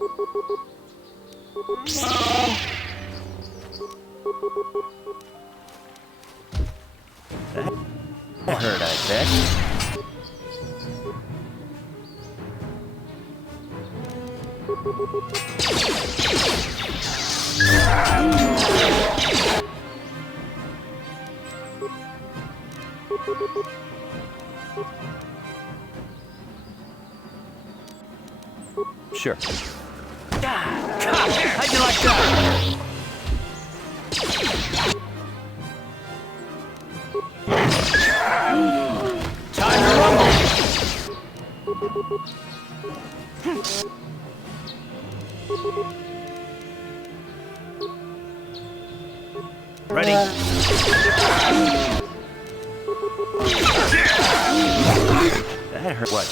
That hurt, I bet. Sure. How'd you like that? Time to rumble. Ready? That hurt. What?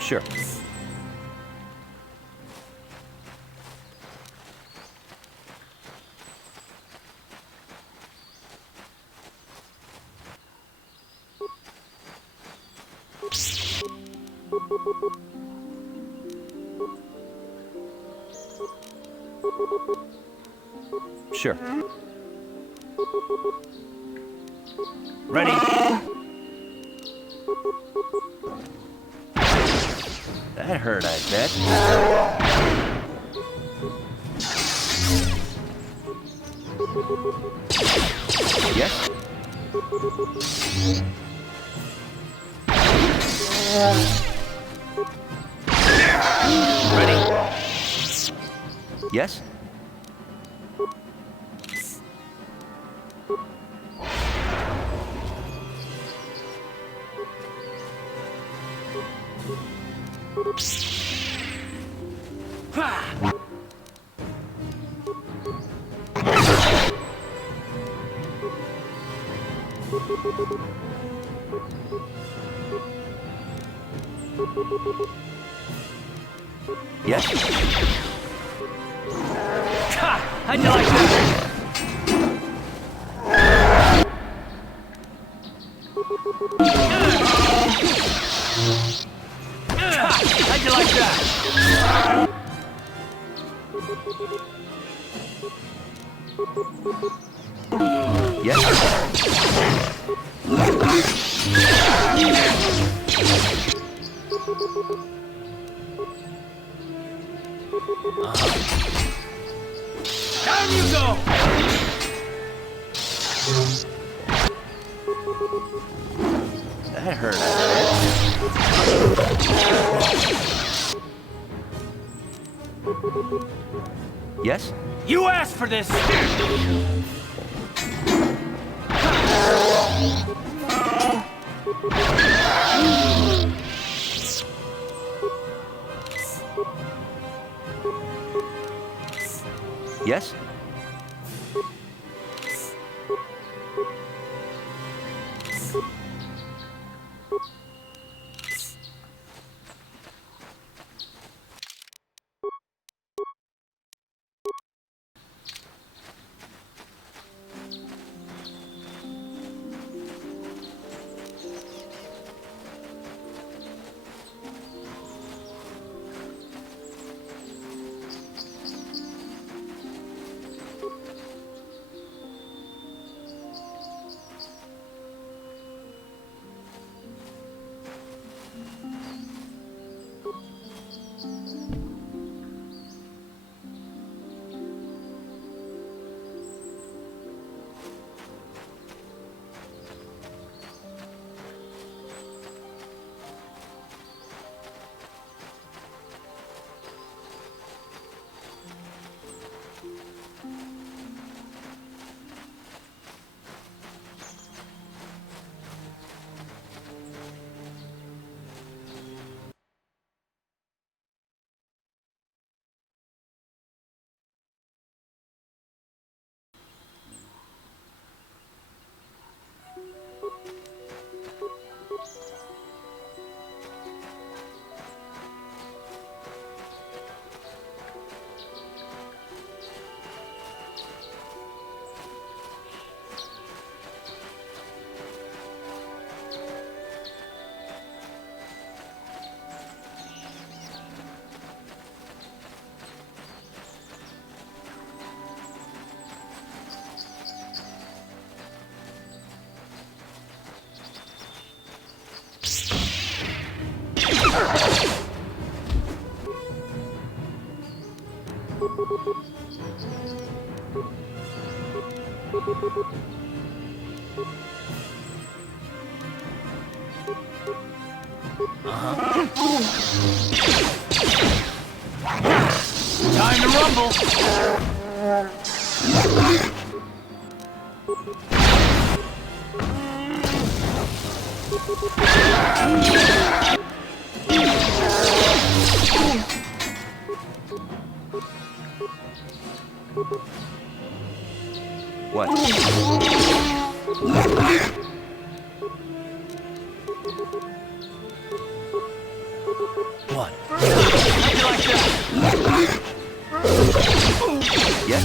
Sure. Sure. Ready? That hurt, I bet. Yes? Ready? Yes? Yes? How'd you like that? How'd you like that? Yes? Down you go! That hurt, I bet. Yes? You asked for this! Yes? Time to rumble. What? What? How'd you like that? Yes?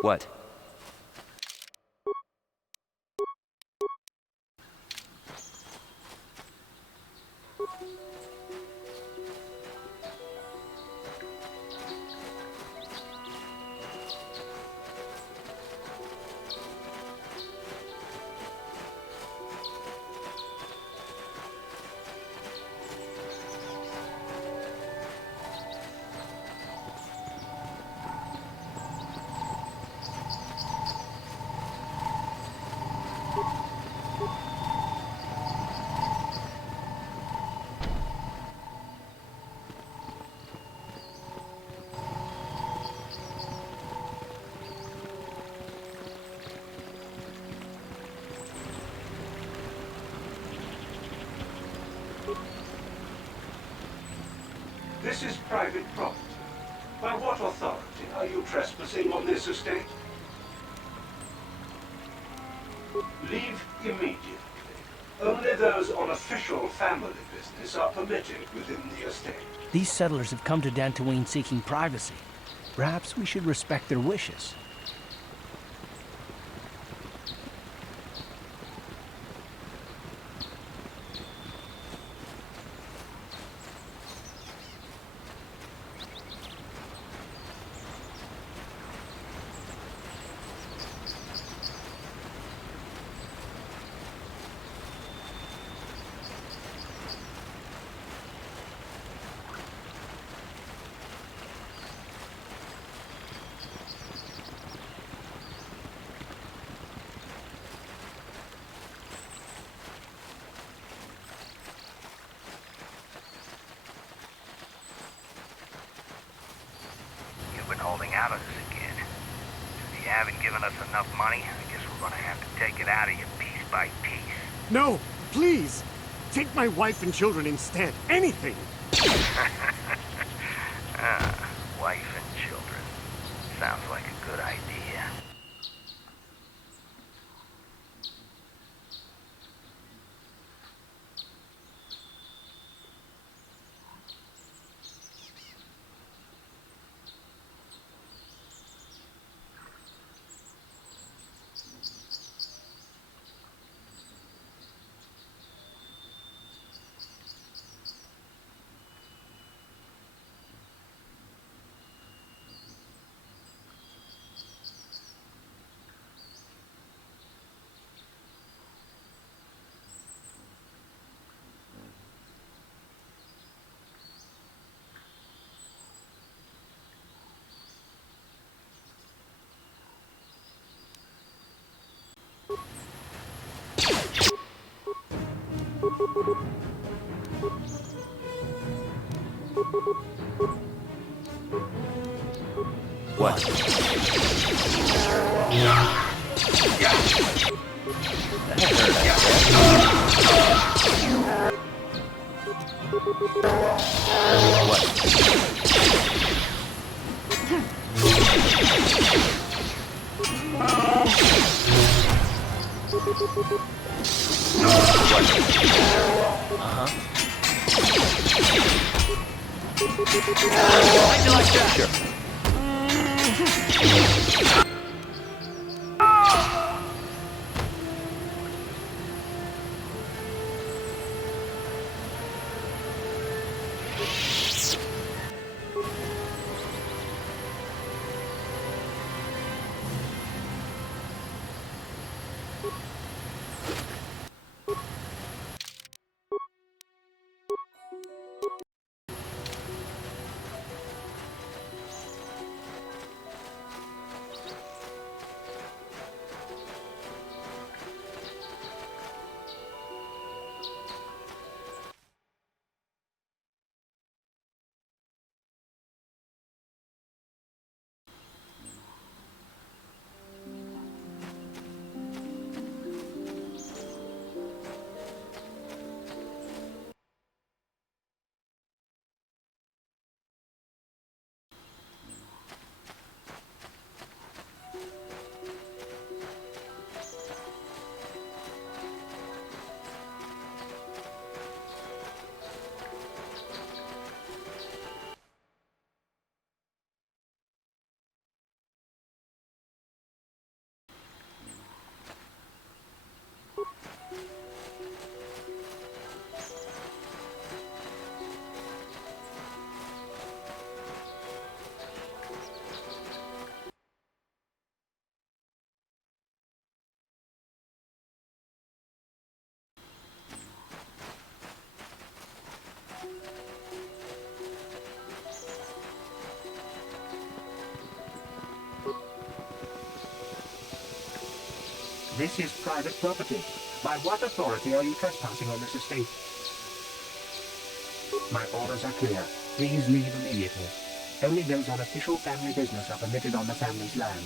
What? This is private property. By what authority are you trespassing on this estate? Leave immediately. Only those on official family business are permitted within the estate. These settlers have come to Dantooine seeking privacy. Perhaps we should respect their wishes. Holding out on us again. If you haven't given us enough money, I guess we're gonna have to take it out of you piece by piece. No, please! Take my wife and children instead. Anything! Wife and children. Sounds like a good idea. What? How'd you like that? Sure. This is private property. By what authority are you trespassing on this estate? My orders are clear. Please leave immediately. Only those on official family business are permitted on the family's land.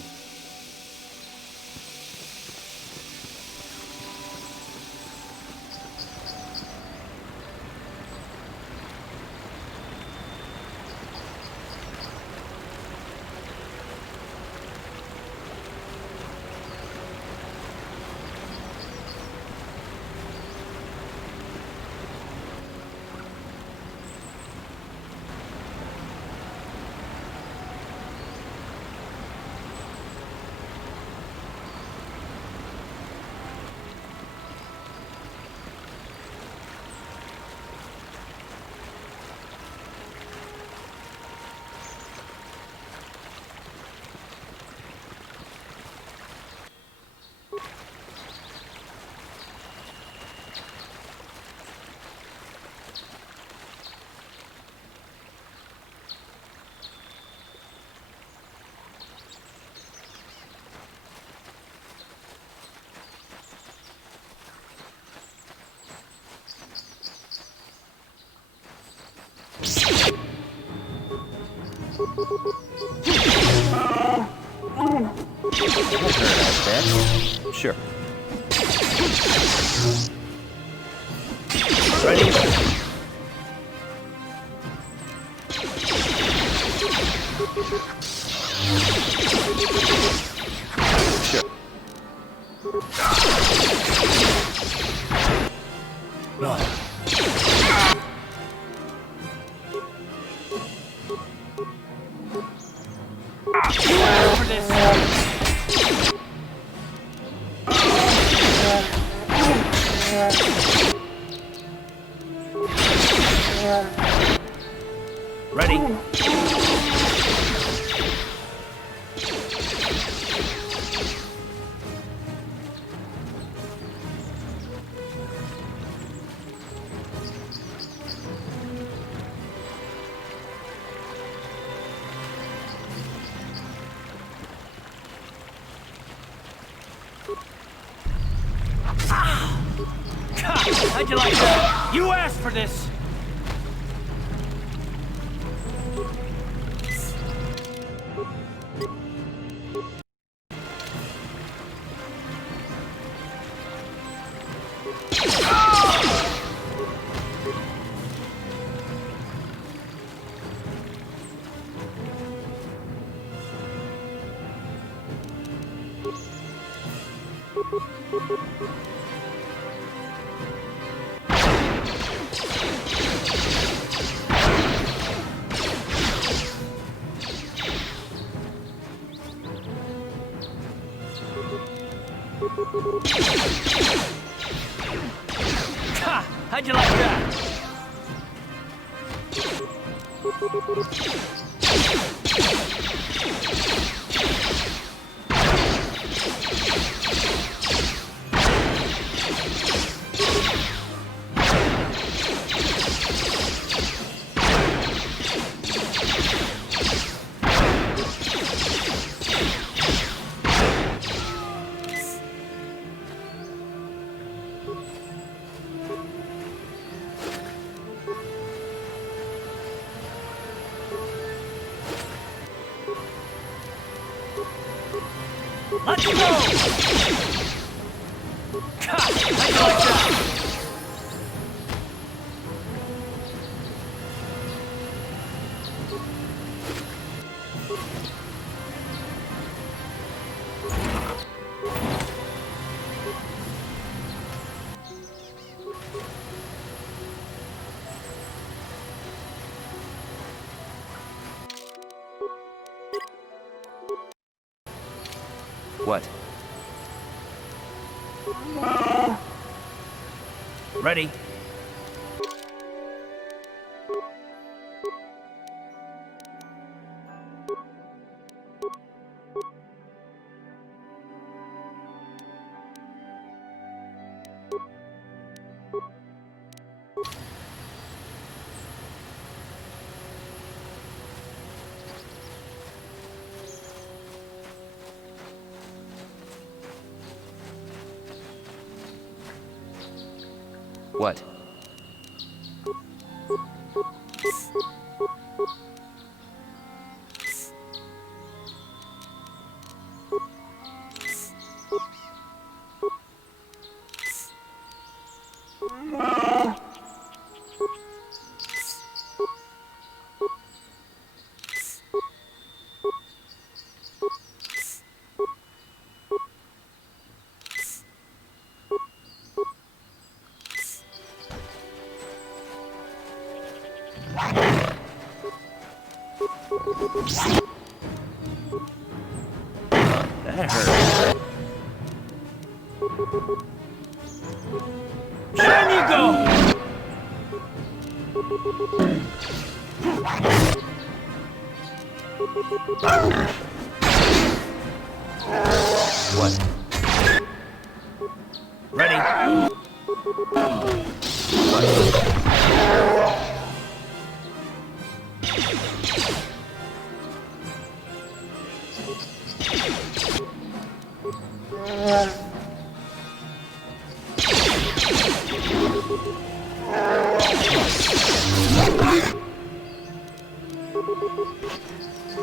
Sure. Ready? Sure. Ready? How'd you like that? You asked for this! Ha! How'd you like that? Let's go! Ha! How'd you like that? What? Ready? What? That hurt. Down you go! What? Ready?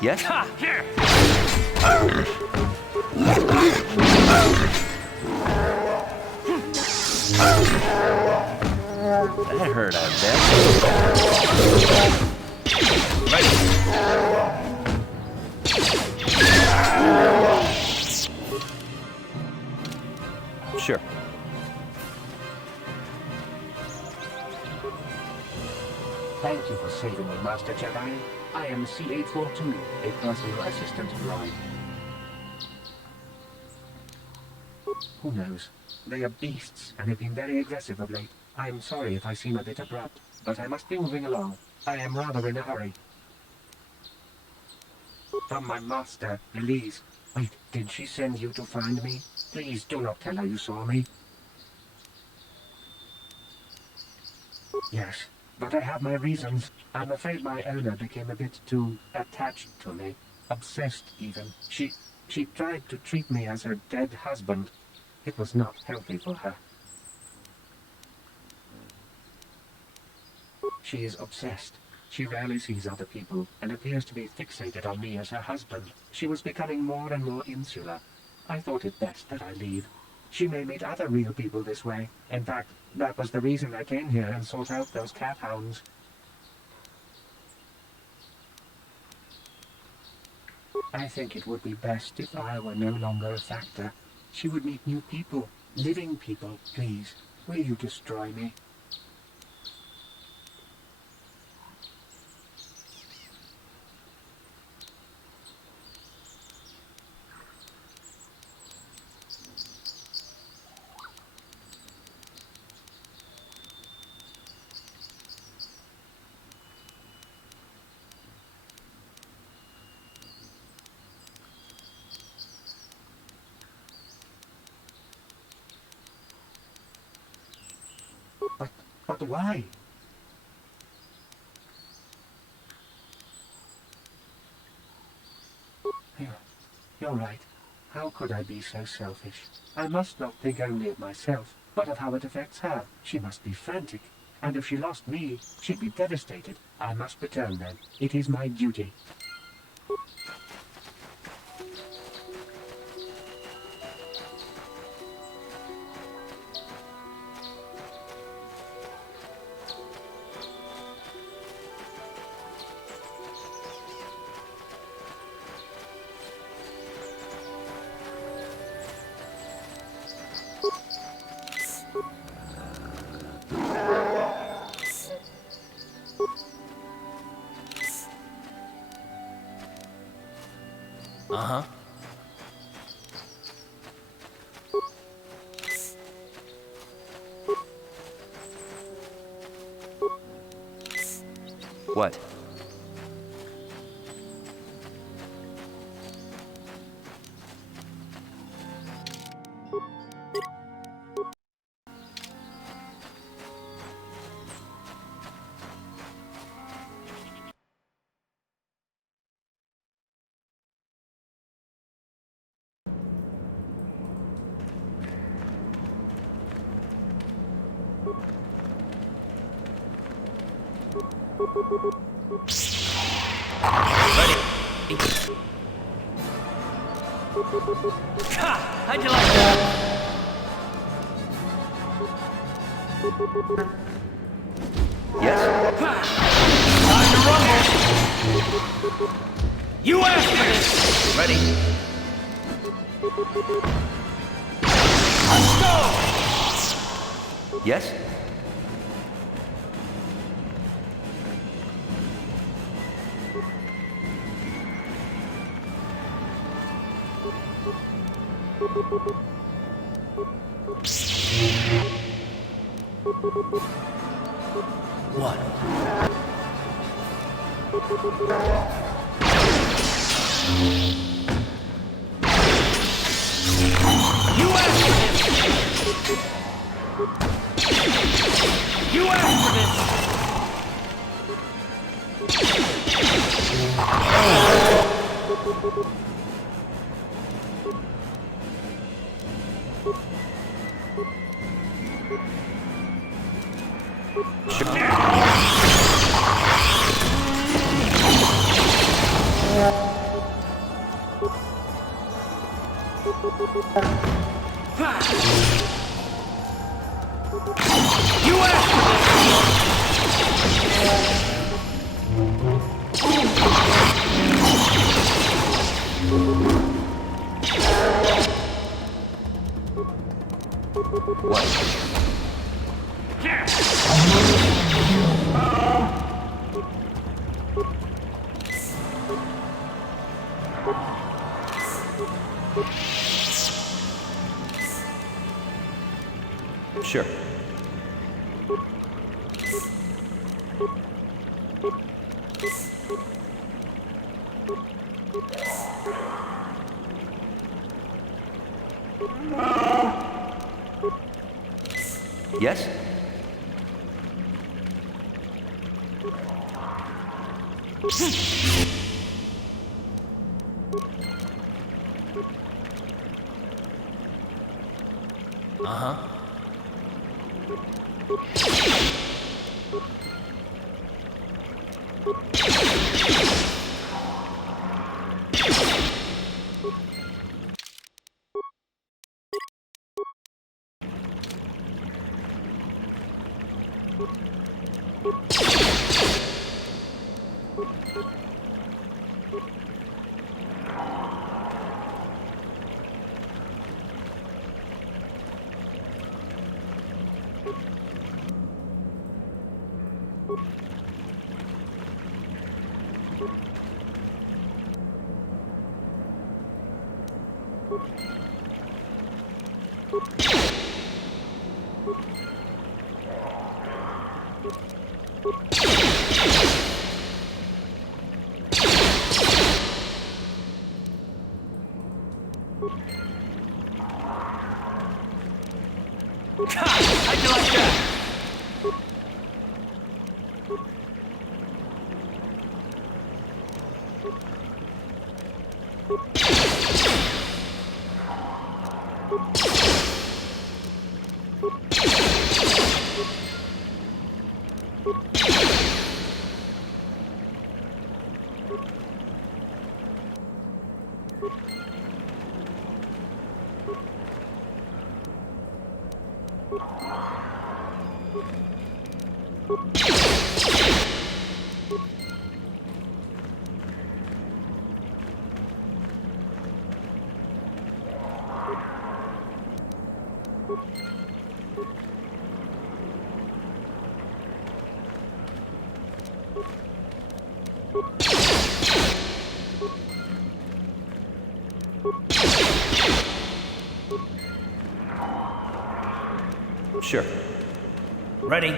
Yes? Ha! Here! That hurt, I bet. Ready? Sure. Thank you for saving me, Master Jedi. I am C-842, a personal assistant of mine. Who knows? They are beasts and have been very aggressive of late. I am sorry if I seem a bit abrupt, but I must be moving along. I am rather in a hurry. From my master, Elise. Wait, did she send you to find me? Please do not tell her you saw me. Yes, but I have my reasons. I'm afraid my owner became a bit too attached to me. Obsessed, even. She tried to treat me as her dead husband. It was not healthy for her. She is obsessed. She rarely sees other people and appears to be fixated on me as her husband. She was becoming more and more insular. I thought it best that I leave. She may meet other real people this way. In fact, that was the reason I came here and sought out those cat hounds. I think it would be best if I were no longer a factor. She would meet new people, living people. Please, will you destroy me? But why? You're right. How could I be so selfish? I must not think only of myself, but of how it affects her. She must be frantic. And if she lost me, she'd be devastated. I must return then. It is my duty. Uh-huh. What? Ha! How'd you like that? Yes? Time to rumble! You asked for this! Ready? Let's go! Yes? What? You asked for this! You asked for this! You asked for What? Sure. Yes? Uh-huh. How'd you like that? Sure. Ready?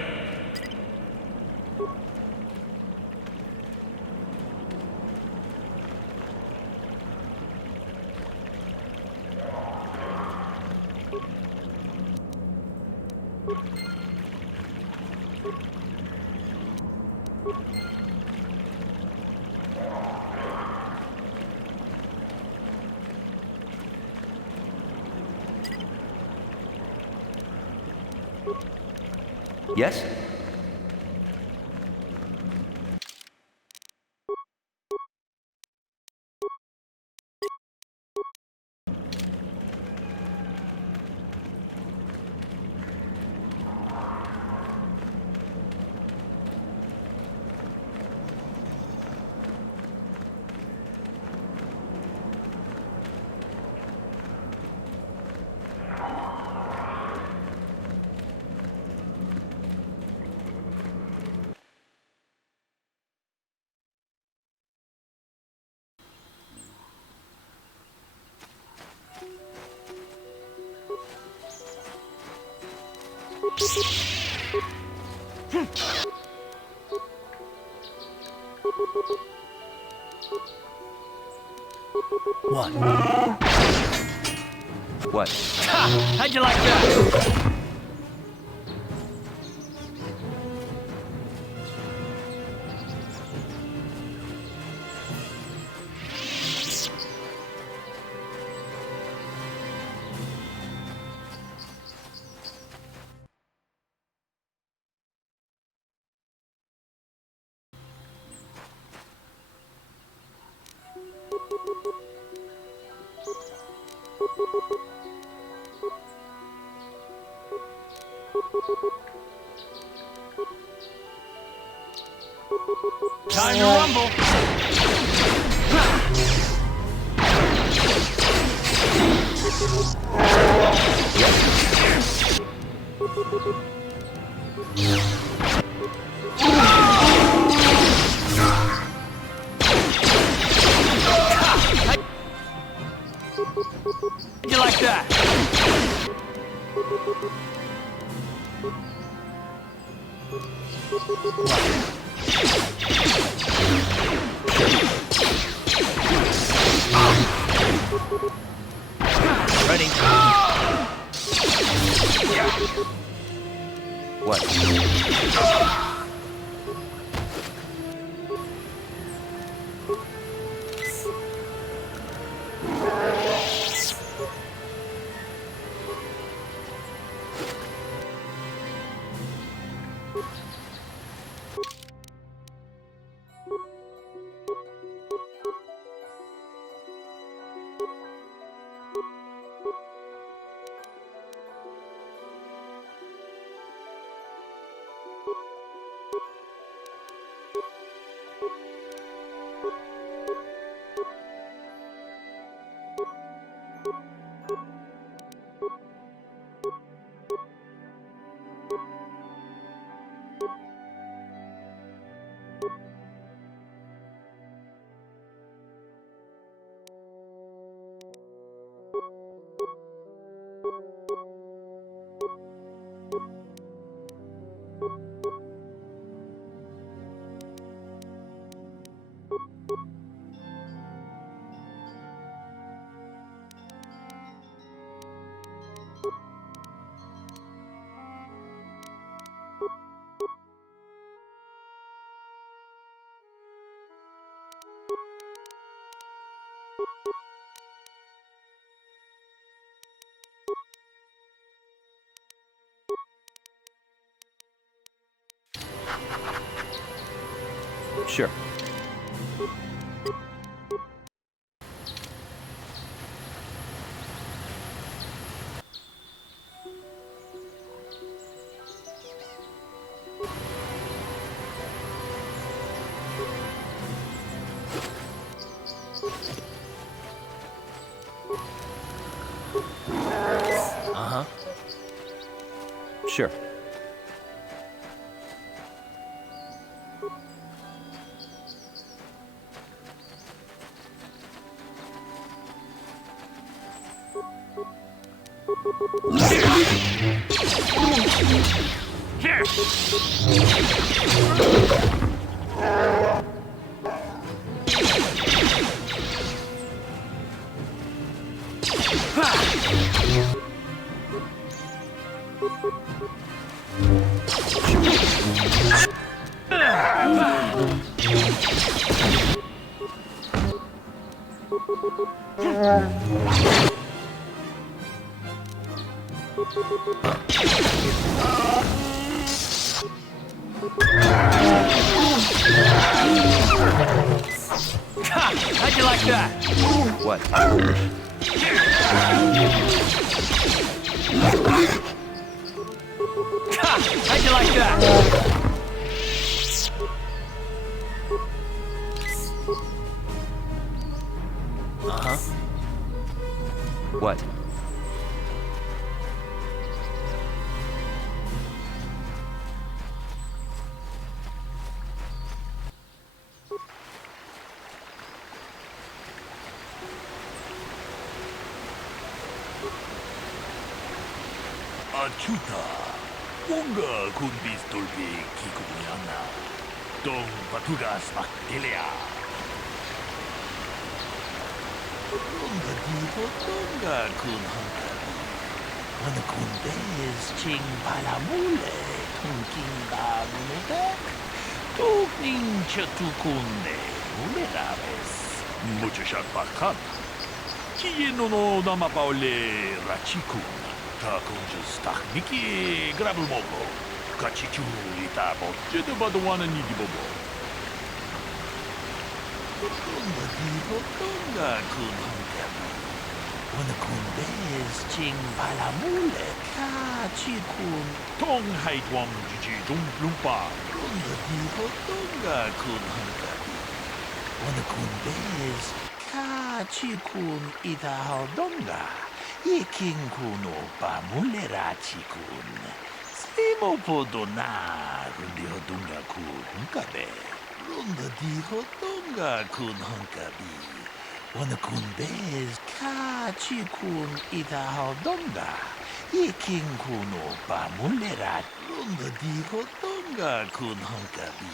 Yes? What? What? Ha! How'd you like that? Time to rumble! How'd you like that? Ready? What? Sure. Uh-huh. Sure. How'd you like that? What? How'd you like that? Uh-huh. What? Achuta, unga kun bistolbi kikubiana, dong batugas makdelia. Unga diho donga kun hankabi, wana kun bez ching palamule, tunking ba munudek, tukning chatukunde, ulerabes, muchashat bakan, kiyeno no namapaule rachikun. Takunjus takniki grabul mogo. Kachiku itabo. Jedu baduana nidi bobo. Kunga diho kunga kun hankabi. Wana kun bez ching palamule. Kachikun. Tong haitwam jiji jung lumpa. Kunga diho kunga kun hankabi. Wana kun bez. Kachikun itahal donga. Iking kuno pa mulera chikun. Simo podona rundi hodunga kun kabe. Runda di hodunga kun hankabi. Wana kun bez ka chikun ita hodunga. Iking kuno pa mulera. Runda di hodunga kun hankabi.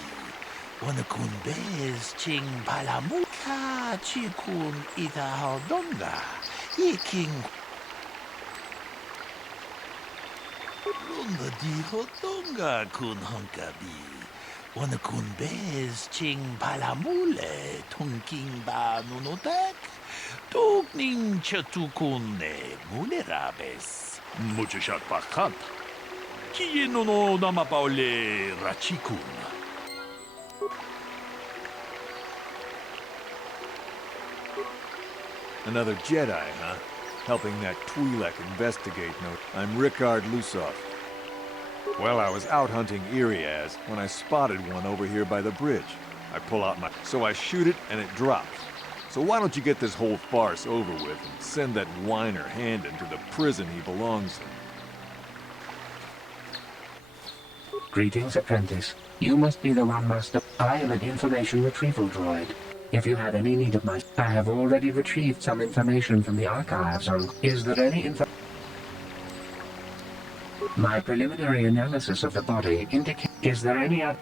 Wana kun bez ching palamu. Ka chikun ita hodunga. Iking Runda diho donga kun hankabi. Wana kun bez ching palamule tunking ba nunotek. Tukning chatukunde mulerabes. Muchashat bakan. Kiyeno no namapaule rachikun. Another Jedi, huh? Helping that Twi'lek investigate note. I'm Rickard Lusov. Well, I was out hunting Iriaz when I spotted one over here by the bridge. I pull out my... So I shoot it and it drops. So why don't you get this whole farce over with and send that whiner Handon to the prison he belongs in? Greetings, apprentice. You must be the one master. I am an information retrieval droid. If you have any need of my... I have already retrieved some information from the archives on... Is there any info... My preliminary analysis of the body indicates... Is there any other...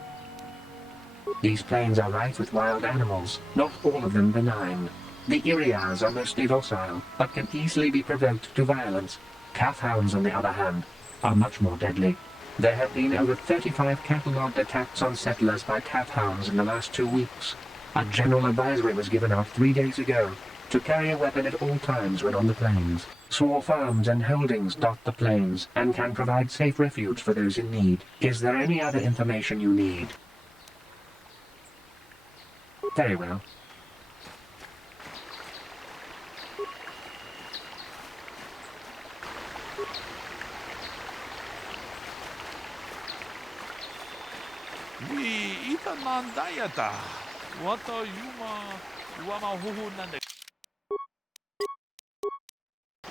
These plains are rife with wild animals, not all of them benign. The Iriars are mostly docile, but can easily be provoked to violence. Calf hounds, on the other hand, are much more deadly. There have been over 35 catalogued attacks on settlers by calf hounds in the last 2 weeks. A general advisory was given out 3 days ago to carry a weapon at all times when on the plains. Small farms and holdings dot the plains and can provide safe refuge for those in need. Is there any other information you need? Very well. We itan man dayata. Wata yuma wama huhunan de.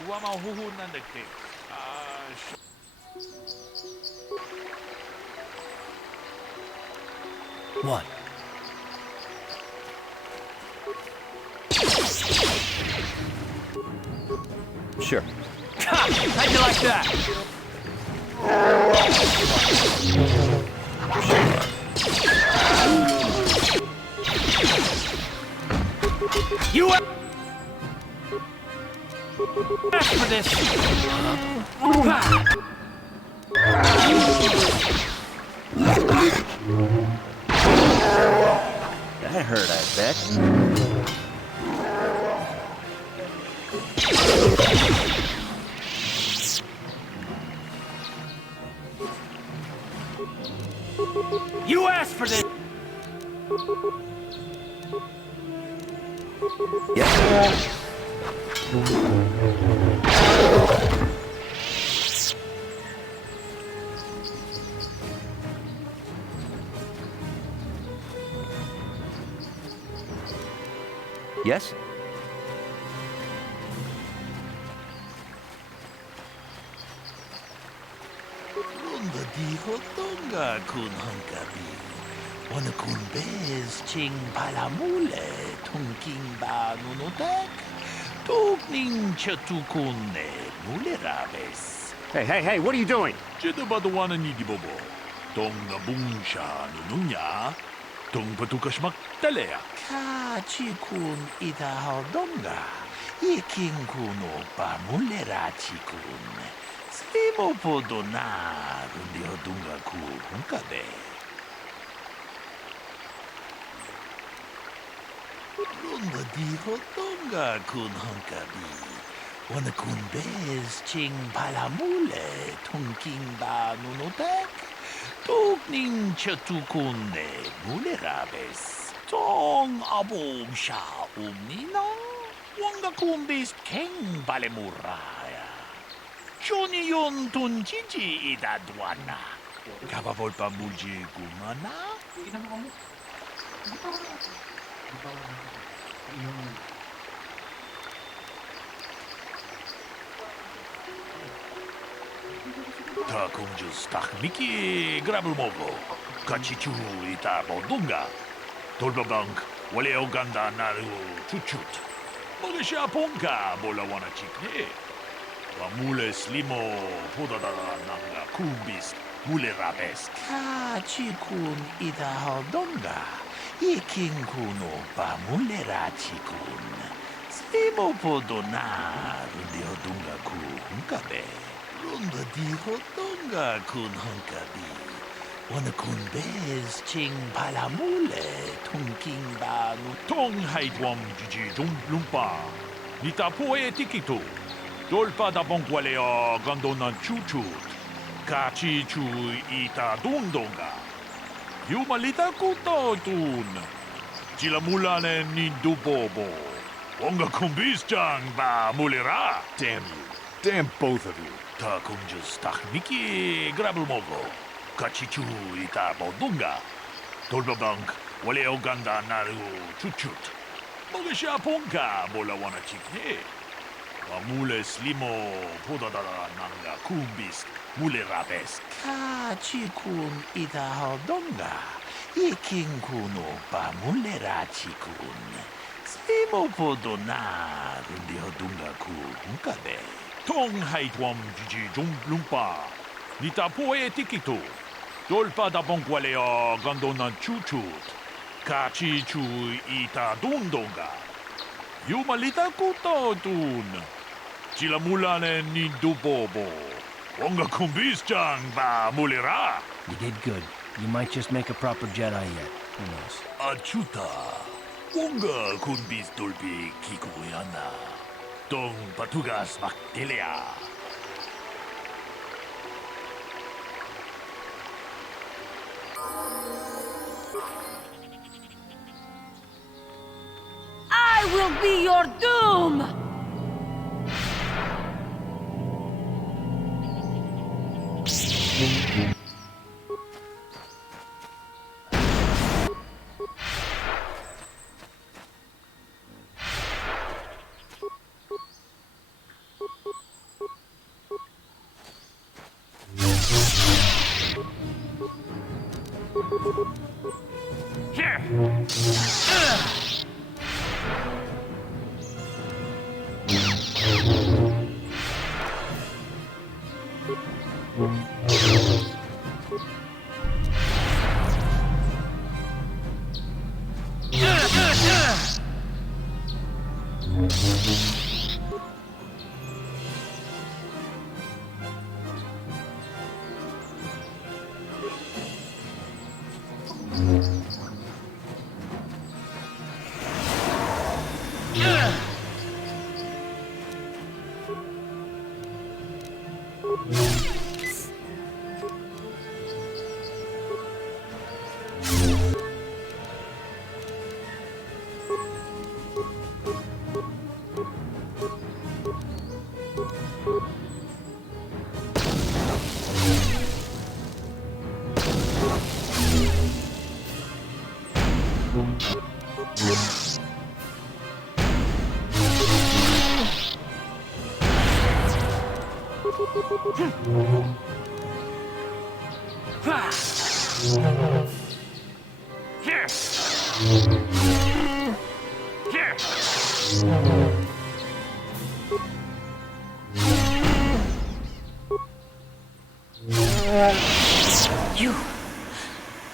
Wama huhunan de ke. What? Sure. Ha! How'd you like that? You asked for this. That hurt, I bet. You asked for this. Yeah. Yes? Ronda di hotonga kun hankabi. Wana kun bez ching palamule tungking ba nunotak. Tugning chatukune mulerabes. Hey, what are you doing? Jeda badawana ni di bobo. Tong na bungsha nununya. Tong patukas maktalea. Ka chikun ita haldonga. Iking kuno pa mulera chikun. Slimo podona rundi hodunga ku hunkabe. Runda di hodunga kun hunkabi. Wana kun bez ching palamule tungking ba nunotak. Tugning chatukune mulerabes. Tong abog siya umnina. Wanga kumbis keng balemuraya. Johnny yon tunjiji idadwana. Kababol pa mulji gumana. Ta kunjus takmiki grabulmogo. Kachichu ita bodunga. Tolbabank wale oganda naru chuchut. Mogesha ponka bola wana chikne. Wamule slimo podadara nanga kumbis mule rabes. Kachikun ita hodonga. Iking kuno pa mule rachikun. Slimo podona rundi hodunga ku hunkabe. Runda di hodonga kun hunkabi. Wana kun bez ching palamule tungking banu. Tong haitwam jiji jung lumpa. Nita poe tikito. Dolpa da bonkwalea gandona chuchut. Kachi chu ita dundonga. Yumalita kutotun. Chilamulane ni dubobo. Wonga kumbis chang ba mulera. Damn you. Damn both of you. Ta kunjus takmiki grabulmogo. Kachichu ita bodunga. Tolbabank wale oganda naru chuchut. Mogesha ponka bola wana chikne. Wamule slimo podadara nanga kumbis mule rabes. Kachikun ita hodonga. Iking kuno pa mule rachikun. Slimo podona rundi hodunga ku hunkabe. Tong haitwam jiji jung lumpa. Nita poe tikito. Dolpa da bonkwalea gandona chuchut. Kachi chu ita dundonga. Yumalita kutotun. Chilamulane ni dubobo. Wonga kumbis chang ba mulera. You did good. You might just make a proper Jedi yet. Who knows? Achuta. Wonga kumbis dolpi kikuyana. Tong patugas maktelea. will be your doom!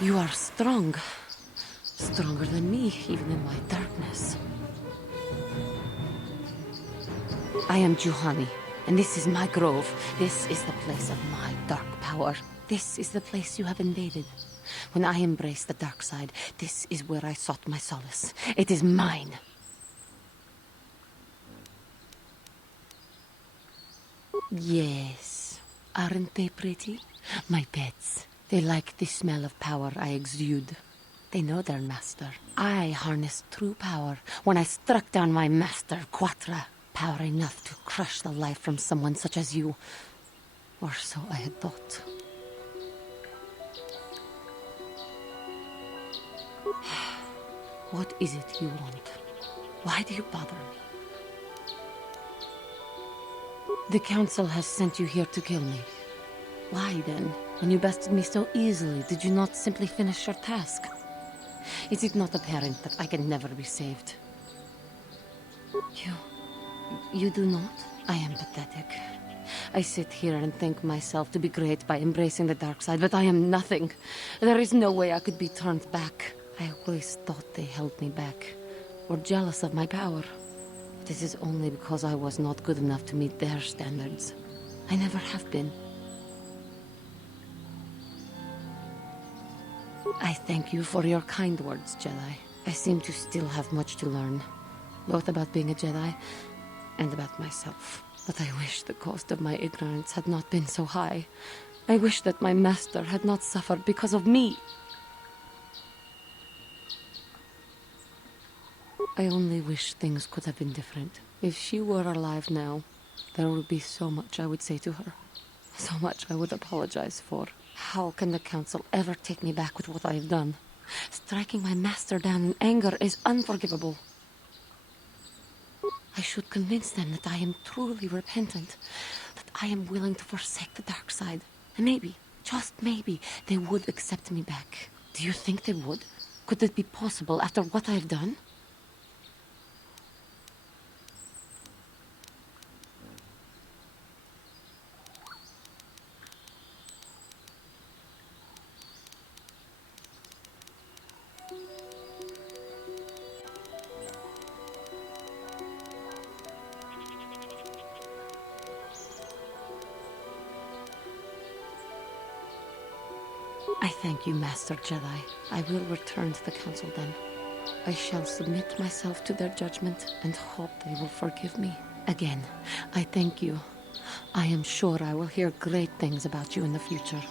You are strong. Stronger than me, even in my darkness. I am Juhani, and this is my grove. This is the place of my dark power. This is the place you have invaded. When I embraced the dark side, this is where I sought my solace. It is mine. Yes. Aren't they pretty? My pets. They like the smell of power I exude. They know their master. I harnessed true power when I struck down my master, Quatra. Power enough to crush the life from someone such as you. Or so I had thought. What is it you want? Why do you bother me? The Council has sent you here to kill me. Why then, when you bested me so easily, did you not simply finish your task? Is it not apparent that I can never be saved? You do not? I am pathetic. I sit here and think myself to be great by embracing the dark side, but I am nothing. There is no way I could be turned back. I always thought they held me back, or jealous of my power. But it is only because I was not good enough to meet their standards. I never have been. I thank you for your kind words, Jedi. I seem to still have much to learn, both about being a Jedi and about myself. But I wish the cost of my ignorance had not been so high. I wish that my master had not suffered because of me. I only wish things could have been different. If she were alive now, there would be so much I would say to her. So much I would apologize for. How can the Council ever take me back with what I have done? Striking my master down in anger is unforgivable. I should convince them that I am truly repentant, that I am willing to forsake the dark side. And maybe, just maybe, they would accept me back. Do you think they would? Could it be possible after what I have done? I thank you, Master Jedi. I will return to the Council then. I shall submit myself to their judgment and hope they will forgive me. Again, I thank you. I am sure I will hear great things about you in the future.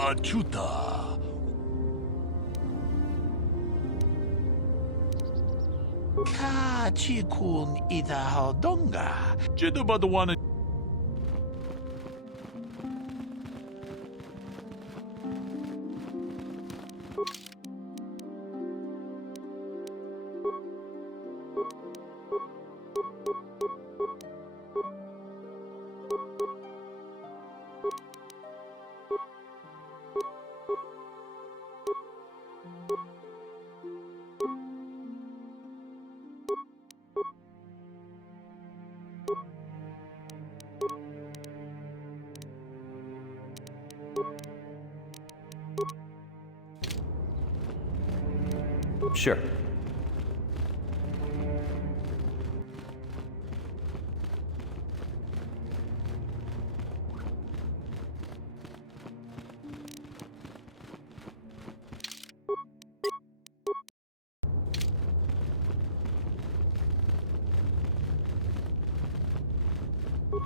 Achuta. Kachikun itahodonga. Jidubadawana. Sure.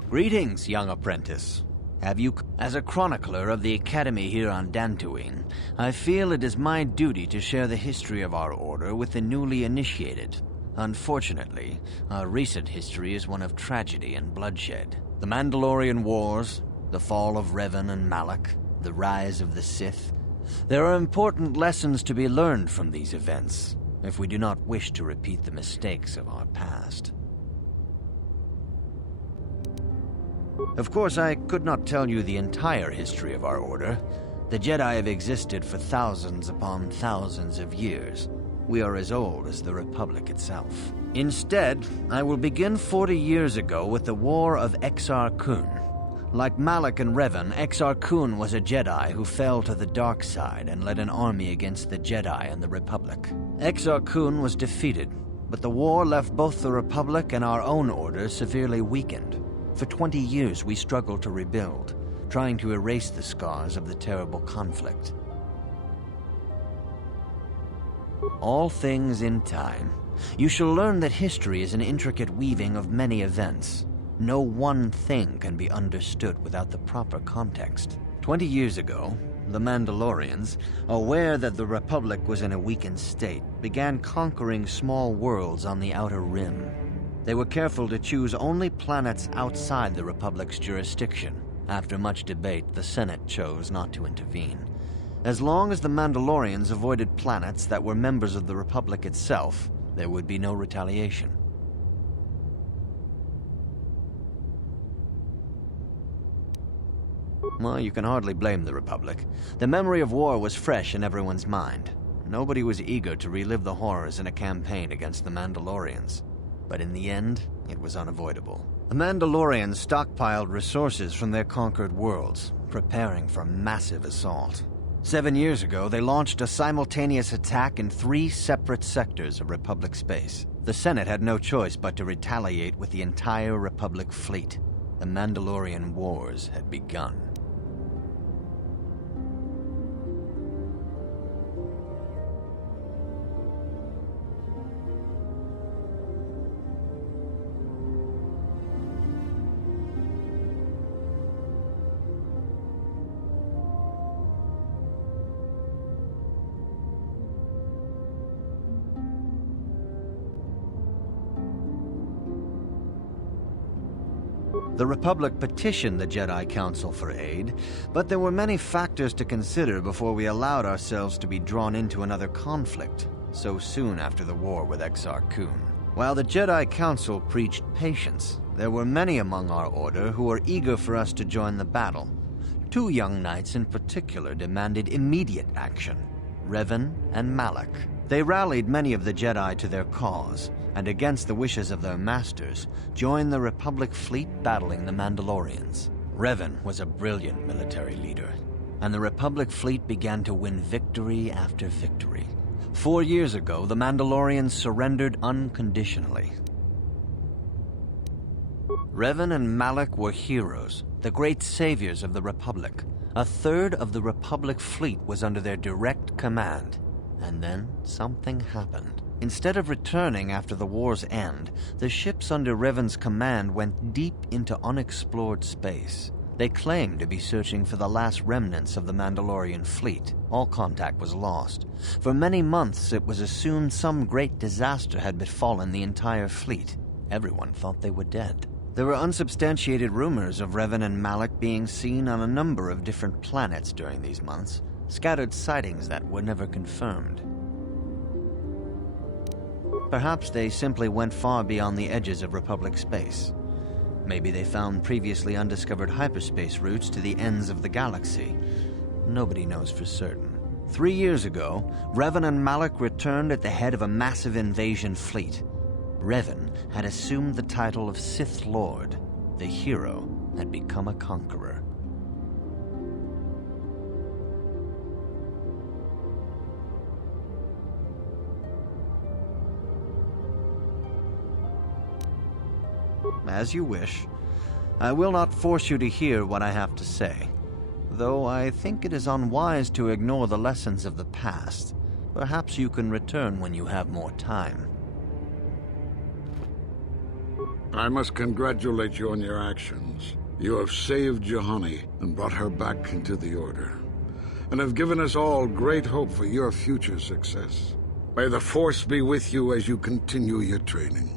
Greetings, young apprentice. Have you... As a chronicler of the Academy here on Dantooine, I feel it is my duty to share the history of our order with the newly initiated. Unfortunately, our recent history is one of tragedy and bloodshed. The Mandalorian Wars, the fall of Revan and Malak, the rise of the Sith. There are important lessons to be learned from these events, if we do not wish to repeat the mistakes of our past. Of course, I could not tell you the entire history of our order. The Jedi have existed for thousands upon thousands of years. We are as old as the Republic itself. Instead, I will begin 40 years ago with the War of Exar Kun. Like Malak and Revan, Exar Kun was a Jedi who fell to the dark side and led an army against the Jedi and the Republic. Exar Kun was defeated, but the war left both the Republic and our own order severely weakened. For 20 years we struggled to rebuild, trying to erase the scars of the terrible conflict. All things in time. You shall learn that history is an intricate weaving of many events. No one thing can be understood without the proper context. 20 years ago, the Mandalorians, aware that the Republic was in a weakened state, began conquering small worlds on the Outer Rim. They were careful to choose only planets outside the Republic's jurisdiction. After much debate, the Senate chose not to intervene. As long as the Mandalorians avoided planets that were members of the Republic itself, there would be no retaliation. Well, you can hardly blame the Republic. The memory of war was fresh in everyone's mind. Nobody was eager to relive the horrors in a campaign against the Mandalorians. But in the end, it was unavoidable. The Mandalorians stockpiled resources from their conquered worlds, preparing for massive assault. 7 years ago, they launched a simultaneous attack in 3 separate sectors of Republic space. The Senate had no choice but to retaliate with the entire Republic fleet. The Mandalorian Wars had begun. The Republic petitioned the Jedi Council for aid, but there were many factors to consider before we allowed ourselves to be drawn into another conflict, so soon after the war with Exar Kun. While the Jedi Council preached patience, there were many among our order who were eager for us to join the battle. 2 young knights in particular demanded immediate action, Revan and Malak. They rallied many of the Jedi to their cause, and against the wishes of their masters, joined the Republic fleet battling the Mandalorians. Revan was a brilliant military leader, and the Republic fleet began to win victory after victory. 4 years ago, the Mandalorians surrendered unconditionally. Revan and Malak were heroes, the great saviors of the Republic. A third of the Republic fleet was under their direct command. And then something happened. Instead of returning after the war's end, the ships under Revan's command went deep into unexplored space. They claimed to be searching for the last remnants of the Mandalorian fleet. All contact was lost. For many months, it was assumed some great disaster had befallen the entire fleet. Everyone thought they were dead. There were unsubstantiated rumors of Revan and Malak being seen on a number of different planets during these months, scattered sightings that were never confirmed. Perhaps they simply went far beyond the edges of Republic space. Maybe they found previously undiscovered hyperspace routes to the ends of the galaxy. Nobody knows for certain. 3 years ago, Revan and Malak returned at the head of a massive invasion fleet. Revan had assumed the title of Sith Lord. The hero had become a conqueror. As you wish. I will not force you to hear what I have to say, though I think it is unwise to ignore the lessons of the past. Perhaps you can return when you have more time. I must congratulate you on your actions. You have saved Juhani and brought her back into the Order, and have given us all great hope for your future success. May the Force be with you as you continue your training.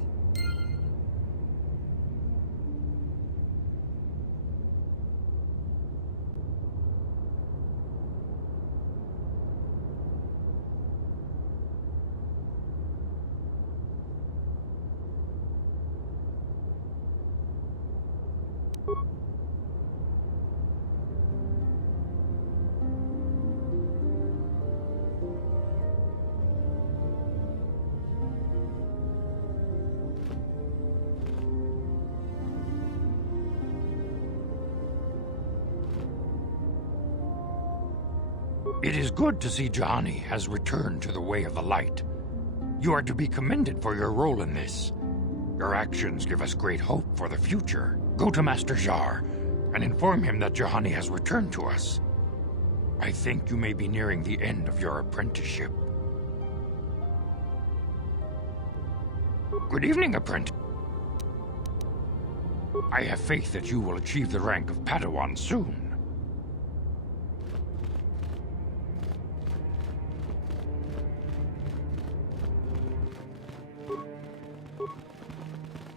It is good to see Juhani has returned to the way of the light. You are to be commended for your role in this. Your actions give us great hope for the future. Go to Master Jar and inform him that Juhani has returned to us. I think you may be nearing the end of your apprenticeship. Good evening, apprentice. I have faith that you will achieve the rank of Padawan soon.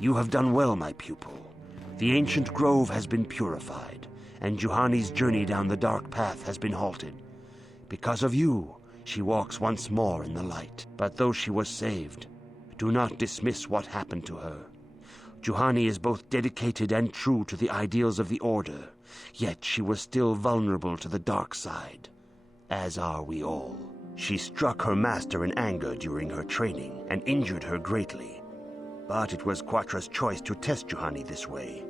You have done well, my pupil. The ancient grove has been purified, and Juhani's journey down the dark path has been halted. Because of you, she walks once more in the light. But though she was saved, do not dismiss what happened to her. Juhani is both dedicated and true to the ideals of the Order, yet she was still vulnerable to the dark side, as are we all. She struck her master in anger during her training and injured her greatly. But it was Quatra's choice to test Juhani this way,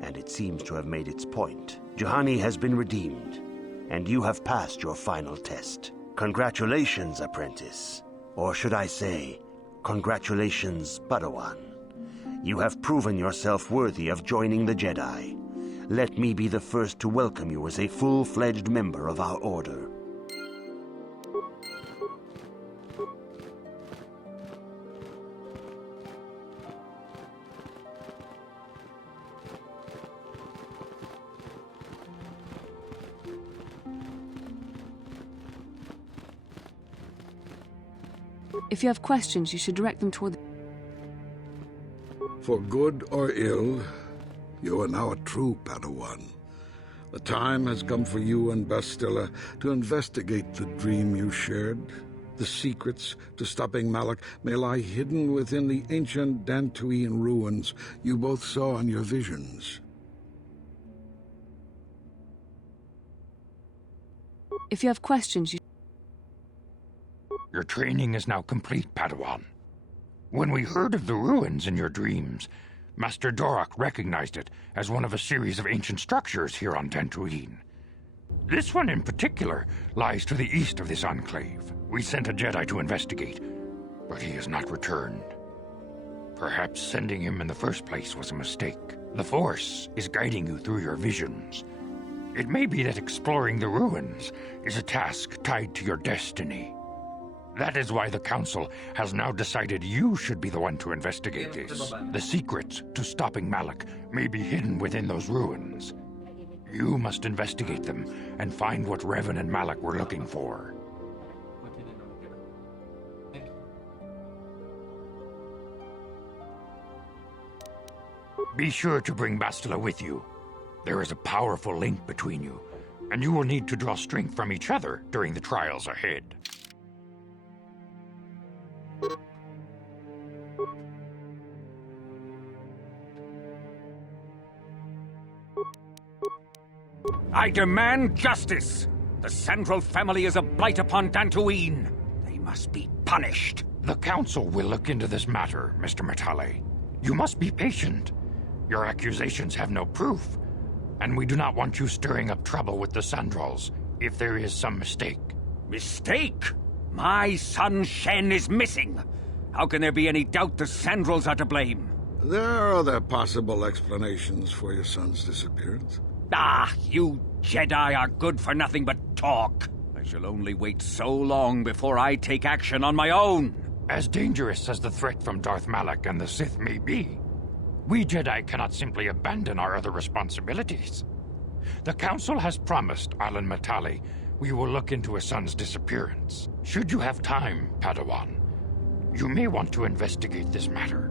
and it seems to have made its point. Juhani has been redeemed, and you have passed your final test. Congratulations, apprentice. Or should I say, congratulations, Padawan. You have proven yourself worthy of joining the Jedi. Let me be the first to welcome you as a full-fledged member of our Order. If you have questions, you should direct them toward... For good or ill, you are now a true Padawan. The time has come for you and Bastilla to investigate the dream you shared. The secrets to stopping Malak may lie hidden within the ancient Dantooine ruins you both saw in your visions. If you have questions, you... Your training is now complete, Padawan. When we heard of the ruins in your dreams, Master Dorak recognized it as one of a series of ancient structures here on Dantooine. This one in particular lies to the east of this enclave. We sent a Jedi to investigate, but he has not returned. Perhaps sending him in the first place was a mistake. The Force is guiding you through your visions. It may be that exploring the ruins is a task tied to your destiny. That is why the Council has now decided you should be the one to investigate this. The secrets to stopping Malak may be hidden within those ruins. You must investigate them and find what Revan and Malak were looking for. Be sure to bring Bastila with you. There is a powerful link between you, and you will need to draw strength from each other during the trials ahead. I demand justice! The Sandral family is a blight upon Dantooine. They must be punished. The Council will look into this matter, Mr. Matale. You must be patient. Your accusations have no proof, and we do not want you stirring up trouble with the Sandrals if there is some mistake. Mistake? My son Shen is missing. How can there be any doubt the Sandrals are to blame? There are other possible explanations for your son's disappearance. Ah, you Jedi are good for nothing but talk. I shall only wait so long before I take action on my own. As dangerous as the threat from Darth Malak and the Sith may be, we Jedi cannot simply abandon our other responsibilities. The Council has promised Alan Matale we will look into his son's disappearance. Should you have time, Padawan, you may want to investigate this matter.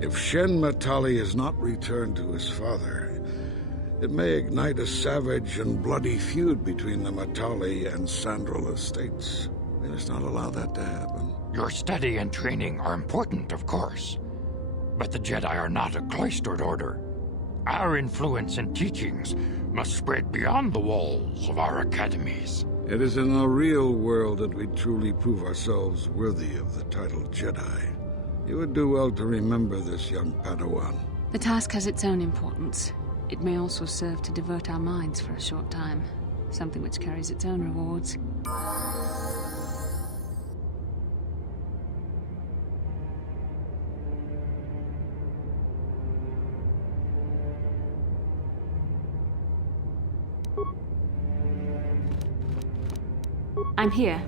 If Shen Matali is not returned to his father, it may ignite a savage and bloody feud between the Matali and Sandral estates. We must not allow that to happen. Your study and training are important, of course, but the Jedi are not a cloistered order. Our influence and teachings must spread beyond the walls of our academies. It is in the real world that we truly prove ourselves worthy of the title Jedi. You would do well to remember this, young Padawan. The task has its own importance. It may also serve to divert our minds for a short time, something which carries its own rewards. I'm here.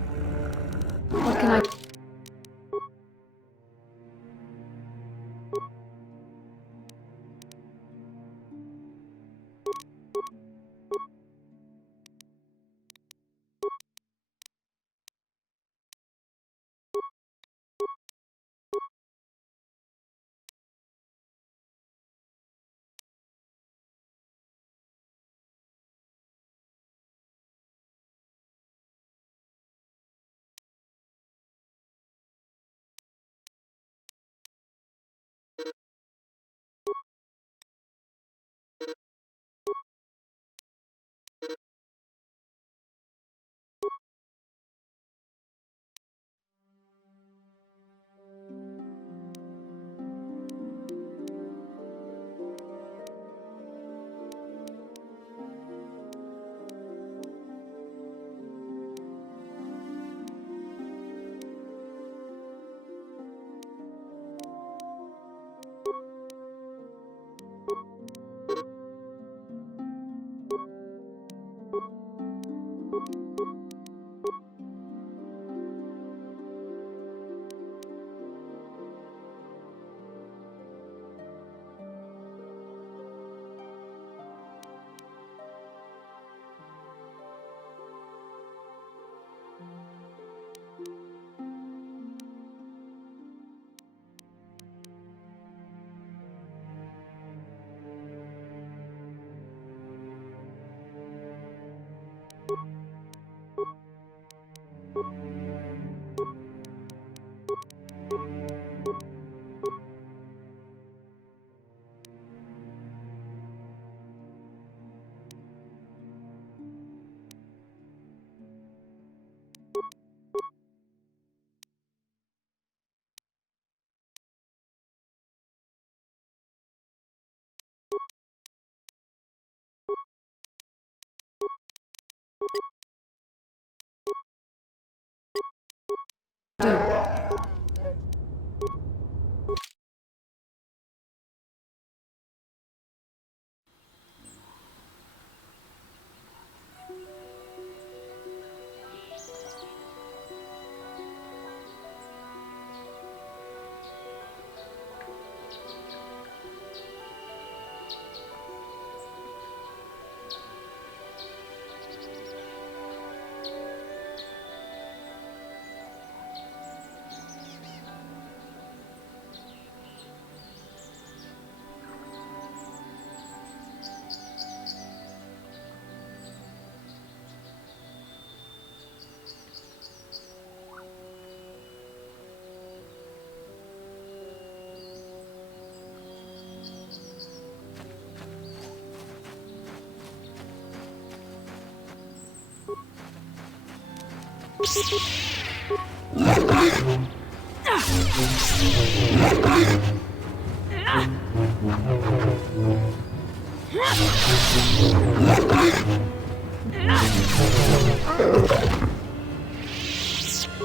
What can I...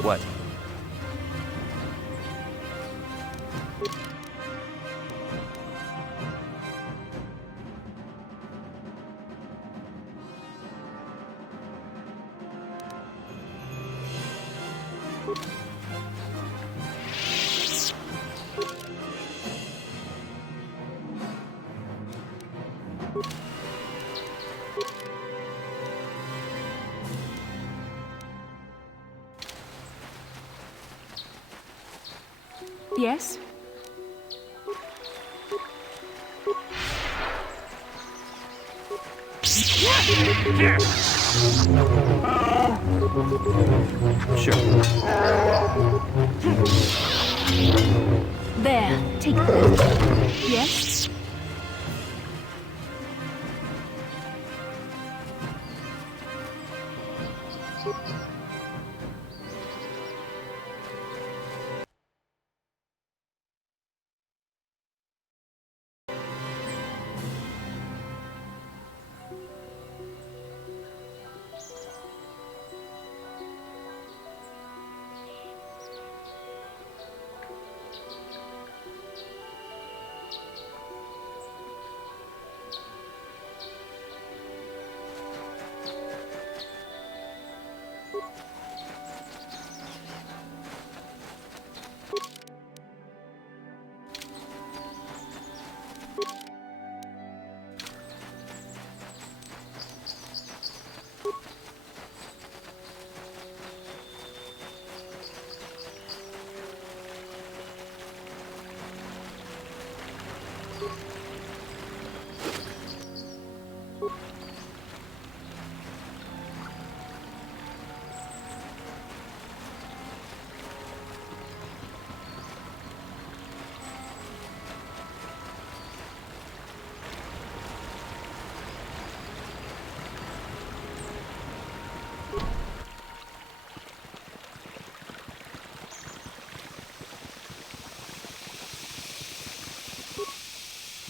What? Yes? Sure. There, take that. Yes?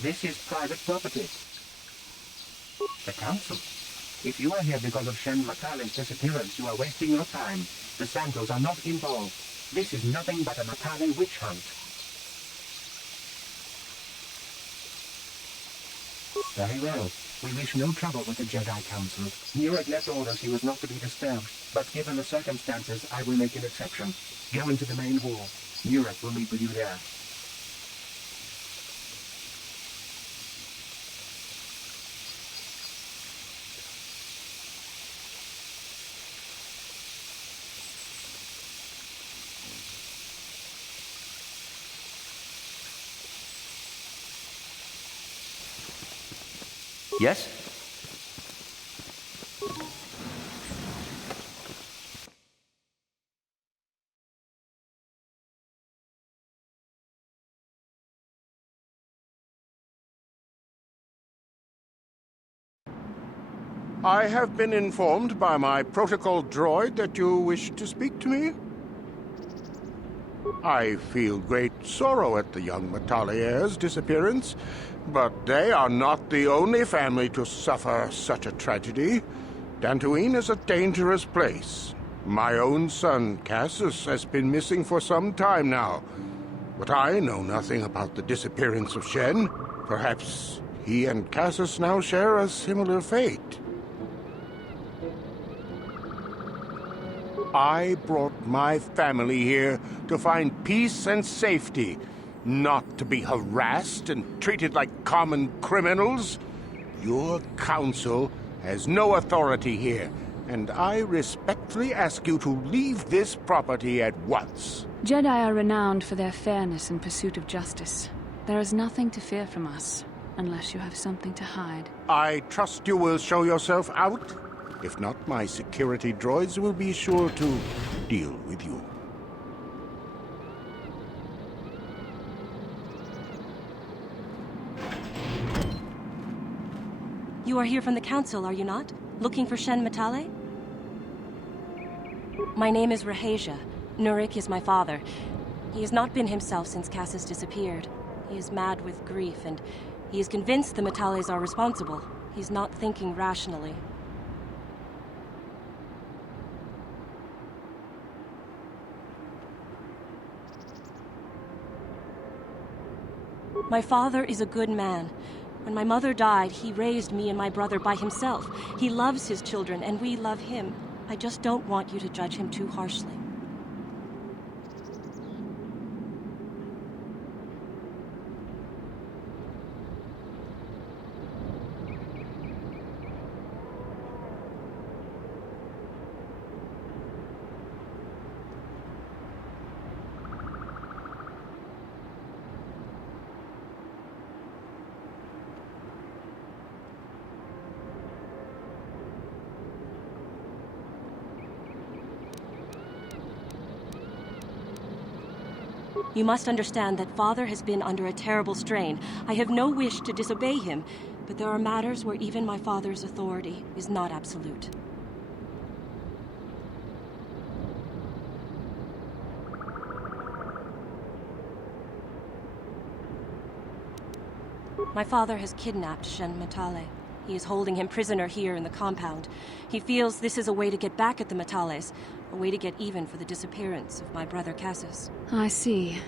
This is private property. The council. If you are here because of Shen Matale's disappearance, you are wasting your time. The Santos are not involved. This is nothing but a Matale witch hunt. Very well. We wish no trouble with the Jedi Council. Nurek left orders he was not to be disturbed, but given the circumstances, I will make an exception. Go into the main hall. Nurek will meet with you there. Yes? I have been informed by my protocol droid that you wish to speak to me. I feel great sorrow at the young Matalier's disappearance, but they are not the only family to suffer such a tragedy. Dantooine is a dangerous place. My own son, Cassius, has been missing for some time now. But I know nothing about the disappearance of Shen. Perhaps he and Cassius now share a similar fate. I brought my family here to find peace and safety, not to be harassed and treated like common criminals. Your council has no authority here, and I respectfully ask you to leave this property at once. Jedi are renowned for their fairness and pursuit of justice. There is nothing to fear from us, unless you have something to hide. I trust you will show yourself out. If not, my security droids will be sure to deal with you. You are here from the Council, are you not? Looking for Shen Matale? My name is Rahasia. Nurik is my father. He has not been himself since Cassius disappeared. He is mad with grief, and he is convinced the Matales are responsible. He's not thinking rationally. My father is a good man. When my mother died, he raised me and my brother by himself. He loves his children, and we love him. I just don't want you to judge him too harshly. You must understand that Father has been under a terrible strain. I have no wish to disobey him, but there are matters where even my father's authority is not absolute. My father has kidnapped Shen Matale. He is holding him prisoner here in the compound. He feels this is a way to get back at the Matales, a way to get even for the disappearance of my brother Cassius. I see.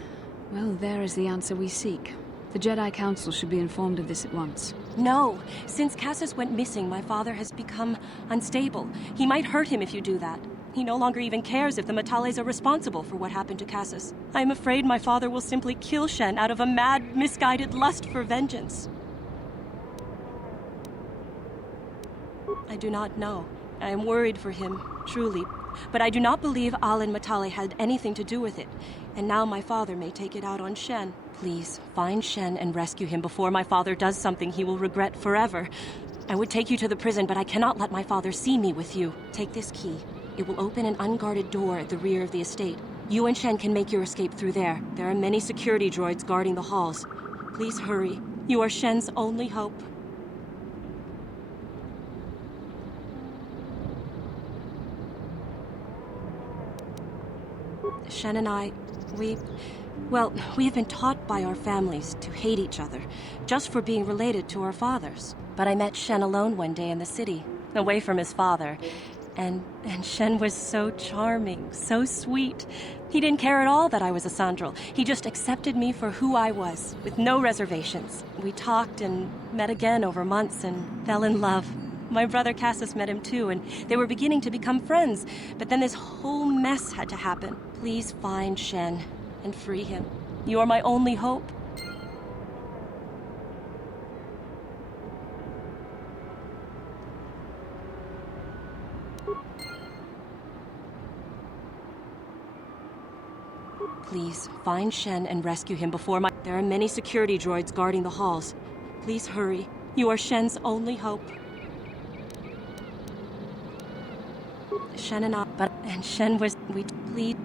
Well, there is the answer we seek. The Jedi Council should be informed of this at once. No! Since Cassius went missing, my father has become unstable. He might hurt him if you do that. He no longer even cares if the Matales are responsible for what happened to Cassius. I am afraid my father will simply kill Shen out of a mad, misguided lust for vengeance. I do not know. I am worried for him, truly. But I do not believe Alin Matale had anything to do with it. And now my father may take it out on Shen. Please, find Shen and rescue him before my father does something he will regret forever. I would take you to the prison, but I cannot let my father see me with you. Take this key. It will open an unguarded door at the rear of the estate. You and Shen can make your escape through there. There are many security droids guarding the halls. Please hurry. You are Shen's only hope. Shen and I, we have been taught by our families to hate each other, just for being related to our fathers. But I met Shen alone one day in the city, away from his father. And Shen was so charming, so sweet. He didn't care at all that I was a Sandral. He just accepted me for who I was, with no reservations. We talked and met again over months and fell in love. My brother Cassius met him too, and they were beginning to become friends. But then this whole mess had to happen. Please find Shen and free him. You are my only hope. Please, find Shen and rescue him before my... There are many security droids guarding the halls. Please hurry. You are Shen's only hope. Shen and I... And Shen was... Please...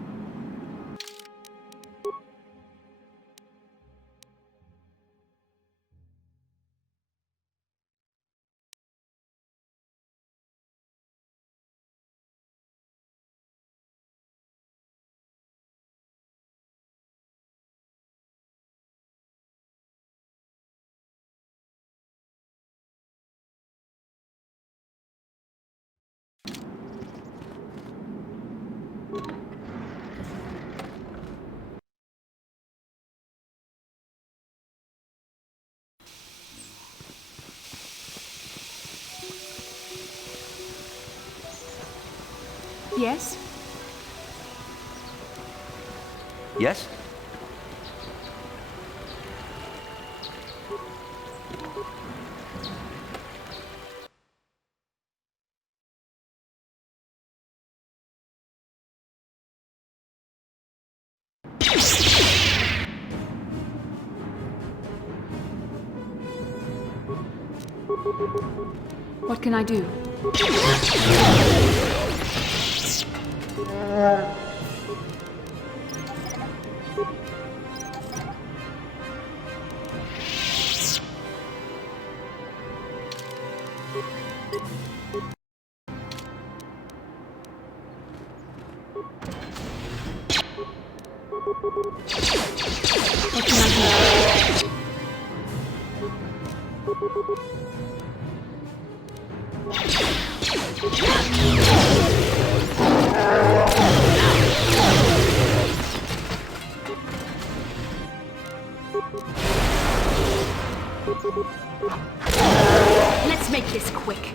Yes? Yes? What can I do? What can I do? Let's make this quick.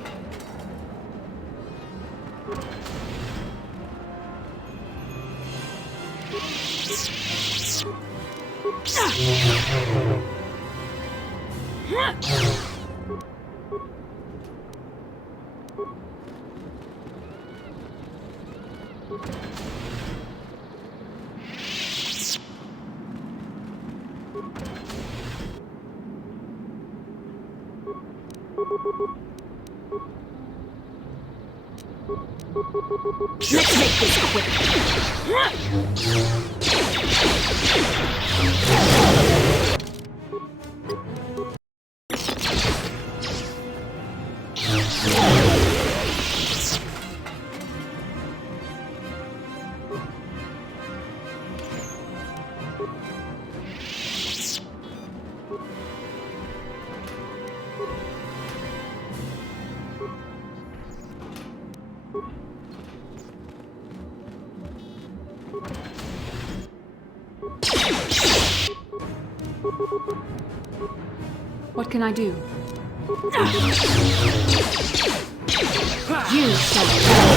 Let's make this quick. What can I do? You shall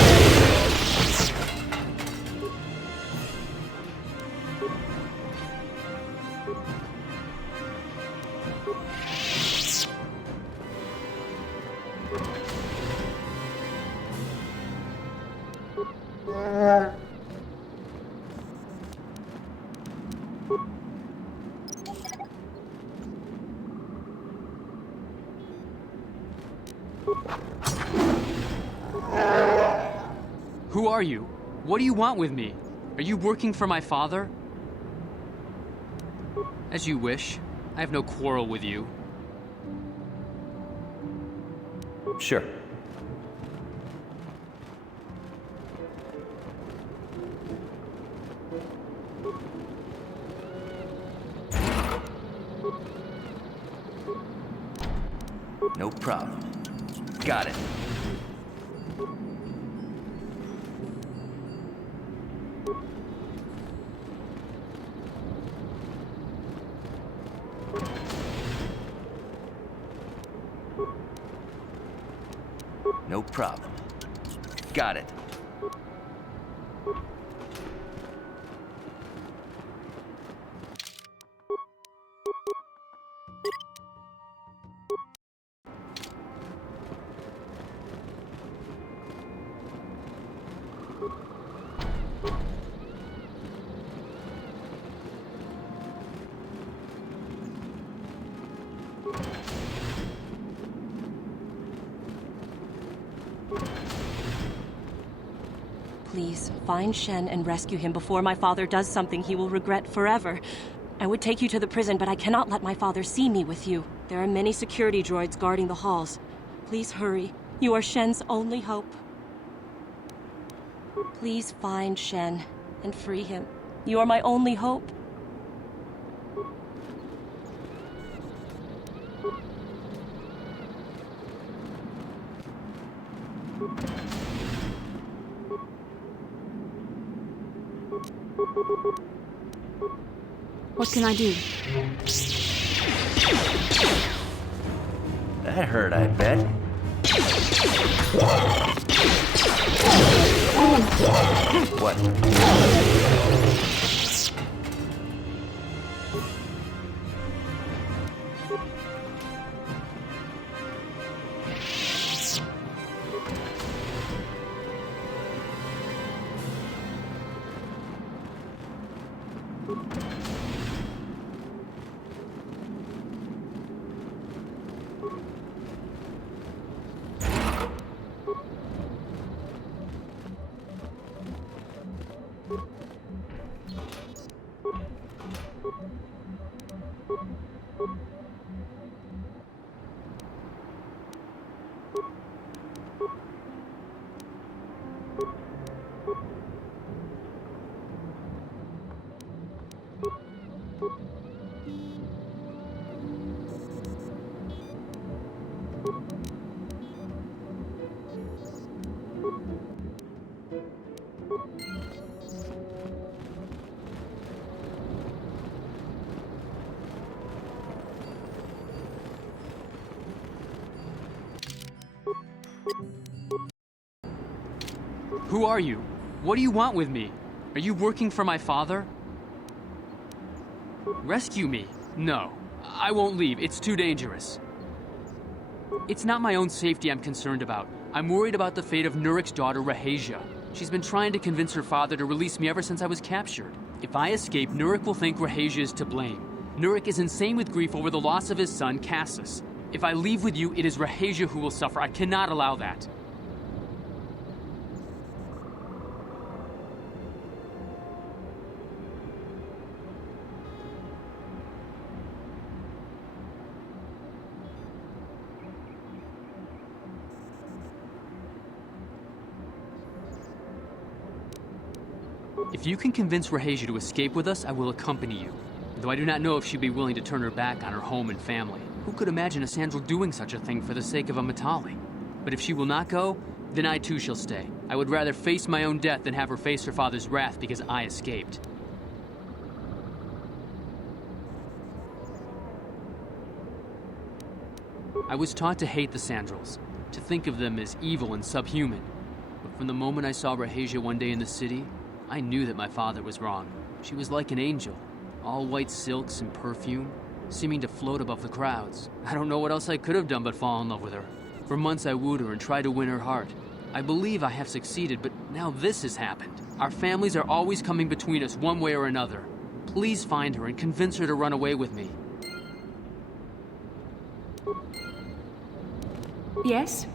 Who are you? What do you want with me? Are you working for my father? As you wish. I have no quarrel with you. Sure. No problem. Got it. No problem. Got it. Please, find Shen and rescue him before my father does something he will regret forever. I would take you to the prison, but I cannot let my father see me with you. There are many security droids guarding the halls. Please hurry. You are Shen's only hope. Please find Shen and free him. You are my only hope. What can I do? That hurt, I bet. What? Who are you? What do you want with me? Are you working for my father? Rescue me? No. I won't leave. It's too dangerous. It's not my own safety I'm concerned about. I'm worried about the fate of Nurik's daughter, Rahasia. She's been trying to convince her father to release me ever since I was captured. If I escape, Nurik will think Rahasia is to blame. Nurik is insane with grief over the loss of his son, Cassus. If I leave with you, it is Rahasia who will suffer. I cannot allow that. If you can convince Rahasia to escape with us, I will accompany you. Though I do not know if she'd be willing to turn her back on her home and family. Who could imagine a Sandral doing such a thing for the sake of a Matali? But if she will not go, then I too shall stay. I would rather face my own death than have her face her father's wrath because I escaped. I was taught to hate the Sandrals, to think of them as evil and subhuman. But from the moment I saw Rahasia one day in the city, I knew that my father was wrong. She was like an angel, all white silks and perfume, seeming to float above the crowds. I don't know what else I could have done but fall in love with her. For months I wooed her and tried to win her heart. I believe I have succeeded, but now this has happened. Our families are always coming between us one way or another. Please find her and convince her to run away with me. Yes?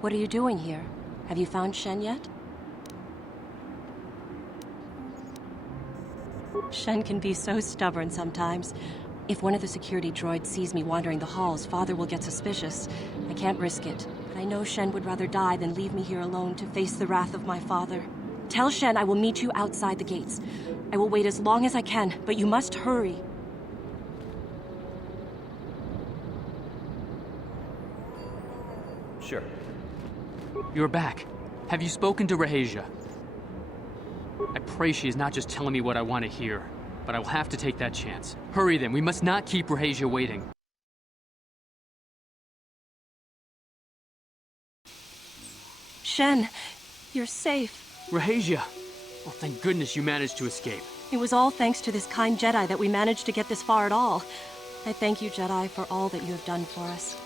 What are you doing here? Have you found Shen yet? Shen can be so stubborn sometimes. If one of the security droids sees me wandering the halls, Father will get suspicious. I can't risk it. But I know Shen would rather die than leave me here alone to face the wrath of my father. Tell Shen I will meet you outside the gates. I will wait as long as I can, but you must hurry. Sure. You're back. Have you spoken to Rahasia? I pray she is not just telling me what I want to hear, but I will have to take that chance. Hurry then, we must not keep Rahasia waiting. Shen, you're safe. Rahasia! Well, thank goodness you managed to escape. It was all thanks to this kind Jedi that we managed to get this far at all. I thank you, Jedi, for all that you have done for us.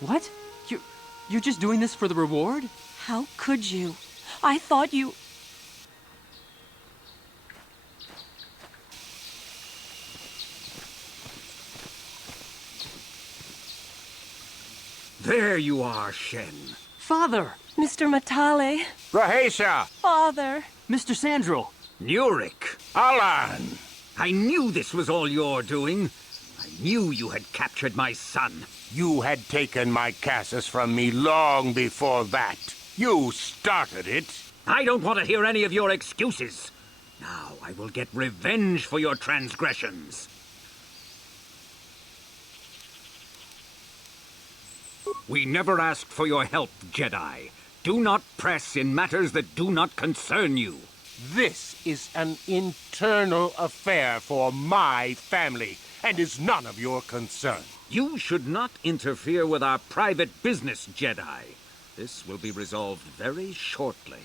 What? You're just doing this for the reward? How could you? I thought you... There you are, Shen. Father! Mr. Matale. Rahesia! Father. Mr. Sandral! Nurik! Alan! I knew this was all your doing. I knew you had captured my son. You had taken my Cassus from me long before that. You started it. I don't want to hear any of your excuses. Now I will get revenge for your transgressions. We never asked for your help, Jedi. Do not press in matters that do not concern you. This is an internal affair for my family, and is none of your concern. You should not interfere with our private business, Jedi. This will be resolved very shortly.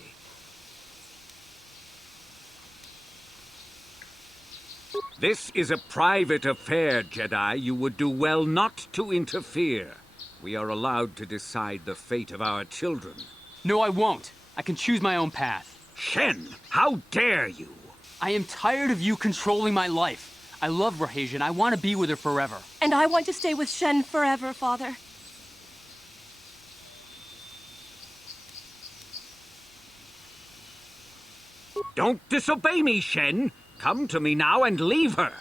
This is a private affair, Jedi. You would do well not to interfere. We are allowed to decide the fate of our children. No, I won't. I can choose my own path. Shen, how dare you? I am tired of you controlling my life. I love Rahesia and I want to be with her forever. And I want to stay with Shen forever, Father. Don't disobey me, Shen. Come to me now and leave her.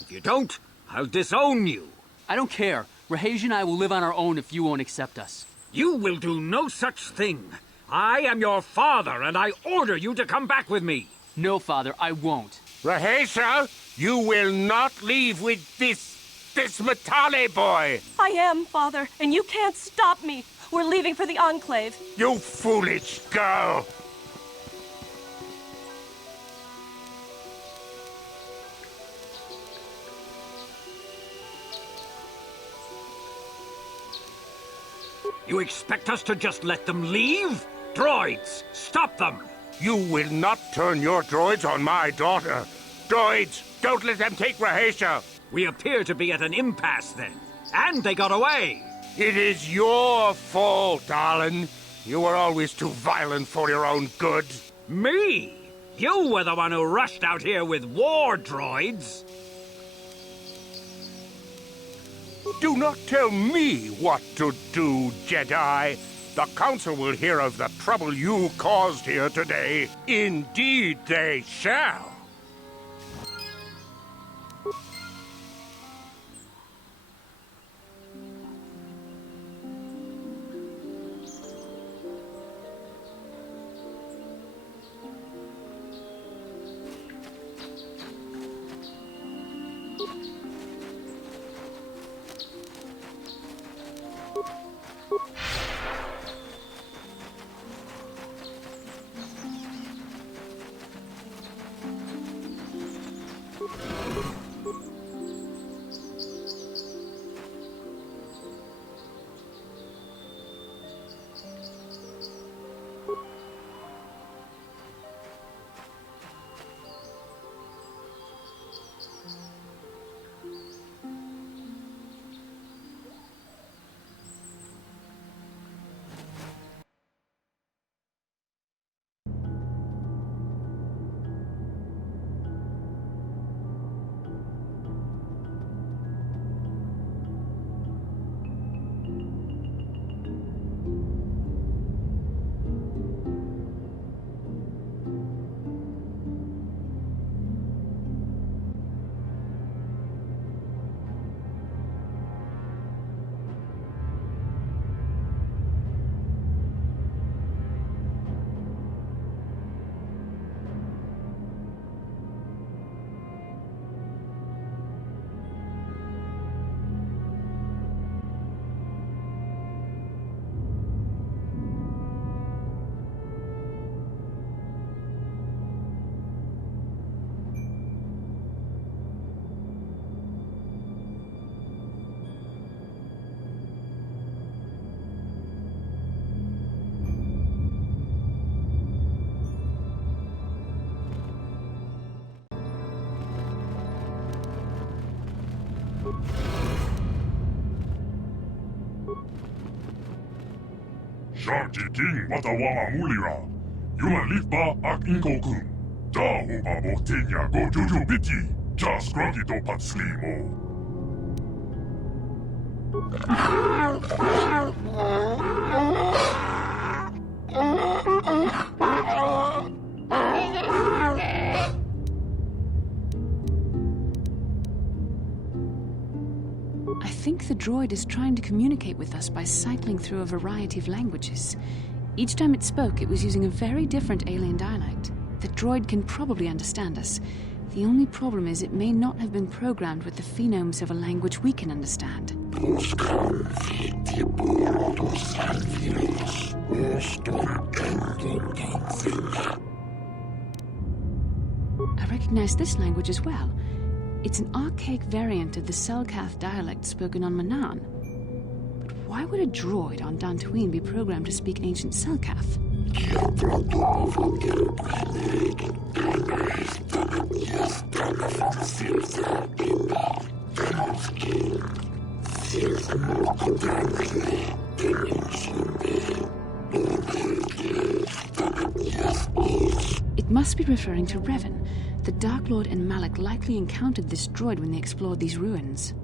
If you don't, I'll disown you. I don't care. Rahesia and I will live on our own if you won't accept us. You will do no such thing. I am your father, and I order you to come back with me. No, Father, I won't. Rahesia, you will not leave with this Matale boy. I am, Father, and you can't stop me. We're leaving for the Enclave. You foolish girl. You expect us to just let them leave? Droids, stop them! You will not turn your droids on my daughter. Droids, don't let them take Rahesia. We appear to be at an impasse then. And they got away. It is your fault, Alan. You were always too violent for your own good. Me? You were the one who rushed out here with war droids. Do not tell me what to do, Jedi. The Council will hear of the trouble you caused here today. Indeed they shall. Sharti King Watawama Mulira. Yuan ba ak ingokun. Da ho ba mo tenya go jojo biti. Just grogito patslimo. I think the droid is trying to communicate with us by cycling through a variety of languages. Each time it spoke, it was using a very different alien dialect. The droid can probably understand us. The only problem is it may not have been programmed with the phonemes of a language we can understand. I recognize this language as well. It's an archaic variant of the Selkath dialect spoken on Manaan. But why would a droid on Dantooine be programmed to speak ancient Selkath? It must be referring to Revan. The Dark Lord and Malak likely encountered this droid when they explored these ruins.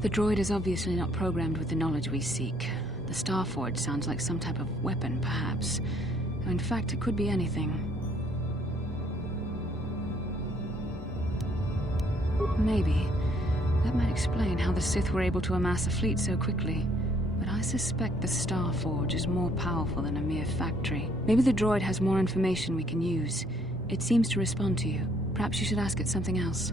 The droid is obviously not programmed with the knowledge we seek. The Starforge sounds like some type of weapon, perhaps. Though in fact, it could be anything. Maybe. That might explain how the Sith were able to amass a fleet so quickly. But I suspect the Starforge is more powerful than a mere factory. Maybe the droid has more information we can use. It seems to respond to you. Perhaps you should ask it something else.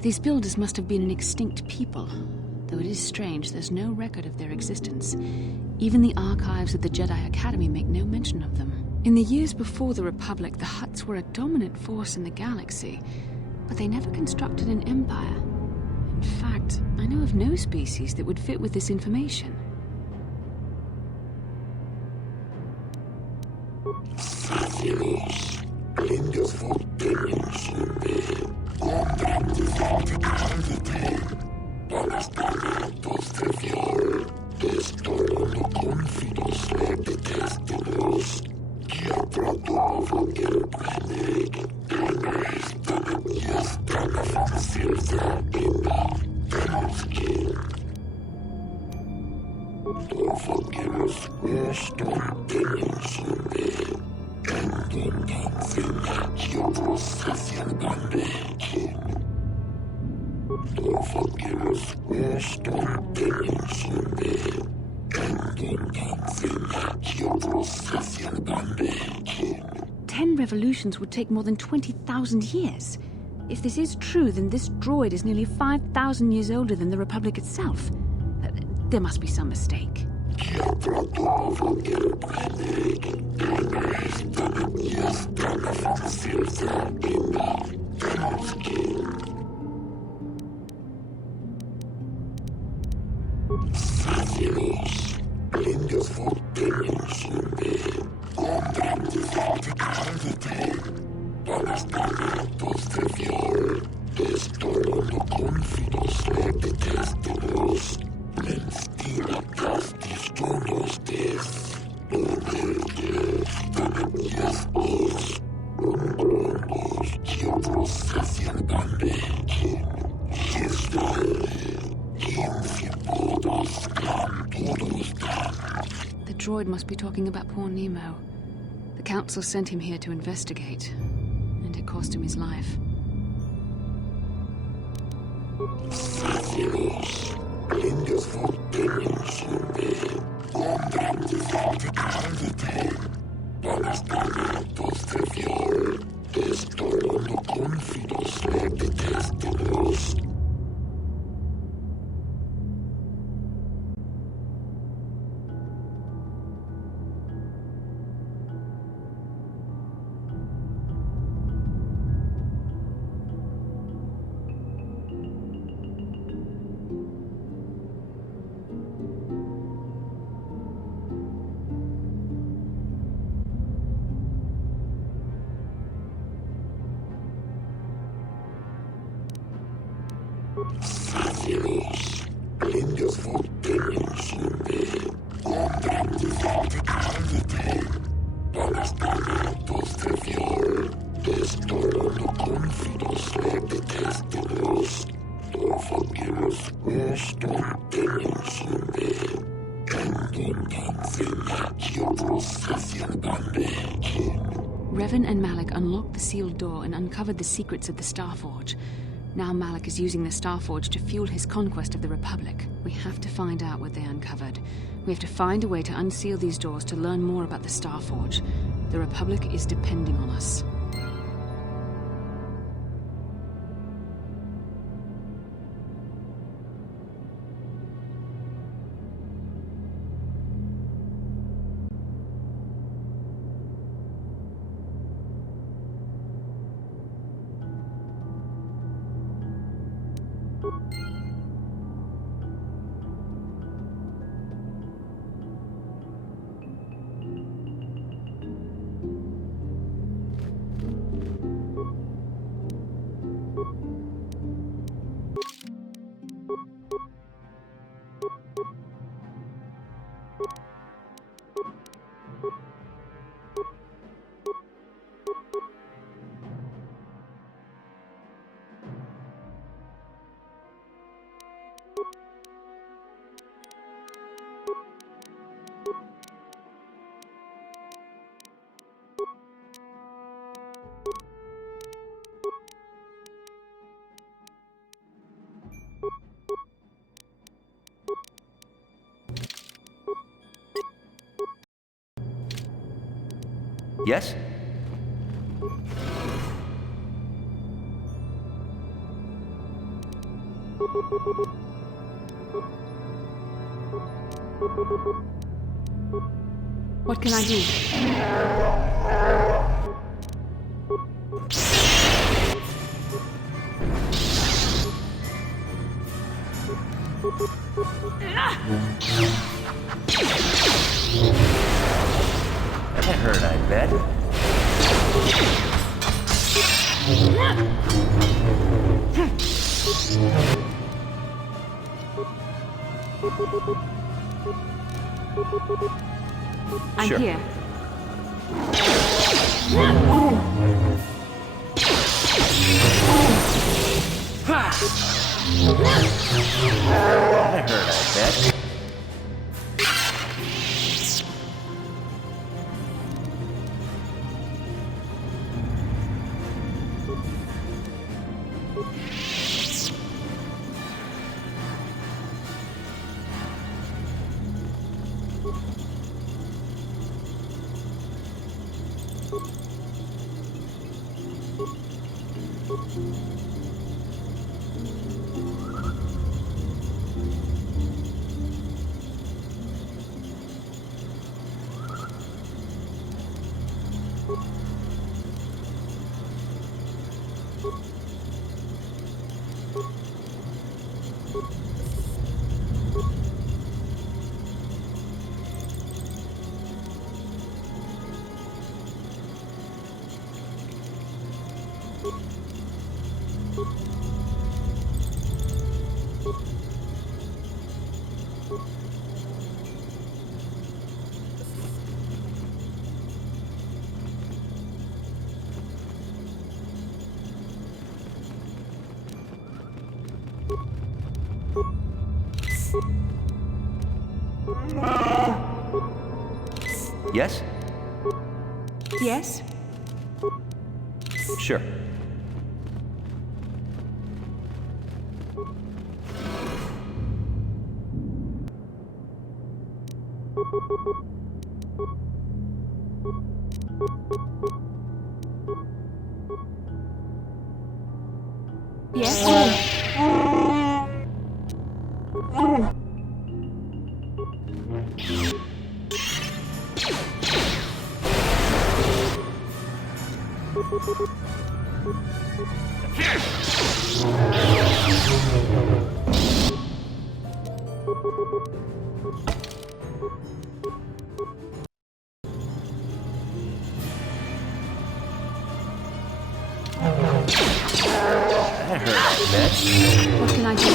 These builders must have been an extinct people. Though it is strange, there's no record of their existence. Even the archives of the Jedi Academy make no mention of them. In the years before the Republic, the Hutts were a dominant force in the galaxy, but they never constructed an empire. In fact, I know of no species that would fit with this information. Revolutions would take more than 20,000 years. If this is true, then this droid is nearly 5,000 years older than the Republic itself. There must be some mistake. Yes, The droid must be talking about poor Nemo. The Council sent him here to investigate, and it cost him his life. Revan and Malik unlocked the sealed door and uncovered the secrets of the Starforge. Now Malik is using the Starforge to fuel his conquest of the Republic. We have to find out what they uncovered. We have to find a way to unseal these doors to learn more about the Starforge. The Republic is depending on us. Yes? What can I do? That hurt, I bet. I'm Sure. here. That hurt, I bet. Yes? Yes? Sure. Yes? That hurt, I bet. What can I do?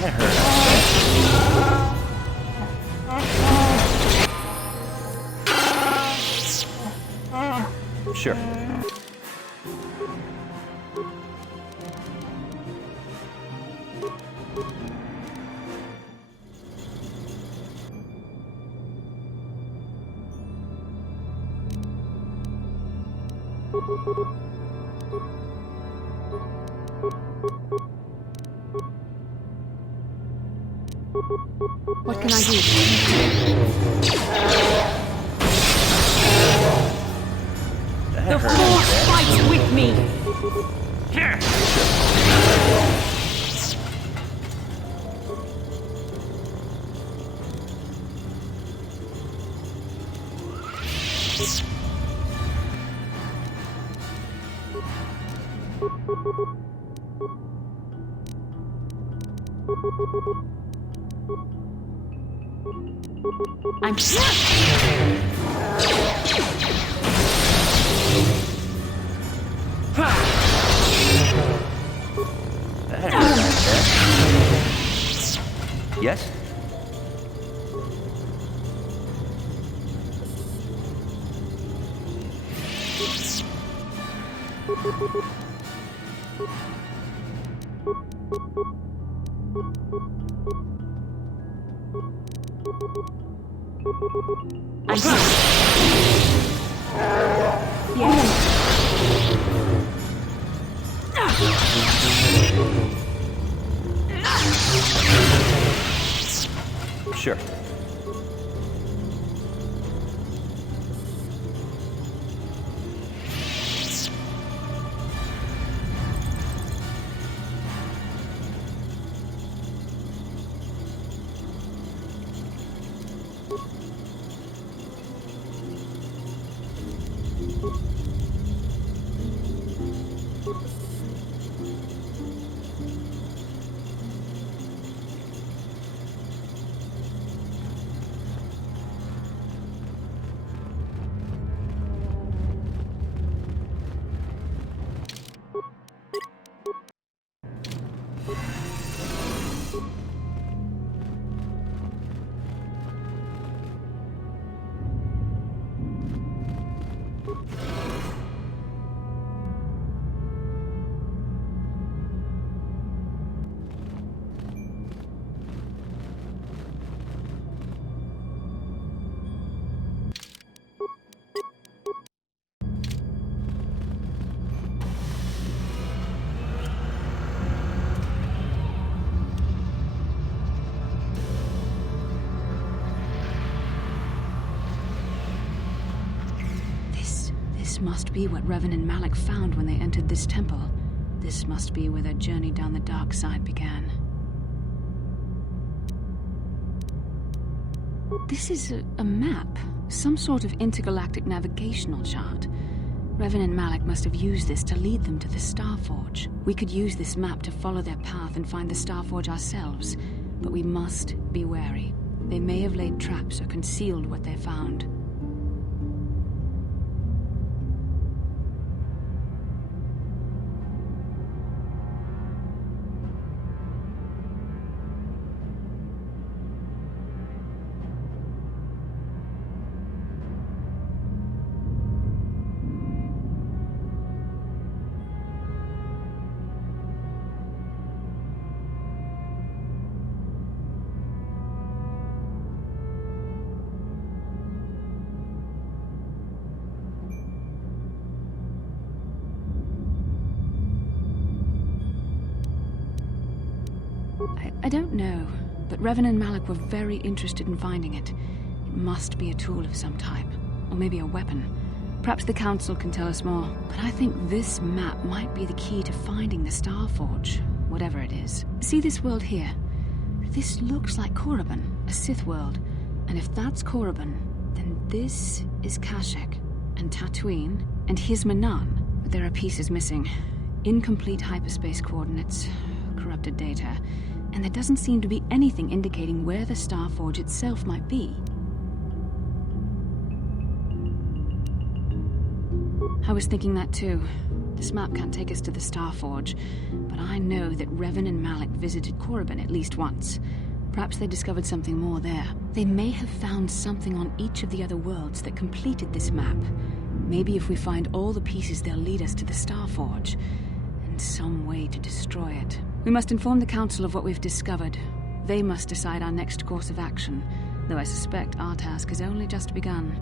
That hurt, I bet. Sure. What can I do? That The hurt, Force fights with me! I'm That hurt, I bet. Yes? Sure. This must be what Revan and Malik found when they entered this temple. This must be where their journey down the dark side began. This is a map, some sort of intergalactic navigational chart. Revan and Malik must have used this to lead them to the Starforge. We could use this map to follow their path and find the Starforge ourselves, but we must be wary. They may have laid traps or concealed what they found. I don't know, but Revan and Malik were very interested in finding it. It must be a tool of some type, or maybe a weapon. Perhaps the Council can tell us more, but I think this map might be the key to finding the Starforge, whatever it is. See this world here? This looks like Korriban, a Sith world, and if that's Korriban, then this is Kashyyyk, and Tatooine, and here's Manan, but there are pieces missing. Incomplete hyperspace coordinates, corrupted data, and there doesn't seem to be anything indicating where the Starforge itself might be. I was thinking that too. This map can't take us to the Starforge, but I know that Revan and Malik visited Korriban at least once. Perhaps they discovered something more there. They may have found something on each of the other worlds that completed this map. Maybe if we find all the pieces, they'll lead us to the Starforge, and some way to destroy it. We must inform the Council of what we've discovered. They must decide our next course of action, though I suspect our task has only just begun.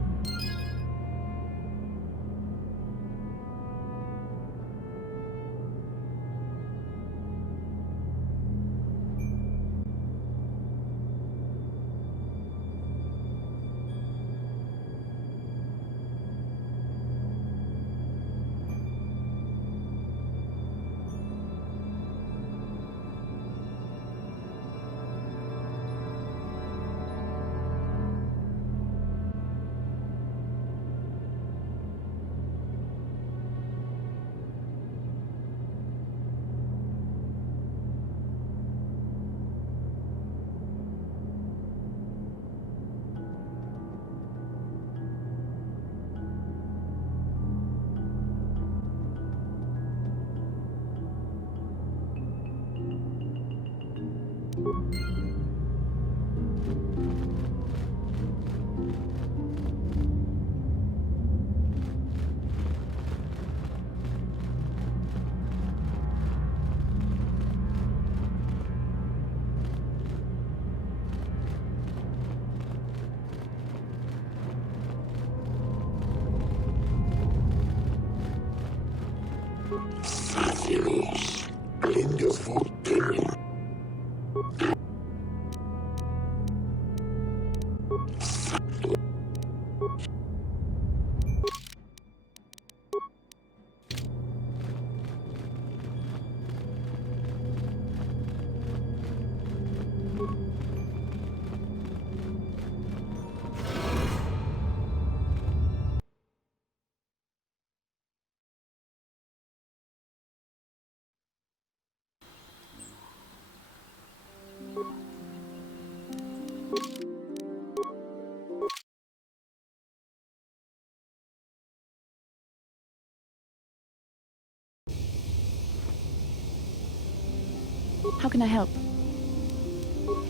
How can I help?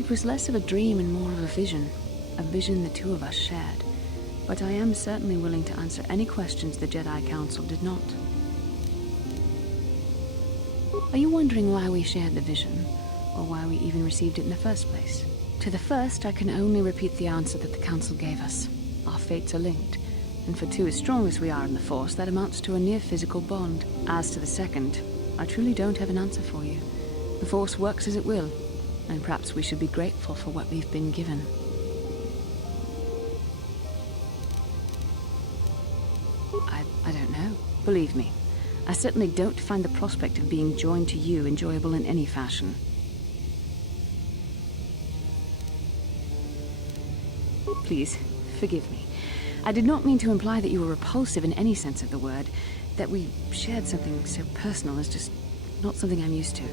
It was less of a dream and more of a vision the two of us shared. But I am certainly willing to answer any questions the Jedi Council did not. Are you wondering why we shared the vision, or why we even received it in the first place? To the first, I can only repeat the answer that the Council gave us. Our fates are linked, and for two as strong as we are in the Force, that amounts to a near-physical bond. As to the second, I truly don't have an answer for you. The Force works as it will, and perhaps we should be grateful for what we've been given. I don't know. Believe me, I certainly don't find the prospect of being joined to you enjoyable in any fashion. Please, forgive me. I did not mean to imply that you were repulsive in any sense of the word. That we shared something so personal is just not something I'm used to.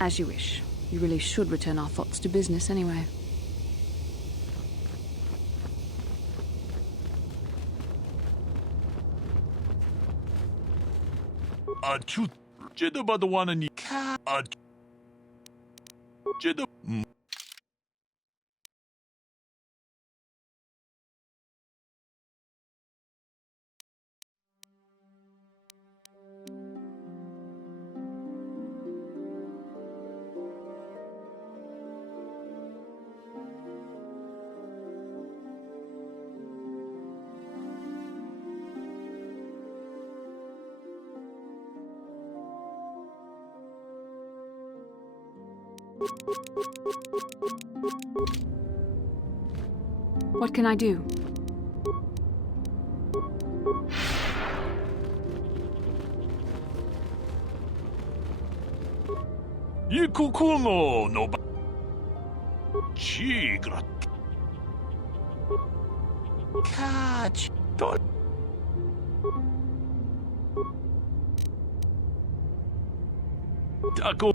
As you wish. You really should return our thoughts to business anyway. What can I do? Ikukuno no Chigrat. Catch. Taco.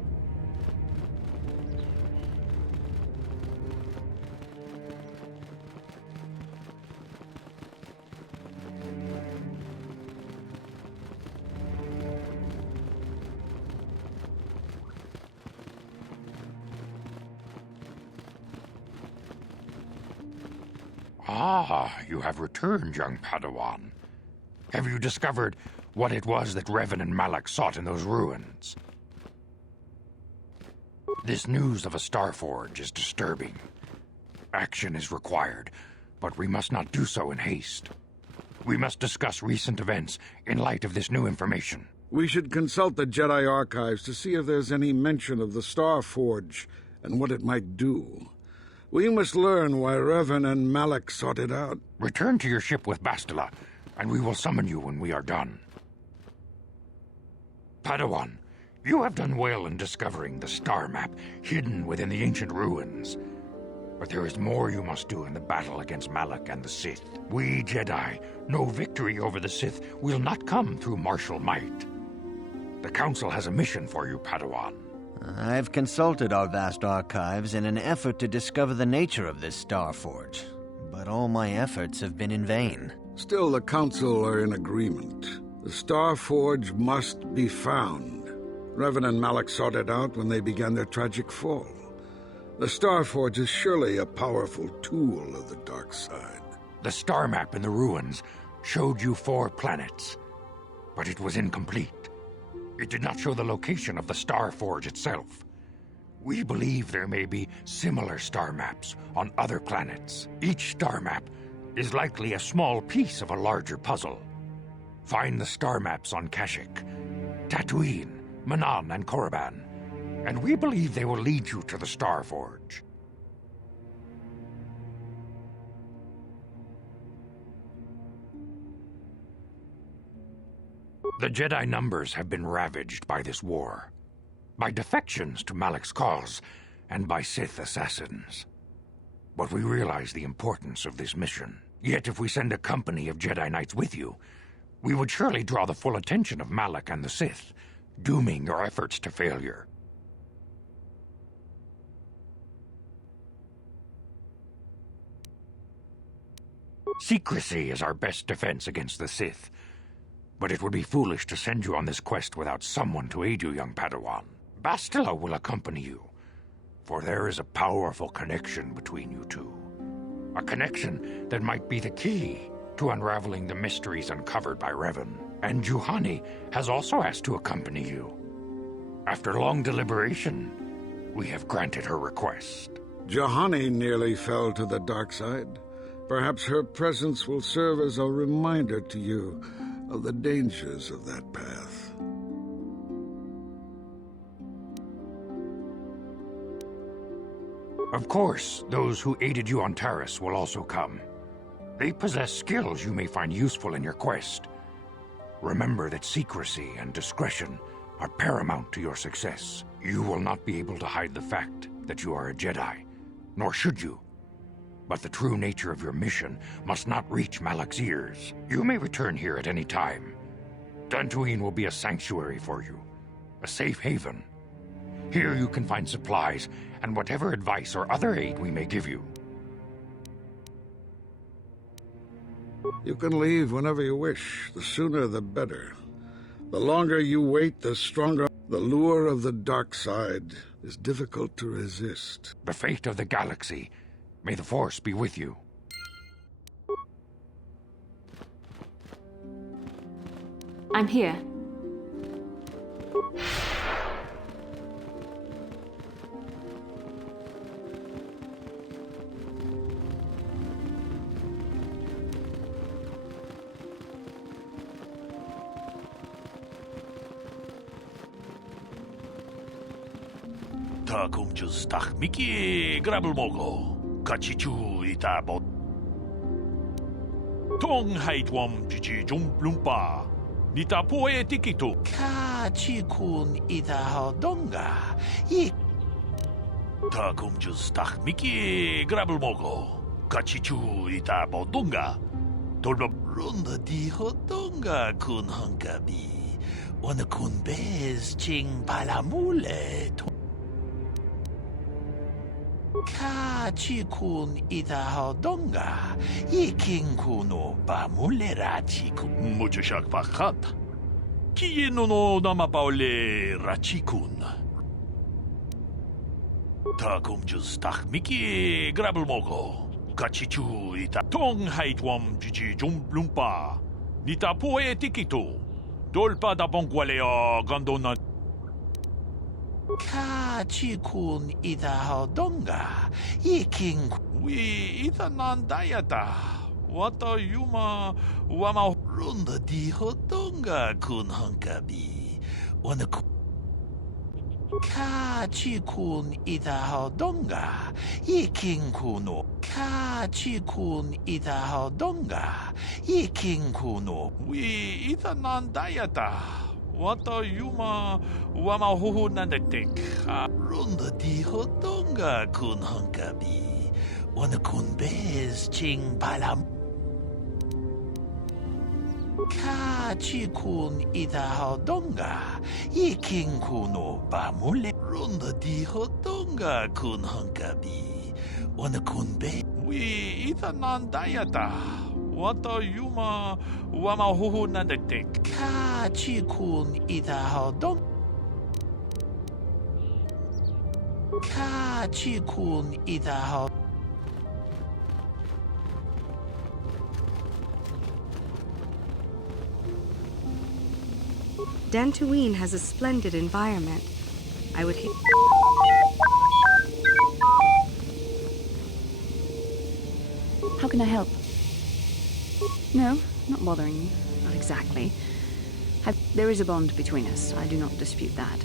Ah, you have returned, young Padawan. Have you discovered what it was that Revan and Malak sought in those ruins? This news of a Starforge is disturbing. Action is required, but we must not do so in haste. We must discuss recent events in light of this new information. We should consult the Jedi archives to see if there's any mention of the Starforge and what it might do. We must learn why Revan and Malak sought it out. Return to your ship with Bastila, and we will summon you when we are done. Padawan, you have done well in discovering the star map hidden within the ancient ruins. But there is more you must do in the battle against Malak and the Sith. We Jedi know victory over the Sith will not come through martial might. The Council has a mission for you, Padawan. I've consulted our vast archives in an effort to discover the nature of this Starforge, but all my efforts have been in vain. Still, the Council are in agreement. The Starforge must be found. Revan and Malak sought it out when they began their tragic fall. The Starforge is surely a powerful tool of the dark side. The star map in the ruins showed you 4 planets, but it was incomplete. It did not show the location of the Starforge itself. We believe there may be similar star maps on other planets. Each star map is likely a small piece of a larger puzzle. Find the star maps on Kashyyyk, Tatooine, Manan, and Korriban, and we believe they will lead you to the Starforge. The Jedi numbers have been ravaged by this war, by defections to Malak's cause, and by Sith assassins. But we realize the importance of this mission. Yet if we send a company of Jedi Knights with you, we would surely draw the full attention of Malak and the Sith, dooming your efforts to failure. Secrecy is our best defense against the Sith. But it would be foolish to send you on this quest without someone to aid you, young Padawan. Bastila will accompany you, for there is a powerful connection between you two. A connection that might be the key to unraveling the mysteries uncovered by Revan. And Juhani has also asked to accompany you. After long deliberation, we have granted her request. Juhani nearly fell to the dark side. Perhaps her presence will serve as a reminder to you of the dangers of that path. Of course, those who aided you on Taris will also come. They possess skills you may find useful in your quest. Remember that secrecy and discretion are paramount to your success. You will not be able to hide the fact that you are a Jedi, nor should you. But the true nature of your mission must not reach Malak's ears. You may return here at any time. Dantooine will be a sanctuary for you, a safe haven. Here you can find supplies and whatever advice or other aid we may give you. You can leave whenever you wish. The sooner the better. The longer you wait, the stronger. The lure of the dark side is difficult to resist. The fate of the galaxy. May the Force be with you. I'm here. 다 공주스 딱 미끼 그랍을 먹어 같이 주이다 못 동하이트웜 주지 좀 룸바 니타 포에 티키토 같이 군 이다 하던가 다 공주스 딱 미끼 그랍을 먹어 같이 주이다 못던가 돌밥 론다 디 하던가 군 한가비 오늘 군 베스 징 발라물레 같이 군 이다 하던가 이킹군오 바물레라치쿠 무주샥 바카타 키예노노 나마바올레 라치군 다 공주스 딱 미끼 그랍을 먹어 같이 주이다 동하이트웜 주지 좀 룸바 니타 포에 티키토 돌바다 봉과레어 간도나 같이 군 이다 하던가 이킹 위 이다 난다야다 왔다 유마 와마 론다 디 하던가 군 한가비 오늘 같이 군 이다 하던가 이킹군오 같이 군 이다 하던가 이킹군오 위 이다 난다야다 왔다 유마 와마 호호난다떼 론다 디 하던가 군 한가비 오늘 군 베스 징 발람 같이 군 이다 하던가 이킹군오 바물레 론다 디 하던가 군 한가비 오늘 군베 위 이다 난다야다 왔다 유마 와마 호호난다떼 같이 군 이다 하던 같이 군 이다 하 Dantooine has a splendid environment. I would hate... How can I help? No, not bothering you. Not exactly. There is a bond between us. I do not dispute that.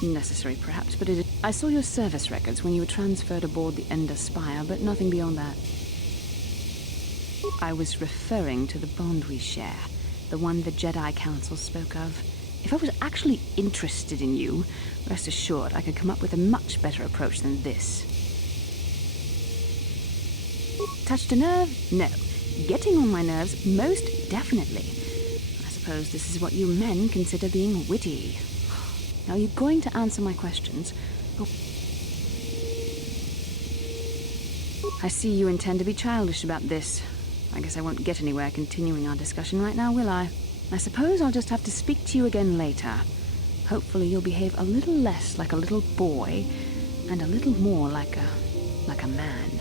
Necessary, perhaps, but it is... I saw your service records when you were transferred aboard the Ender Spire, but nothing beyond that. I was referring to the bond we share. The one the Jedi Council spoke of. If I was actually interested in you, rest assured I could come up with a much better approach than this. Touched a nerve? No. Getting on my nerves? Most definitely. I suppose this is what you men consider being witty. Now, you're going to answer my questions, but... I see you intend to be childish about this. I guess I won't get anywhere continuing our discussion right now, will I? I suppose I'll just have to speak to you again later. Hopefully you'll behave a little less like a little boy, and a little more like a man.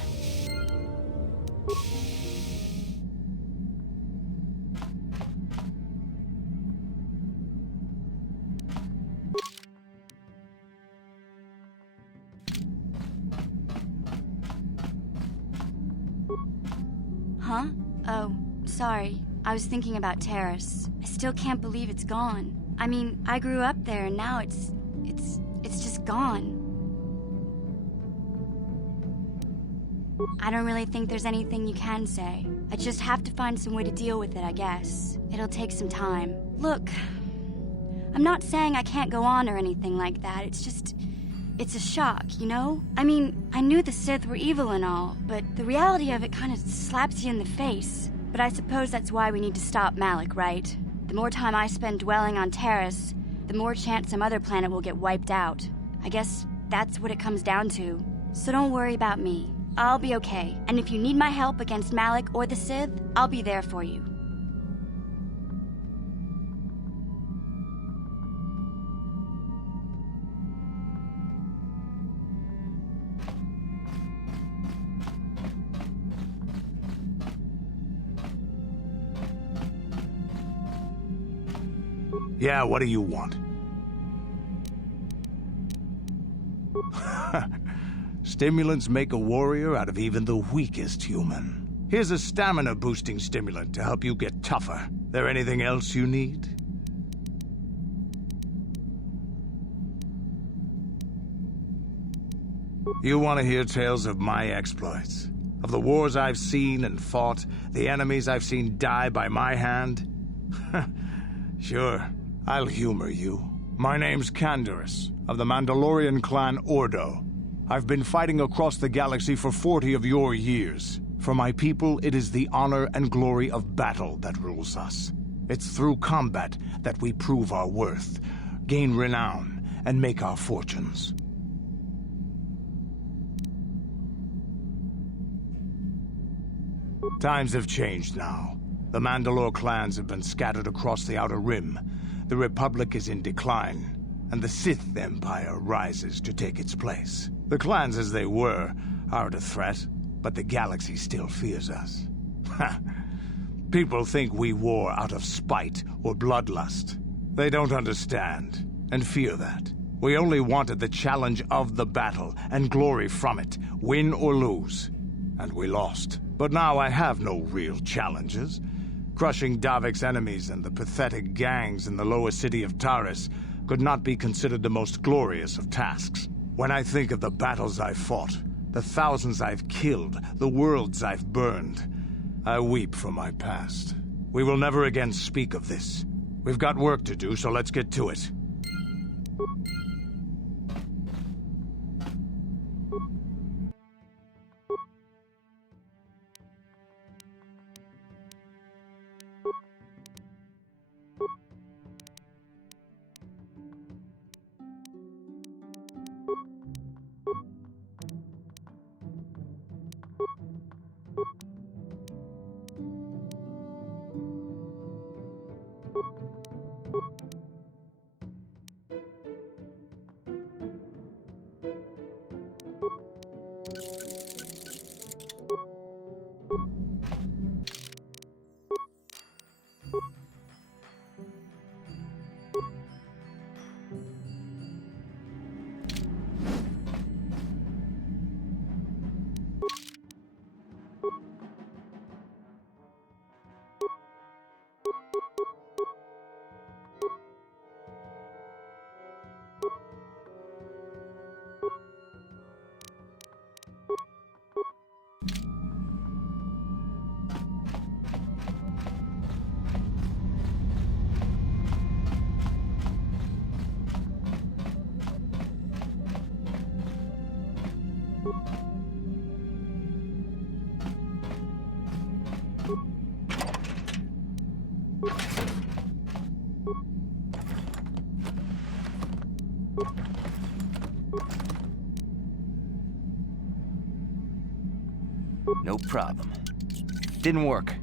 Huh? Oh, sorry. I was thinking about Terrace. I still can't believe it's gone. I mean, I grew up there and now it's just gone. I don't really think there's anything you can say. I just have to find some way to deal with it, I guess. It'll take some time. Look, I'm not saying I can't go on or anything like that. It's a shock, you know? I mean, I knew the Sith were evil and all, but the reality of it kind of slaps you in the face. But I suppose that's why we need to stop Malik, right? The more time I spend dwelling on Terrace, the more chance some other planet will get wiped out. I guess that's what it comes down to. So don't worry about me. I'll be okay. And if you need my help against Malik or the Sith, I'll be there for you. Yeah, what do you want? Stimulants make a warrior out of even the weakest human. Here's a stamina-boosting stimulant to help you get tougher. There anything else you need? You want to hear tales of my exploits? Of the wars I've seen and fought, the enemies I've seen die by my hand? Sure, I'll humor you. My name's Canderous, of the Mandalorian clan Ordo. I've been fighting across the galaxy for 40 of your years. For my people, it is the honor and glory of battle that rules us. It's through combat that we prove our worth, gain renown, and make our fortunes. Times have changed now. The Mandalore clans have been scattered across the Outer Rim. The Republic is in decline, and the Sith Empire rises to take its place. The clans as they were aren't a threat, but the galaxy still fears us. People think we war out of spite or bloodlust. They don't understand, and fear that. We only wanted the challenge of the battle, and glory from it, win or lose. And we lost. But now I have no real challenges. Crushing Davik's enemies and the pathetic gangs in the lower city of Taris could not be considered the most glorious of tasks. When I think of the battles I've fought, the thousands I've killed, the worlds I've burned, I weep for my past. We will never again speak of this. We've got work to do, so let's get to it. No problem. Didn't work.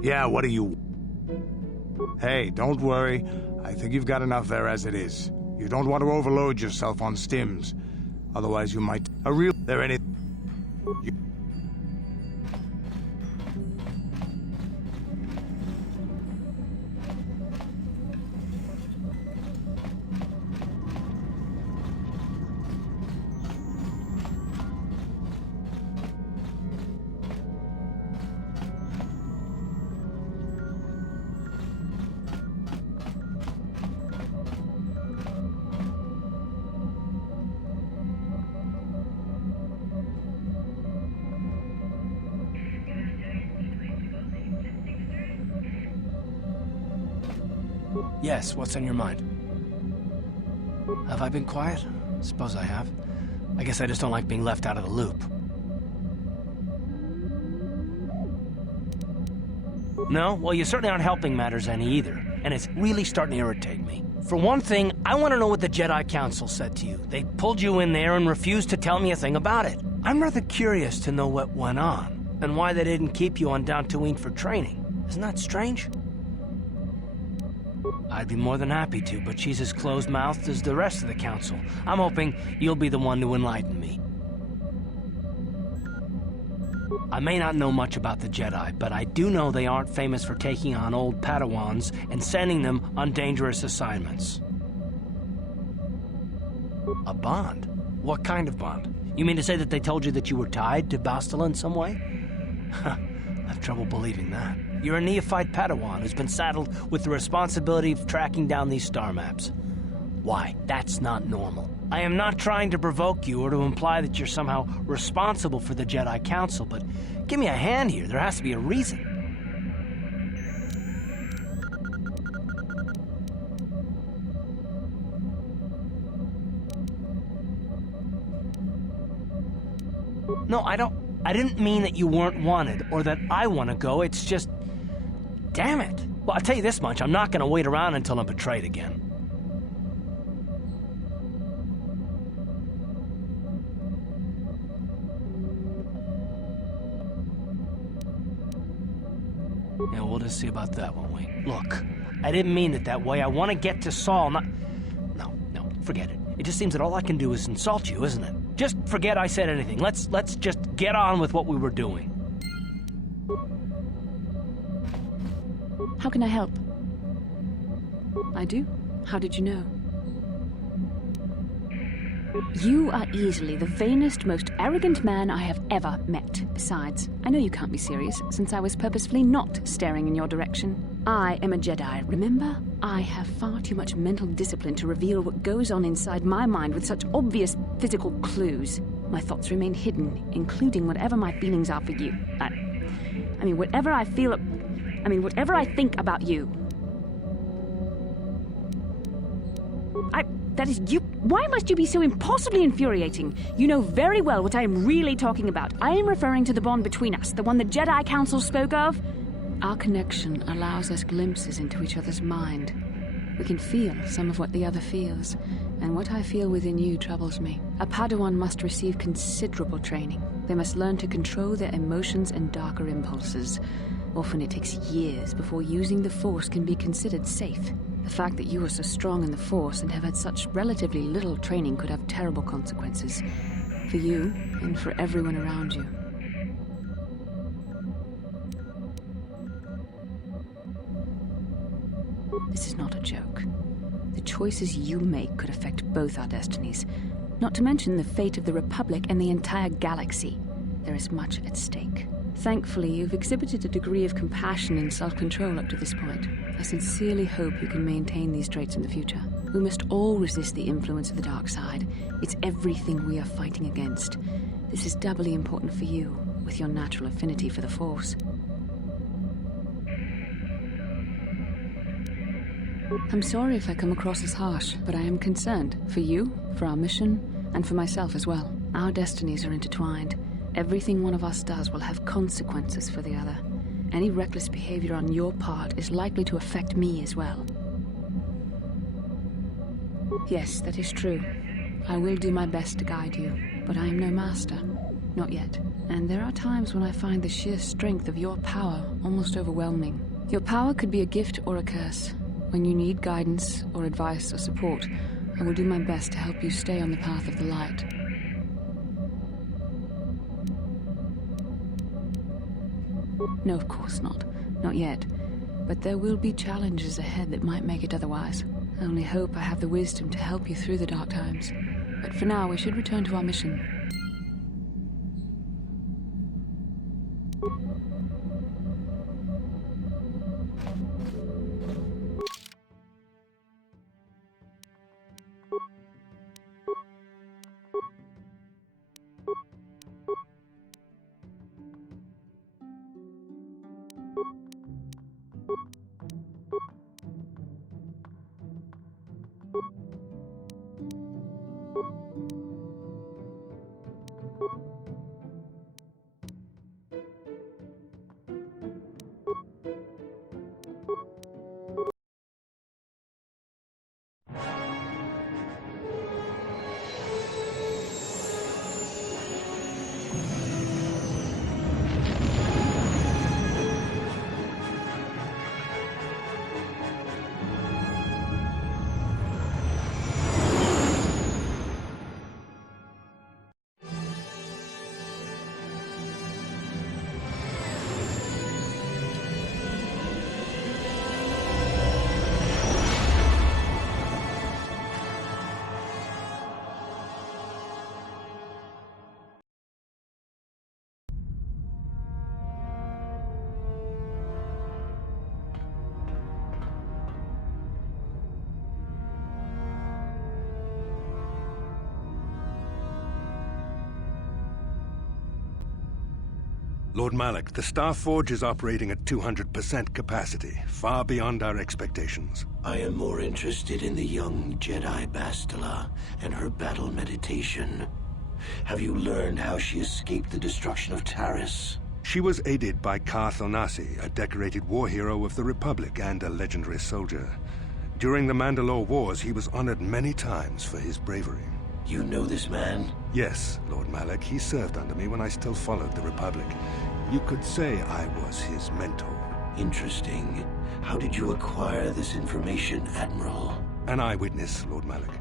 Yeah, what do you... Hey, don't worry. I think you've got enough there as it is. You don't want to overload yourself on stims. Otherwise you might... There any... Yes, what's on your mind? Have I been quiet? Suppose I have. I guess I just don't like being left out of the loop. No? Well, you certainly aren't helping matters any either, and it's really starting to irritate me. For one thing, I want to know what the Jedi Council said to you. They pulled you in there and refused to tell me a thing about it. I'm rather curious to know what went on, and why they didn't keep you on Dantooine for training. Isn't that strange? I'd be more than happy to, but she's as closed-mouthed as the rest of the Council. I'm hoping you'll be the one to enlighten me. I may not know much about the Jedi, but I do know they aren't famous for taking on old Padawans and sending them on dangerous assignments. A bond? What kind of bond? You mean to say that they told you that you were tied to Bastila in some way? I have trouble believing that. You're a neophyte Padawan who's been saddled with the responsibility of tracking down these star maps. Why? That's not normal. I am not trying to provoke you or to imply that you're somehow responsible for the Jedi Council, but give me a hand here. There has to be a reason. No, I didn't mean that you weren't wanted or that I want to go. It's just... Damn it. Well, I'll tell you this much. I'm not going to wait around until I'm betrayed again. Yeah, we'll just see about that, won't we? Look, I didn't mean it that way. I want to get to Saul, not... No, forget it. It just seems that all I can do is insult you, isn't it? Just forget I said anything. Let's just get on with what we were doing. How can I help? I do? How did you know? You are easily the vainest, most arrogant man I have ever met. Besides, I know you can't be serious, since I was purposefully not staring in your direction. I am a Jedi, remember? I have far too much mental discipline to reveal what goes on inside my mind with such obvious physical clues. My thoughts remain hidden, including whatever my feelings are for you. I mean, whatever I feel... whatever I think about you. That is you. Why must you be so impossibly infuriating? You know very well what I am really talking about. I am referring to the bond between us, the one the Jedi Council spoke of. Our connection allows us glimpses into each other's mind. We can feel some of what the other feels, and what I feel within you troubles me. A Padawan must receive considerable training. They must learn to control their emotions and darker impulses. Often it takes years before using the Force can be considered safe. The fact that you are so strong in the Force and have had such relatively little training could have terrible consequences. For you, and for everyone around you. This is not a joke. The choices you make could affect both our destinies. Not to mention the fate of the Republic and the entire galaxy. There is much at stake. Thankfully, you've exhibited a degree of compassion and self-control up to this point. I sincerely hope you can maintain these traits in the future. We must all resist the influence of the dark side. It's everything we are fighting against. This is doubly important for you, with your natural affinity for the Force. I'm sorry if I come across as harsh, but I am concerned. For you, for our mission, and for myself as well. Our destinies are intertwined. Everything one of us does will have consequences for the other. Any reckless behavior on your part is likely to affect me as well. Yes, that is true. I will do my best to guide you, but I am no master. Not yet. And there are times when I find the sheer strength of your power almost overwhelming. Your power could be a gift or a curse. When you need guidance or advice or support, I will do my best to help you stay on the path of the light. No, of course not. Not yet. But there will be challenges ahead that might make it otherwise. I only hope I have the wisdom to help you through the dark times. But for now, we should return to our mission. Lord Malak, the Star Forge is operating at 200% capacity, far beyond our expectations. I am more interested in the young Jedi Bastila and her battle meditation. Have you learned how she escaped the destruction of Taris? She was aided by Karth Onasi, a decorated war hero of the Republic and a legendary soldier. During the Mandalore Wars, he was honored many times for his bravery. You know this man? Yes, Lord Malak. He served under me when I still followed the Republic. You could say I was his mentor. Interesting. How did you acquire this information, Admiral? An eyewitness, Lord Malak.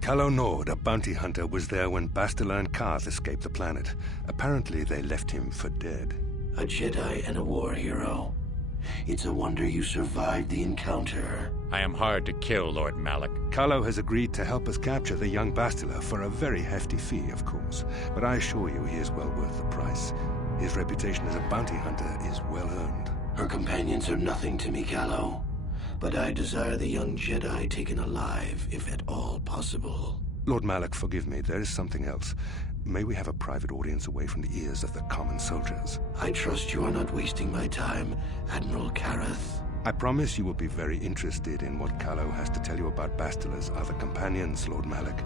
Calo Nord, a bounty hunter, was there when Bastila and Karth escaped the planet. Apparently, they left him for dead. A Jedi and a war hero. It's a wonder you survived the encounter. I am hard to kill, Lord Malak. Calo has agreed to help us capture the young Bastila for a very hefty fee, of course. But I assure you he is well worth the price. His reputation as a bounty hunter is well earned. Her companions are nothing to me, Calo. But I desire the young Jedi taken alive, if at all possible. Lord Malak, forgive me. There is something else. May we have a private audience away from the ears of the common soldiers? I trust you are not wasting my time, Admiral Kareth. I promise you will be very interested in what Calo has to tell you about Bastila's other companions, Lord Malak.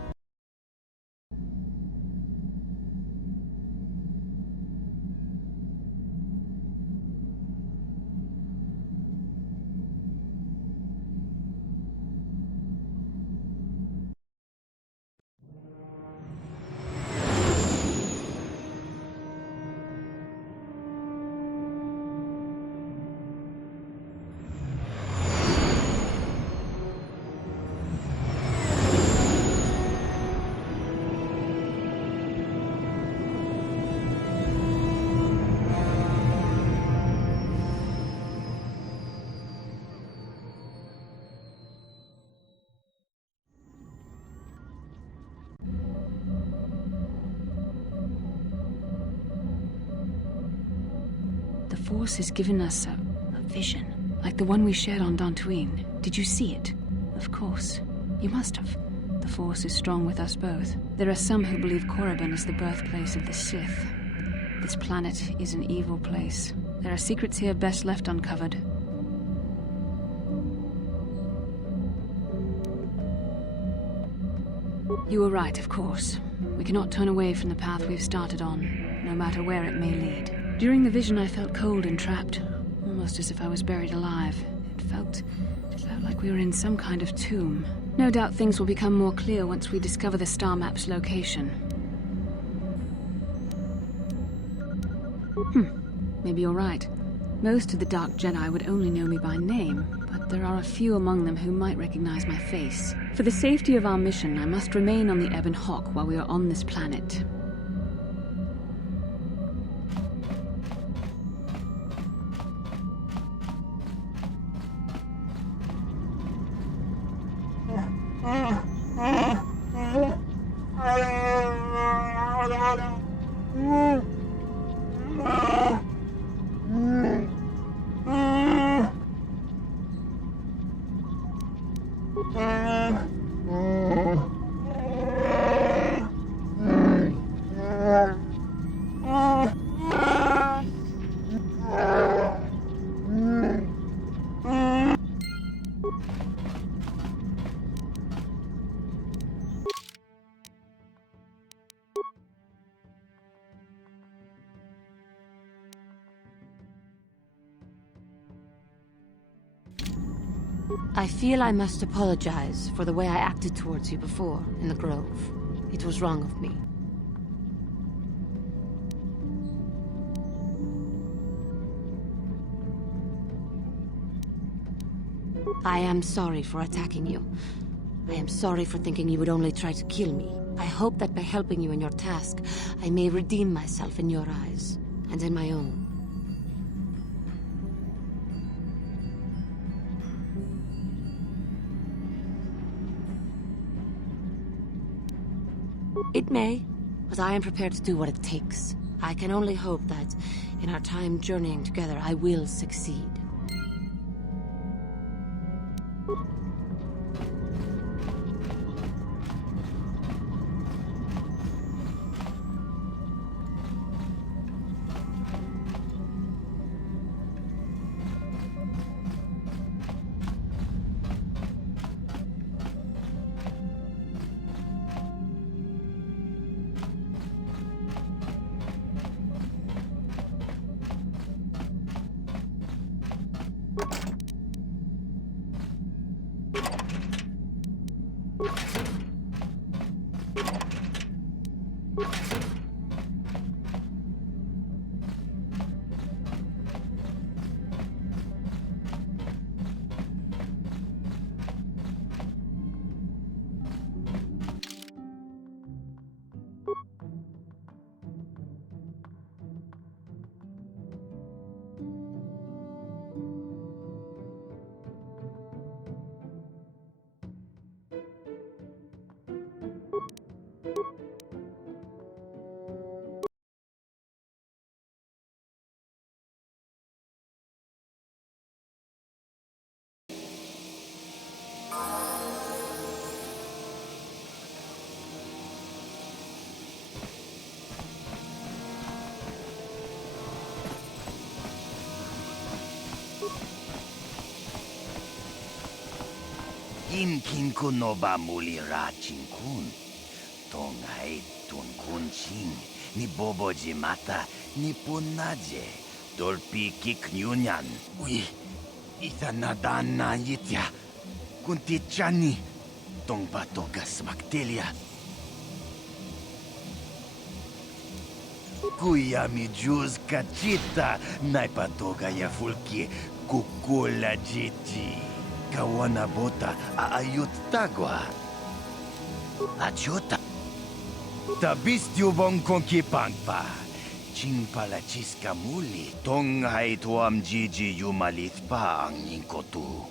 The Force has given us a vision, like the one we shared on Dantooine. Did you see it? Of course. You must have. The Force is strong with us both. There are some who believe Korriban is the birthplace of the Sith. This planet is an evil place. There are secrets here best left uncovered. You were right, of course. We cannot turn away from the path we've started on, no matter where it may lead. During the vision, I felt cold and trapped, almost as if I was buried alive. It felt like we were in some kind of tomb. No doubt things will become more clear once we discover the star map's location. Maybe you're right. Most of the Dark Jedi would only know me by name, but there are a few among them who might recognize my face. For the safety of our mission, I must remain on the Ebon Hawk while we are on this planet. I feel I must apologize for the way I acted towards you before, in the Grove. It was wrong of me. I am sorry for attacking you. I am sorry for thinking you would only try to kill me. I hope that by helping you in your task, I may redeem myself in your eyes, and in my own. It may, but I am prepared to do what it takes. I can only hope that, in our time journeying together, I will succeed. Kin kun no ba muli ra chin kun. Tong hai tun kun ching. Ni bobo jimata ni punaje. Dolpi kik nyunyan. Ui. Ita nadan na yitya. Kunti chani. Tong batoga smaktelia. Kuya mi juz kachita. Naipatoga ya fulki. Kukula jiti. Kawana bota aayut tagwa. Achuta. Tabistyo bong konki pangpa. Ching pala chiska muli. Tong hai tuam jiji yumalit pa ang ningkotu.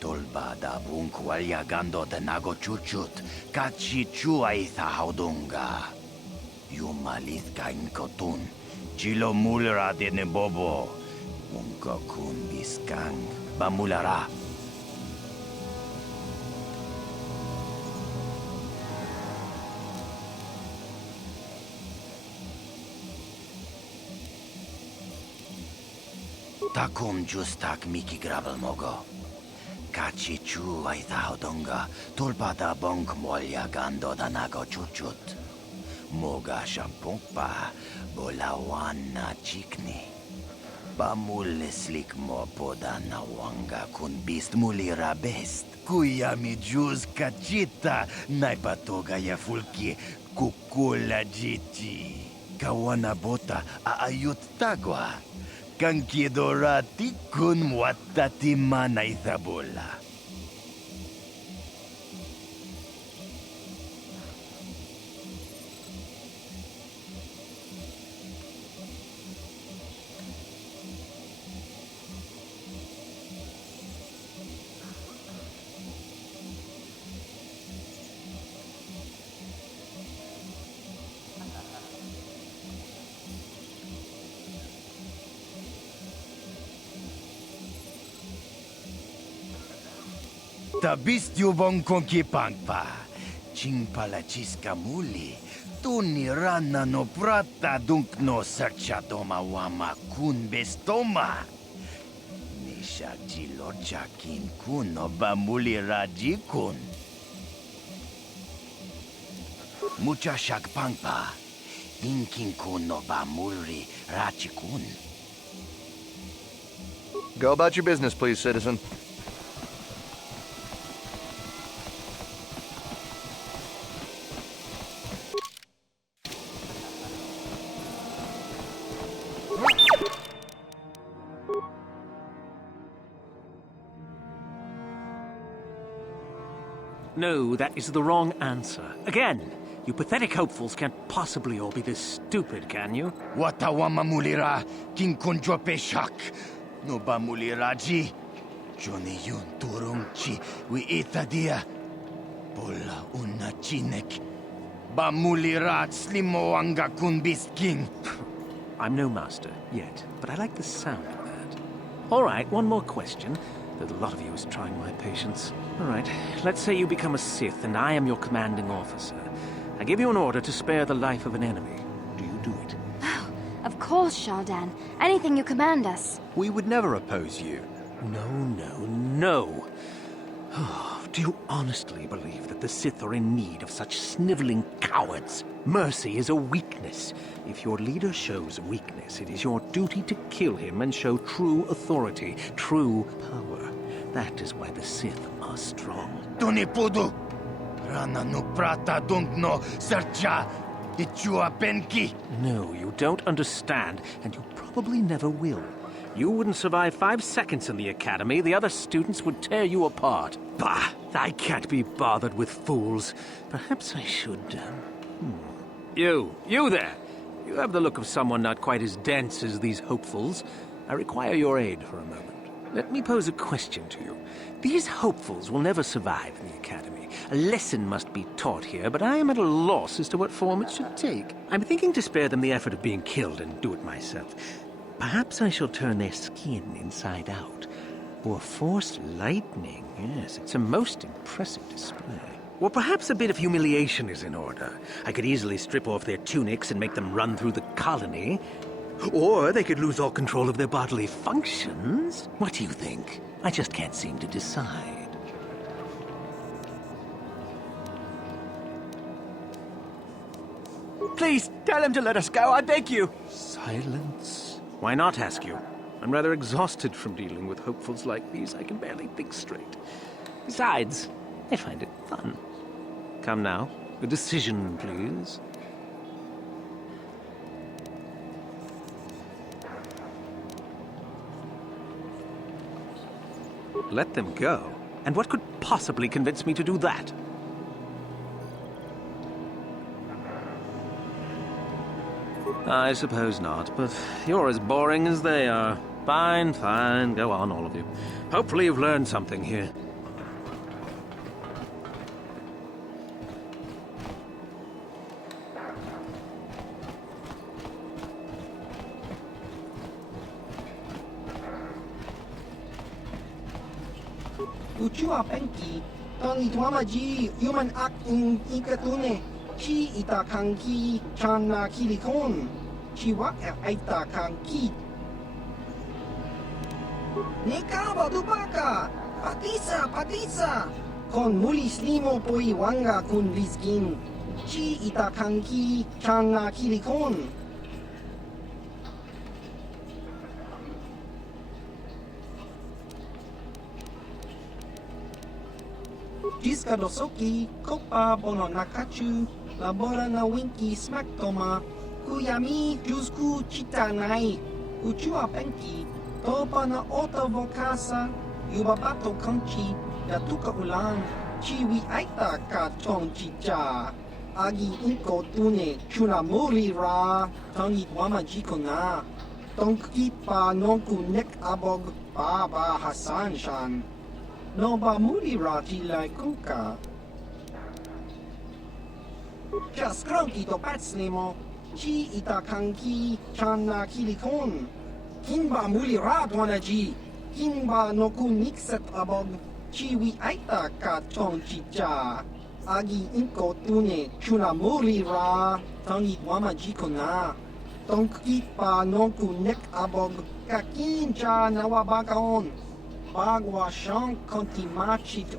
Tolba da bung kwalya gando da nago chuchut. Kachi chuay tha haudunga. Yumalit ka inkotun. Chilo mulera de bobo. Unka kun biskang. Bamulara. Takum justak miki gravel mogo. Kachi chu ay tahodonga. Tulpada bonk molya gando danago chuchut. Moga shampumpa. Bolawan na chikni. Bamuleslik mo poda na wanga kun bist mulira best. Kuya mi juz kachita. Naipatoga ya fulki. Kukula jiti. Kawana bota aayut tagwa. Kankidorati kun watati manaythabola. Tabistyo bong konkipangpa. Chingpalachiska muli. Tunirana no prata dunk no serchadoma wama kun bestoma. Nisha jilocha kin kun no bamuli raji kun. Mucha shakpangpa. Inkin kun no bamuri raji kun. Go about your business, please, citizen. No, that is the wrong answer. Again, you pathetic hopefuls can't possibly all be this stupid, can you? Watawama mulira, king kunjope shak. No ba muliraji. Johnny yun turungchi, we itadia. Pola una chinek. Ba mulirat slimoanga kun beast king. I'm no master, yet, but I like the sound of that. All right, one more question. Though the lot of you is trying my patience. All right, let's say you become a Sith and I am your commanding officer. I give you an order to spare the life of an enemy. Do you do it? Oh, of course, Shardan. Anything you command us. We would never oppose you. No. Do you honestly believe that the Sith are in need of such sniveling cowards? Mercy is a weakness. If your leader shows weakness, it is your duty to kill him and show true authority, true power. That is why the Sith are strong. Tunipudu! Rana no prata dunk no sercha. Ichua penki. No, you don't understand, and you probably never will. You wouldn't survive 5 seconds in the academy. The other students would tear you apart. Bah! I can't be bothered with fools. Perhaps I should... You there! You have the look of someone not quite as dense as these hopefuls. I require your aid for a moment. Let me pose a question to you. These hopefuls will never survive in the academy. A lesson must be taught here, but I am at a loss as to what form it should take. I'm thinking to spare them the effort of being killed and do it myself. Perhaps I shall turn their skin inside out. Or force lightning. Yes, it's a most impressive display. Or perhaps a bit of humiliation is in order. I could easily strip off their tunics and make them run through the colony. Or they could lose all control of their bodily functions. What do you think? I just can't seem to decide. Please, tell him to let us go, I beg you. Silence. Why not, ask you? I'm rather exhausted from dealing with hopefuls like these. I can barely think straight. Besides, I find it fun. Come now, a decision, please. Let them go? And what could possibly convince me to do that? I suppose not, but you're as boring as they are. Fine, go on, all of you. Hopefully you've learned something here. Uchua penki, tani tuamaji, human act in ikatune, chi ita kanki, chana kilikon, chiwa aita kanki. Nekaba dubaka, patisa, kon mulis limo poi wanga kun liskin, chi ita kanki, chana kilikon. Jiska dosoki, kopa bono nakachu, labora na winki smack toma, kuyami jusku chitanai, uchua penki, topa na ota vokasa, yubabato kanchi, yatuka ulan, chiwi aita ka tong chicha, agi inko tune, chuna muri ra, tangi wama jiko na, tongki pa nonku nek abog, baba Hassan shan. No ba muri rati lai kuka. Just cronky to patslimo. Chi ita kanki chana kilikon. Kinba muli rat wanaji. Kinba no ku nixet abog. Chiwi aita ka tong chicha. Agi inko tune chuna muri ra. Tangi wama jiko na. Tongki pa no ku nek abog. Kakin cha nawabakaon. Bagwa shank konti machit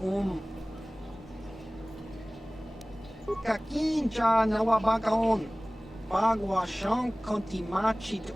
Kakinja nawabagaon. Bagwa shank konti machit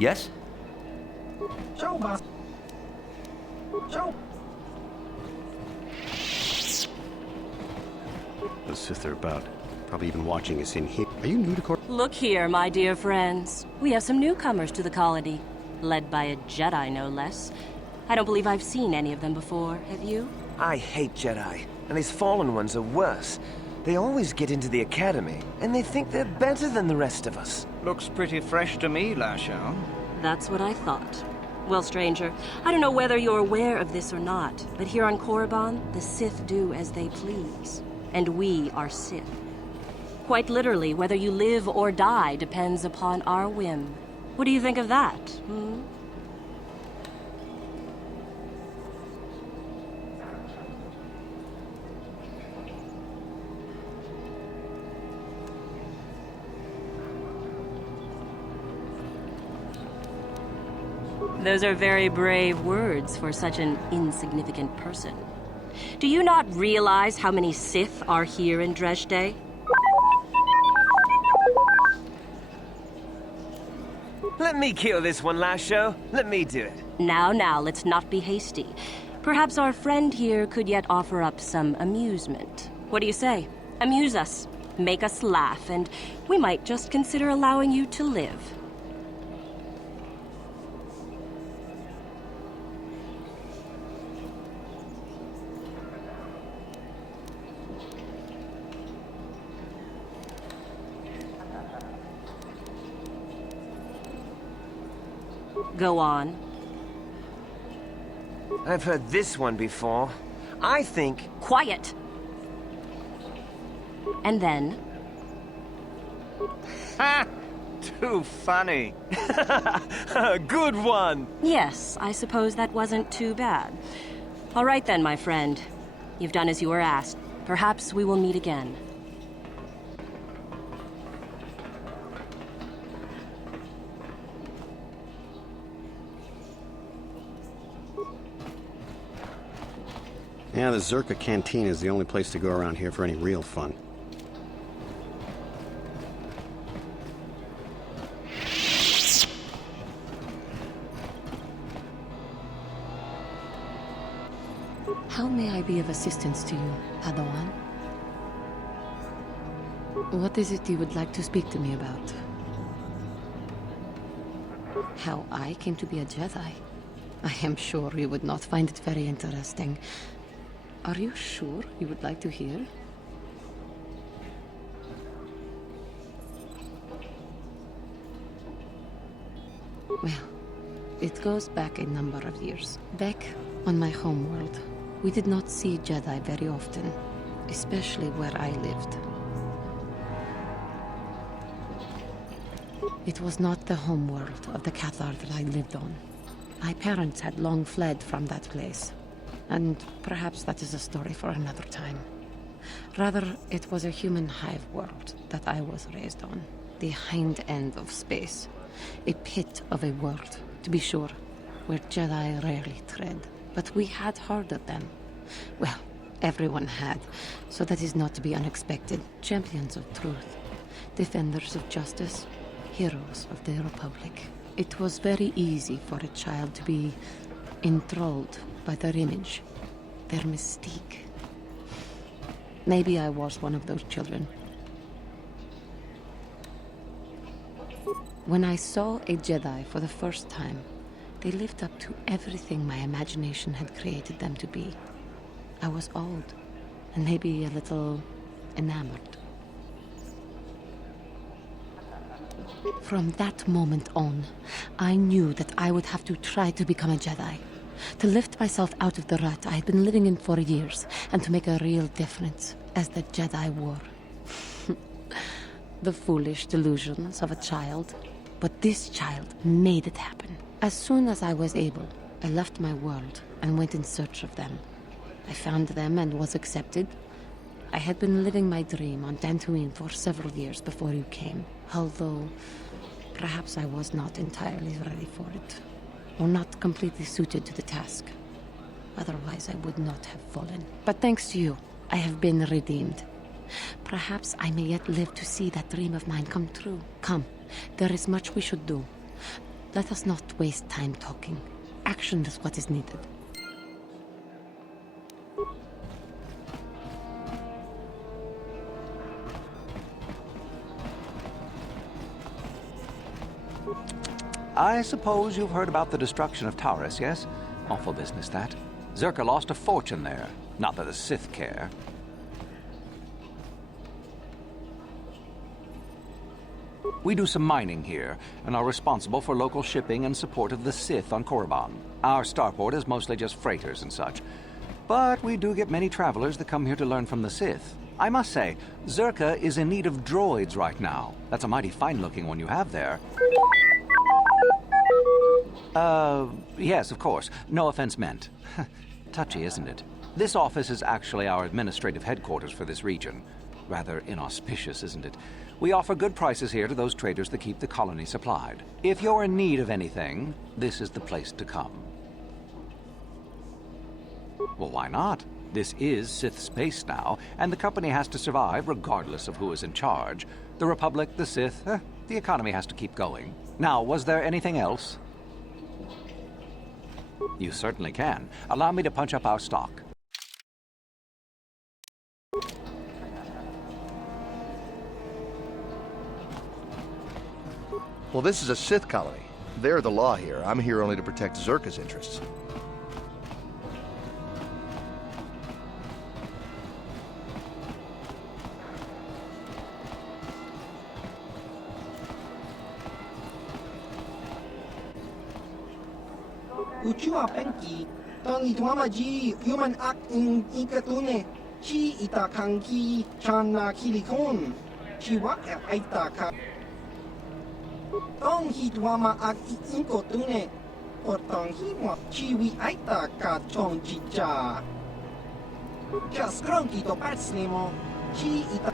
Yes? Ciao, boss. Ciao. Those Sith are about. Probably even watching us in here. Are you new to Court? Look here, my dear friends. We have some newcomers to the colony, led by a Jedi, no less. I don't believe I've seen any of them before, have you? I hate Jedi, and these fallen ones are worse. They always get into the academy, and they think they're better than the rest of us. Looks pretty fresh to me, Lasho. That's what I thought. Well, stranger, I don't know whether you're aware of this or not, but here on Korriban, the Sith do as they please. And we are Sith. Quite literally, whether you live or die depends upon our whim. What do you think of that, hmm? Those are very brave words for such an insignificant person. Do you not realize how many Sith are here in Dresde? Let me kill this one, Lasho. Let me do it. Now, let's not be hasty. Perhaps our friend here could yet offer up some amusement. What do you say? Amuse us, make us laugh, and we might just consider allowing you to live. Go on. I've heard this one before. I think... Quiet! And then... Ha! Too funny. Good one! Yes, I suppose that wasn't too bad. All right then, my friend. You've done as you were asked. Perhaps we will meet again. Yeah, the Zerka Canteen is the only place to go around here for any real fun. How may I be of assistance to you, Padawan? What is it you would like to speak to me about? How I came to be a Jedi? I am sure you would not find it very interesting. Are you sure you would like to hear? Well, it goes back a number of years. Back on my homeworld, we did not see Jedi very often, especially where I lived. It was not the homeworld of the KOTOR that I lived on. My parents had long fled from that place. And perhaps that is a story for another time. Rather, it was a human hive world that I was raised on. The hind end of space. A pit of a world, to be sure, where Jedi rarely tread. But we had heard of them. Well, everyone had, so that is not to be unexpected. Champions of truth, defenders of justice, heroes of the Republic. It was very easy for a child to be enthralled by their image, their mystique. Maybe I was one of those children. When I saw a Jedi for the first time, they lived up to everything my imagination had created them to be. I was awed, and maybe a little enamored. From that moment on, I knew that I would have to try to become a Jedi. To lift myself out of the rut I had been living in for years, and to make a real difference, as the Jedi were. The foolish delusions of a child. But this child made it happen. As soon as I was able, I left my world and went in search of them. I found them and was accepted. I had been living my dream on Dantooine for several years before you came, although perhaps I was not entirely ready for it. Or not completely suited to the task. Otherwise, I would not have fallen. But thanks to you, I have been redeemed. Perhaps I may yet live to see that dream of mine come true. Come, there is much we should do. Let us not waste time talking. Action is what is needed. I suppose you've heard about the destruction of Taurus, yes? Awful business, that. Zerka lost a fortune there. Not that the Sith care. We do some mining here, and are responsible for local shipping and support of the Sith on Korriban. Our starport is mostly just freighters and such. But we do get many travelers that come here to learn from the Sith. I must say, Zerka is in need of droids right now. That's a mighty fine-looking one you have there. Yes, of course. No offense meant. Touchy, isn't it? This office is actually our administrative headquarters for this region. Rather inauspicious, isn't it? We offer good prices here to those traders that keep the colony supplied. If you're in need of anything, this is the place to come. Well, why not? This is Sith space now, and the company has to survive regardless of who is in charge. The Republic, the Sith, the economy has to keep going. Now, was there anything else? You certainly can. Allow me to punch up our stock. Well, this is a Sith colony. They're the law here. I'm here only to protect Zerka's interests. Uchua penki, tong itwamaji human act in ikatune, chi itakanki chana kilikon, chiwak aitaka. Tong hitwama act inkotune, Potong himo chiwi aita ka chong chicha. Just grunky to patslimo. Chi ita.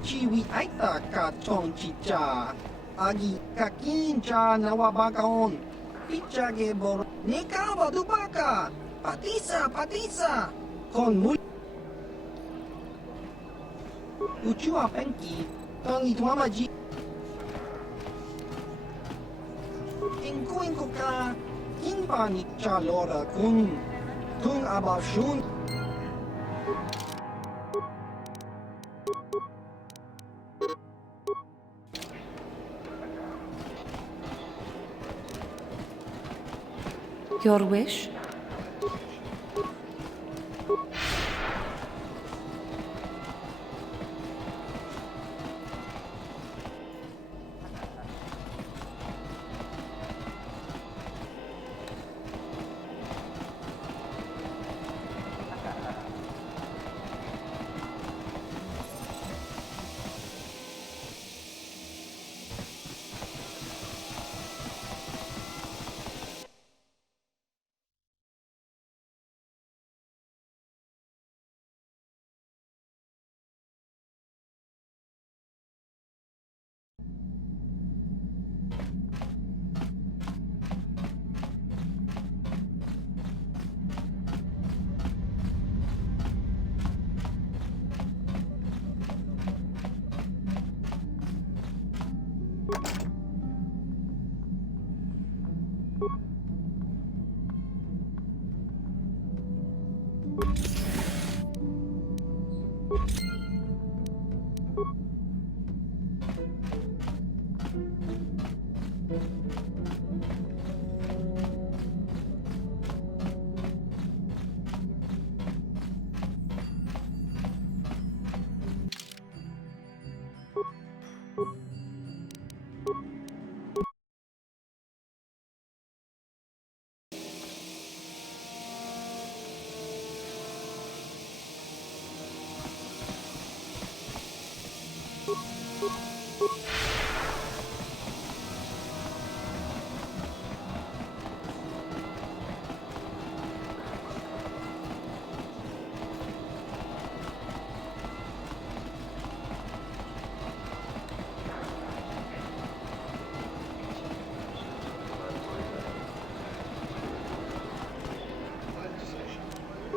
Chiwi aita ka chong chicha. Agi kakincha nawabagaon. Picha gebor. Nekawa dubaka. Patisa. Kon mul. Uchua penki. Tong ituamaji. Inkuin ko ka. Kinba ni chalora kun. Tung abashun. Your wish?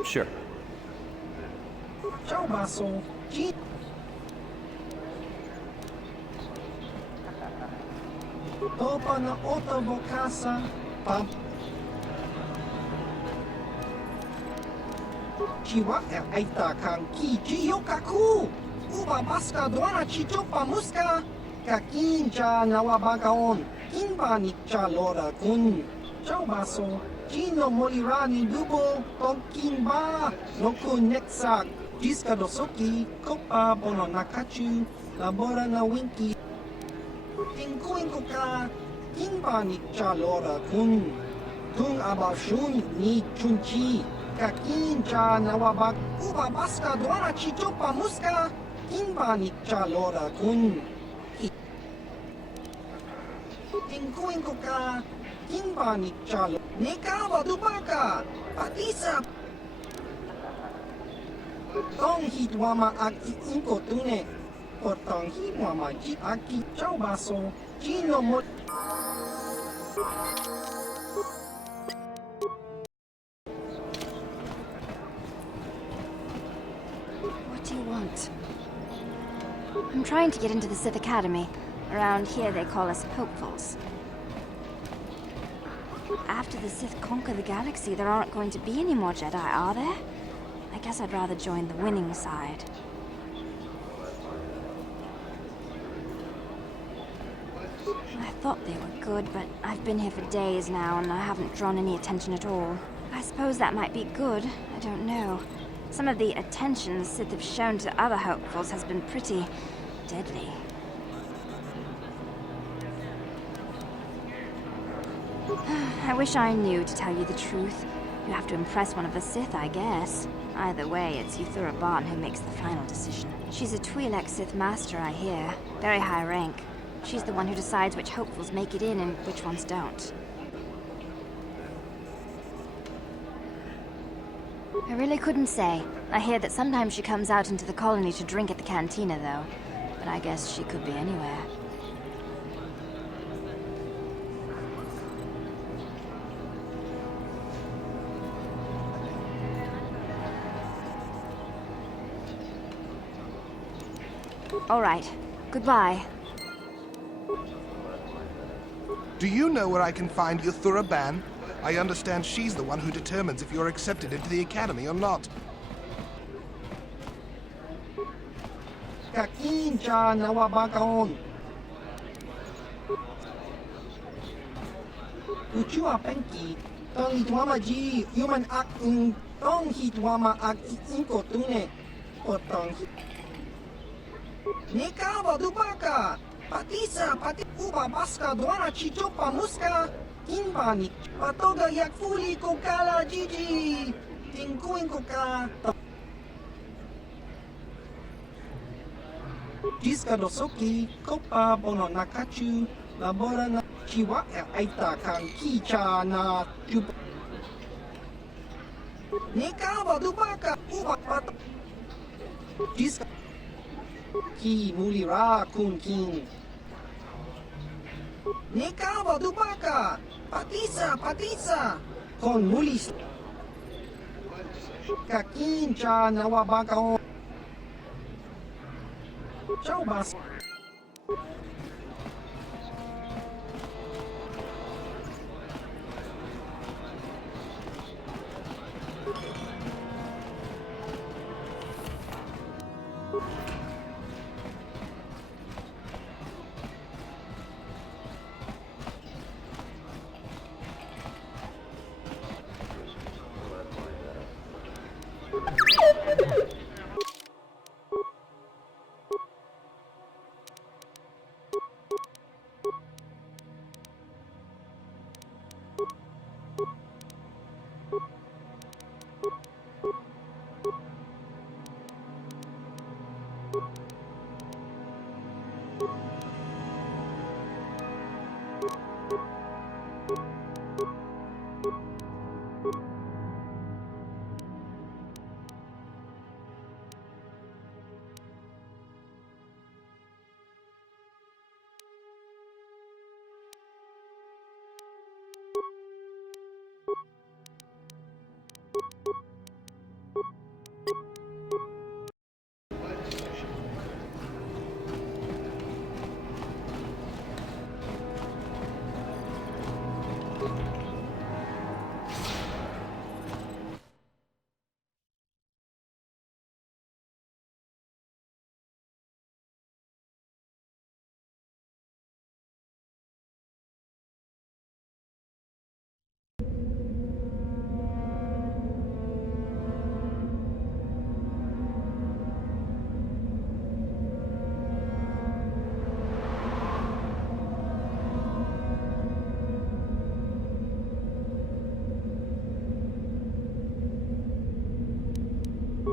Sure. Ciao, baso. Topa na otobokasa. Pam. Chiwa aita kan ki chiyokaku. Uba baska doana chichopa muska. Kakincha nawabagaon. Kinba ni chalora kun. Ciao, baso. Chino molirani dubo, tonkinba, noku neksak, jiska dosoki, kopa bono nakachu, labora na winki. Tinkuin ka, kinba ni chalora kun. Tung abashun ni chunchi, kakincha nawabak, uba baska doana chichopa muska, kinba ni chalora kun. Tinkuin ka, kinba ni chalora. Nekawa dubaka! Patisa! Tong hitwama aki inko tune. Potong hitwama ji aki chau baso. Chino mo... What do you want? I'm trying to get into the Sith Academy. Around here they call us hopefuls. After the Sith conquer the galaxy, there aren't going to be any more Jedi, are there? I guess I'd rather join the winning side. I thought they were good, but I've been here for days now, and I haven't drawn any attention at all. I suppose that might be good, I don't know. Some of the attention the Sith have shown to other hopefuls has been pretty deadly. I wish I knew, to tell you the truth. You have to impress one of the Sith, I guess. Either way, it's Yuthura Ban who makes the final decision. She's a Twi'lek Sith Master, I hear. Very high rank. She's the one who decides which hopefuls make it in and which ones don't. I really couldn't say. I hear that sometimes she comes out into the colony to drink at the cantina, though. But I guess she could be anywhere. All right. Goodbye. Do you know where I can find Yuthura Ban? I understand she's the one who determines if you're accepted into the Academy or not. Kakincha nawabakaon. Uchua penki. Tong hitwama ji human ak tong hitwama ak inko tune. Potong. Nikawa dubaka. Patisa pati uba baska duana chichopa muska. Inbani. Patoga yakfuli kokala jiji. Tingkuin koka. Jiska dosoki. Kopa bono nakachu. Labora na chiwa aita kan kicha na chupa. Nikawa dubaka. Uba pato. Jiska. Ki mulira kun king. Nikawa dubaka. Patisa. Kon mulis. Kakincha nawabaka. Ciao bas.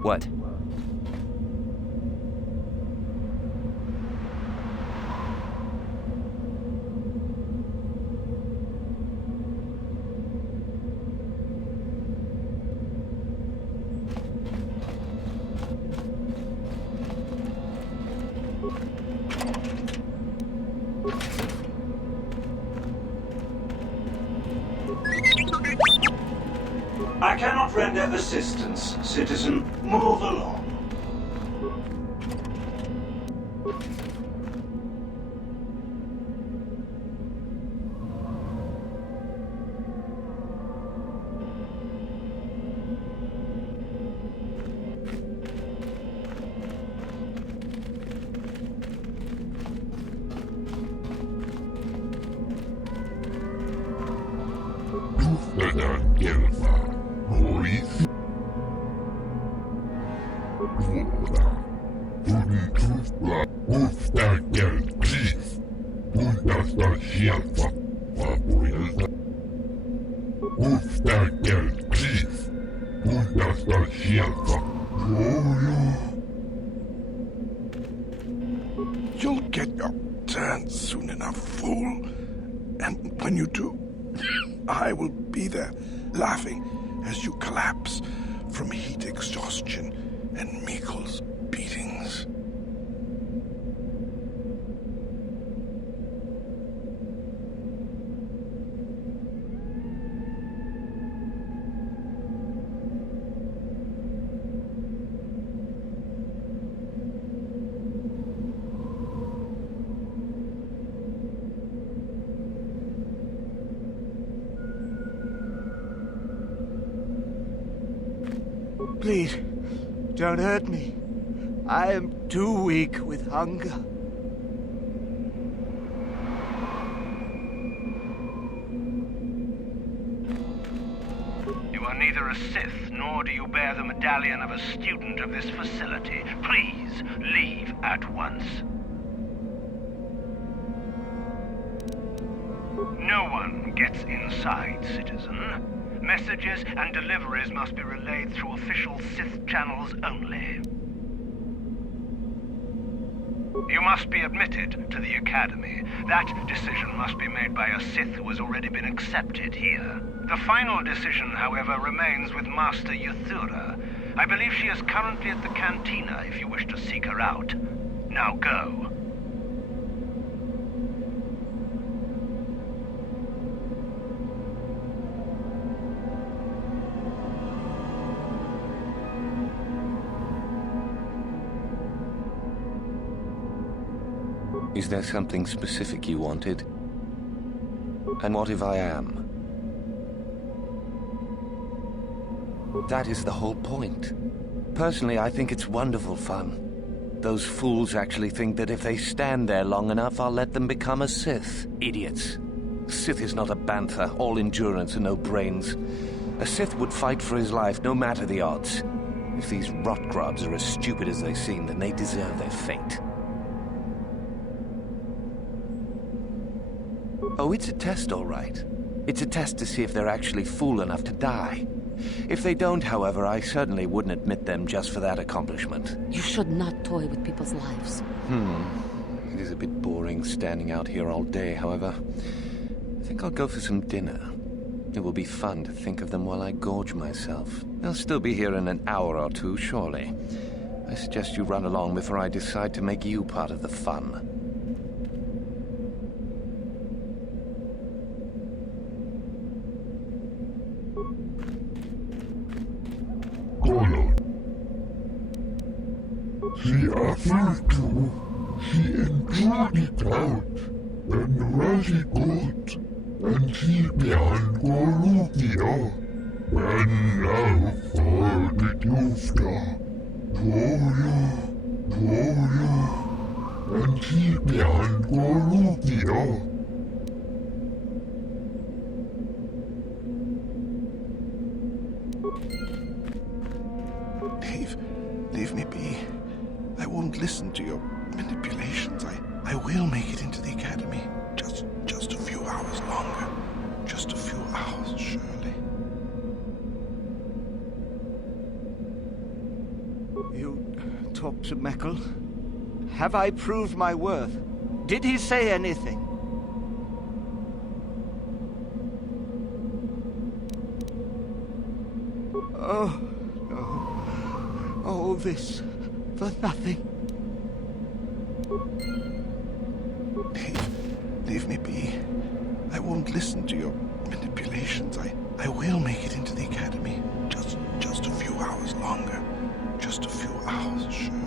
What? I cannot render assistance, citizen. Move along. Chief. lähteä sieltä. You'll get your turn soon enough, fool. And when you do, I will be there, laughing as you collapse from heat exhaustion and Mikkel's beatings. Please, don't hurt me. I am too weak with hunger. You are neither a Sith, nor do you bear the medallion of a student of this facility. Please, leave at once. No one gets inside, citizen. Messages and deliveries must be relayed through official Sith channels only. You must be admitted to the Academy. That decision must be made by a Sith who has already been accepted here. The final decision, however, remains with Master Yuthura. I believe she is currently at the cantina if you wish to seek her out. Now go. Is there something specific you wanted? And what if I am? That is the whole point. Personally, I think it's wonderful fun. Those fools actually think that if they stand there long enough, I'll let them become a Sith. Idiots. Sith is not a bantha, all endurance and no brains. A Sith would fight for his life, no matter the odds. If these rot grubs are as stupid as they seem, then they deserve their fate. Oh, it's a test, all right. It's a test to see if they're actually fool enough to die. If they don't, however, I certainly wouldn't admit them just for that accomplishment. You should not toy with people's lives. It is a bit boring standing out here all day, however. I think I'll go for some dinner. It will be fun to think of them while I gorge myself. They'll still be here in an hour or two, surely. I suggest you run along before I decide to make you part of the fun. She aftertu, she endured it out, and read it good, and she began Golugia, and now for the Jufta, and she began Golugia. Leave me be. I won't listen to your manipulations. I will make it into the Academy. Just a few hours longer. Just a few hours, surely. You talked to Mikkel? Have I proved my worth? Did he say anything? Oh, no. All this for nothing. Leave me be. I won't listen to your manipulations. I will make it into the Academy. Just a few hours longer. Just a few hours, surely.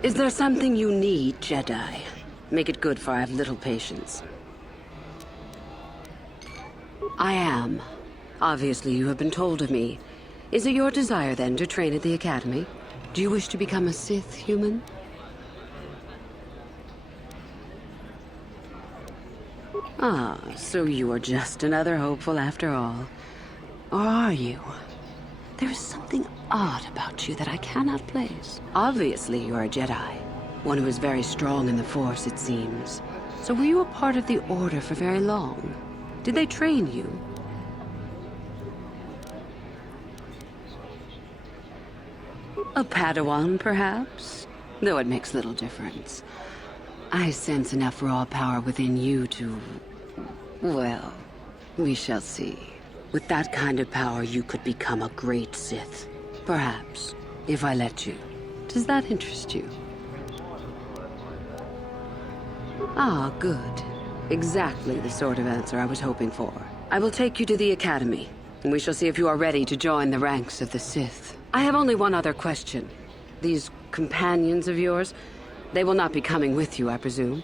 Is there something you need, Jedi? Make it good, for I have little patience. I am. Obviously, you have been told of me. Is it your desire, then, to train at the Academy? Do you wish to become a Sith human? Ah, so you are just another hopeful after all. Or are you? There is something odd about you that I cannot place. Obviously, you are a Jedi. One who is very strong in the Force, it seems. So were you a part of the Order for very long? Did they train you? A Padawan, perhaps? Though it makes little difference. I sense enough raw power within you to... Well, we shall see. With that kind of power, you could become a great Sith. Perhaps, if I let you. Does that interest you? Ah, good. Exactly the sort of answer I was hoping for. I will take you to the Academy, and we shall see if you are ready to join the ranks of the Sith. I have only one other question. These companions of yours, they will not be coming with you, I presume?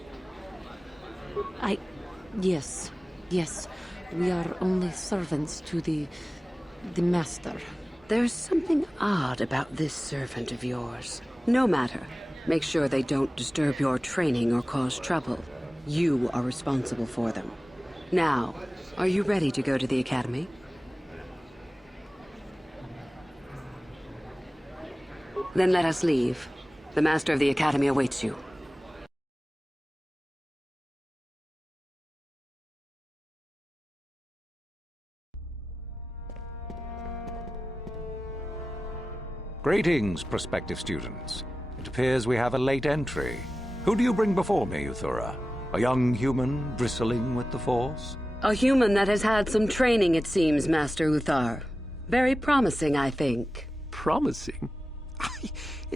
Yes. We are only servants to the Master. There's something odd about this servant of yours. No matter. Make sure they don't disturb your training or cause trouble. You are responsible for them. Now, are you ready to go to the Academy? Then let us leave. The Master of the Academy awaits you. Greetings, prospective students. It appears we have a late entry. Who do you bring before me, Uthura? A young human bristling with the Force? A human that has had some training, it seems, Master Uthar. Very promising, I think. Promising?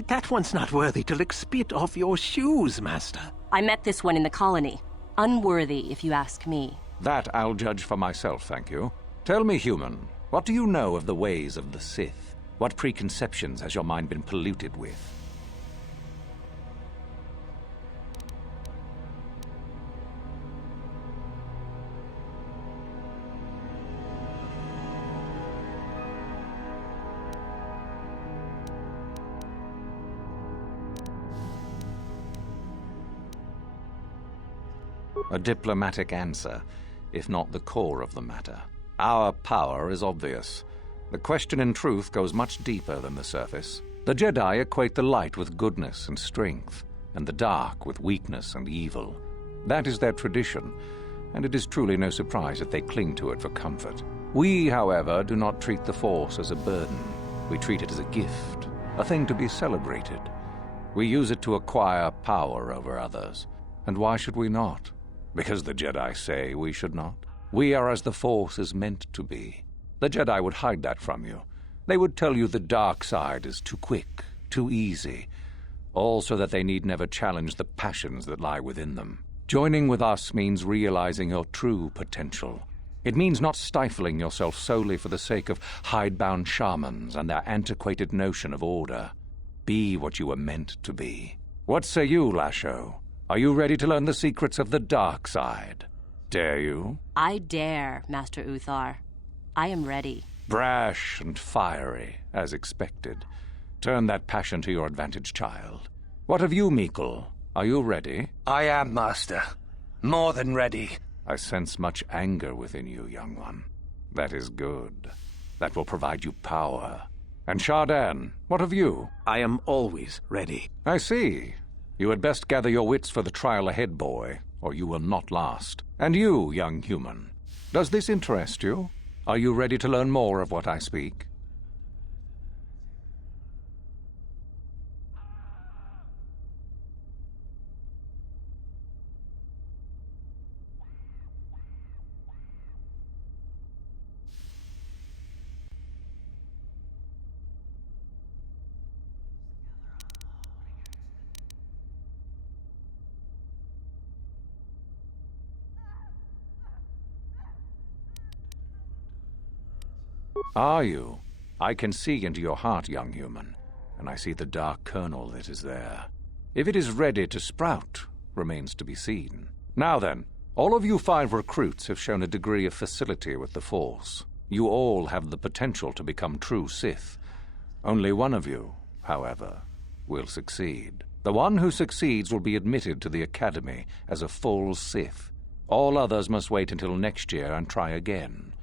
That one's not worthy to lick spit off your shoes, Master. I met this one in the colony. Unworthy, if you ask me. That I'll judge for myself, thank you. Tell me, human, what do you know of the ways of the Sith? What preconceptions has your mind been polluted with? A diplomatic answer, if not the core of the matter. Our power is obvious. The question, in truth, goes much deeper than the surface. The Jedi equate the light with goodness and strength, and the dark with weakness and evil. That is their tradition, and it is truly no surprise that they cling to it for comfort. We, however, do not treat the Force as a burden. We treat it as a gift, a thing to be celebrated. We use it to acquire power over others. And why should we not? Because the Jedi say we should not. We are as the Force is meant to be. The Jedi would hide that from you. They would tell you the dark side is too quick, too easy, all so that they need never challenge the passions that lie within them. Joining with us means realizing your true potential. It means not stifling yourself solely for the sake of hidebound shamans and their antiquated notion of order. Be what you were meant to be. What say you, Lasho? Are you ready to learn the secrets of the dark side? Dare you? I dare, Master Uthar. I am ready. Brash and fiery, as expected. Turn that passion to your advantage, child. What of you, Meekle? Are you ready? I am, Master. More than ready. I sense much anger within you, young one. That is good. That will provide you power. And Shardan, what of you? I am always ready. I see. You had best gather your wits for the trial ahead, boy, or you will not last. And you, young human, does this interest you? Are you ready to learn more of what I speak? Are you? I can see into your heart, young human, and I see the dark kernel that is there. If it is ready to sprout, remains to be seen. Now then, all of you 5 recruits have shown a degree of facility with the Force. You all have the potential to become true Sith. Only one of you, however, will succeed. The one who succeeds will be admitted to the Academy as a full Sith. All others must wait until next year and try again,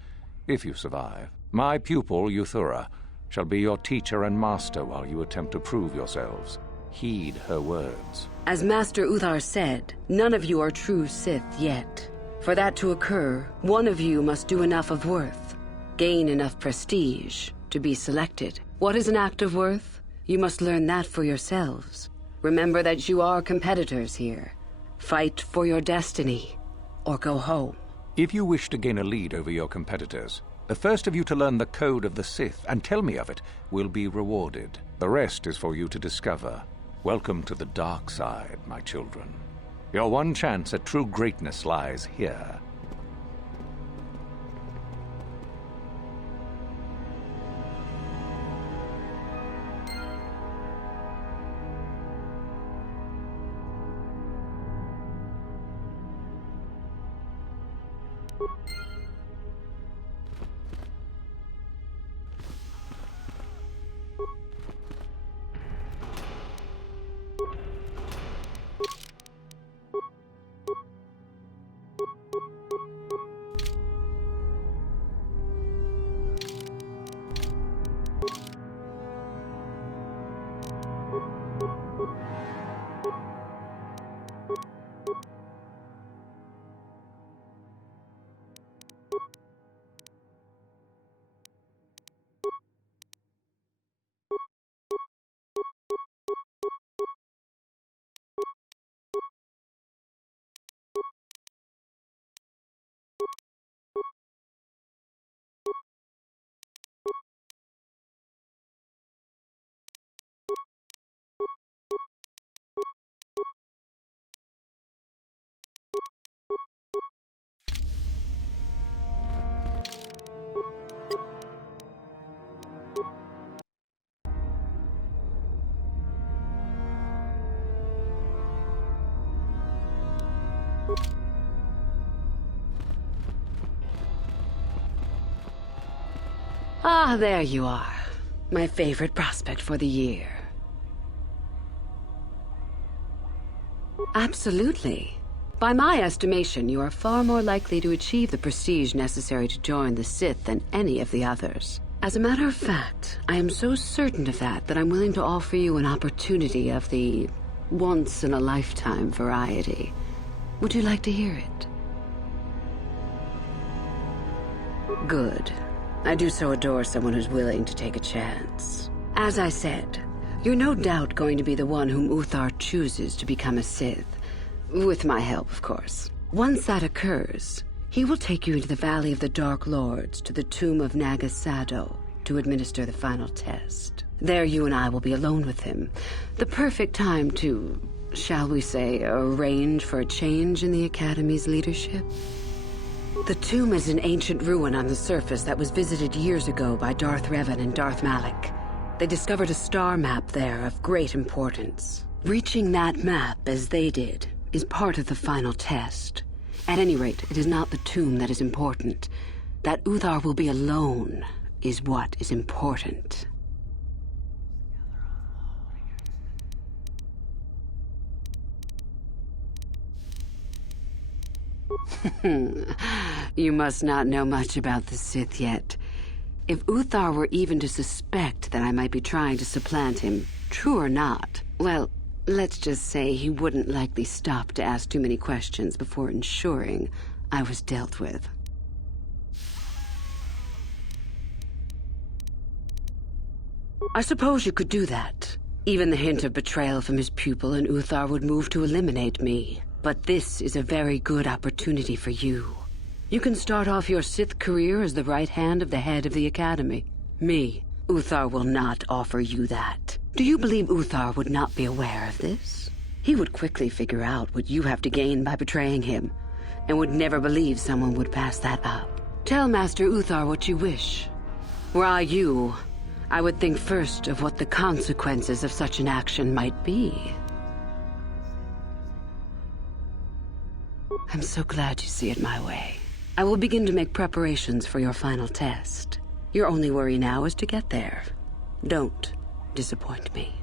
if you survive. My pupil, Euthura, shall be your teacher and master while you attempt to prove yourselves. Heed her words. As Master Uthar said, none of you are true Sith yet. For that to occur, one of you must do enough of worth, gain enough prestige, to be selected. What is an act of worth? You must learn that for yourselves. Remember that you are competitors here. Fight for your destiny, or go home. If you wish to gain a lead over your competitors, the first of you to learn the code of the Sith and tell me of it will be rewarded. The rest is for you to discover. Welcome to the dark side, my children. Your one chance at true greatness lies here. Ah, there you are. My favorite prospect for the year. Absolutely. By my estimation, you are far more likely to achieve the prestige necessary to join the Sith than any of the others. As a matter of fact, I am so certain of that I'm willing to offer you an opportunity of the once-in-a-lifetime variety. Would you like to hear it? Good. I do so adore someone who's willing to take a chance. As I said, you're no doubt going to be the one whom Uthar chooses to become a Sith. With my help, of course. Once that occurs, he will take you into the Valley of the Dark Lords to the tomb of Nagasado to administer the final test. There you and I will be alone with him. The perfect time to, shall we say, arrange for a change in the Academy's leadership. The tomb is an ancient ruin on the surface that was visited years ago by Darth Revan and Darth Malak. They discovered a star map there of great importance. Reaching that map, as they did, is part of the final test. At any rate, it is not the tomb that is important. That Uthar will be alone is what is important. You must not know much about the Sith yet. If Uthar were even to suspect that I might be trying to supplant him, true or not, well, let's just say he wouldn't likely stop to ask too many questions before ensuring I was dealt with. I suppose you could do that. Even the hint of betrayal from his pupil and Uthar would move to eliminate me. But this is a very good opportunity for you. You can start off your Sith career as the right hand of the head of the Academy. Me, Uthar will not offer you that. Do you believe Uthar would not be aware of this? He would quickly figure out what you have to gain by betraying him, and would never believe someone would pass that up. Tell Master Uthar what you wish. Were I you, I would think first of what the consequences of such an action might be. I'm so glad you see it my way. I will begin to make preparations for your final test. Your only worry now is to get there. Don't disappoint me.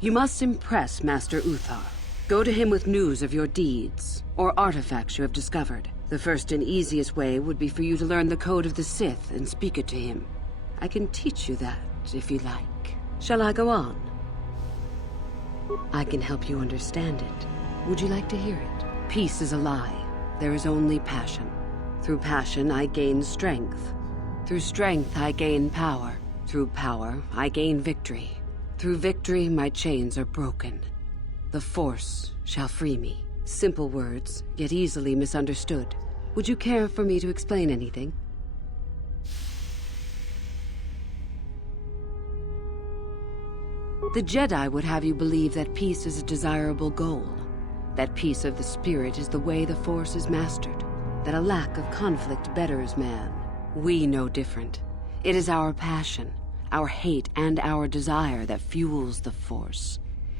You must impress Master Uthar. Go to him with news of your deeds, or artifacts you have discovered. The first and easiest way would be for you to learn the code of the Sith and speak it to him. I can teach you that, if you like. Shall I go on? I can help you understand it. Would you like to hear it? Peace is a lie. There is only passion. Through passion, I gain strength. Through strength, I gain power. Through power, I gain victory. Through victory, my chains are broken. The Force shall free me. Simple words, yet easily misunderstood. Would you care for me to explain anything? The Jedi would have you believe that peace is a desirable goal. That peace of the spirit is the way the Force is mastered. That a lack of conflict betters man. We know different. It is our passion, our hate, and our desire that fuels the Force.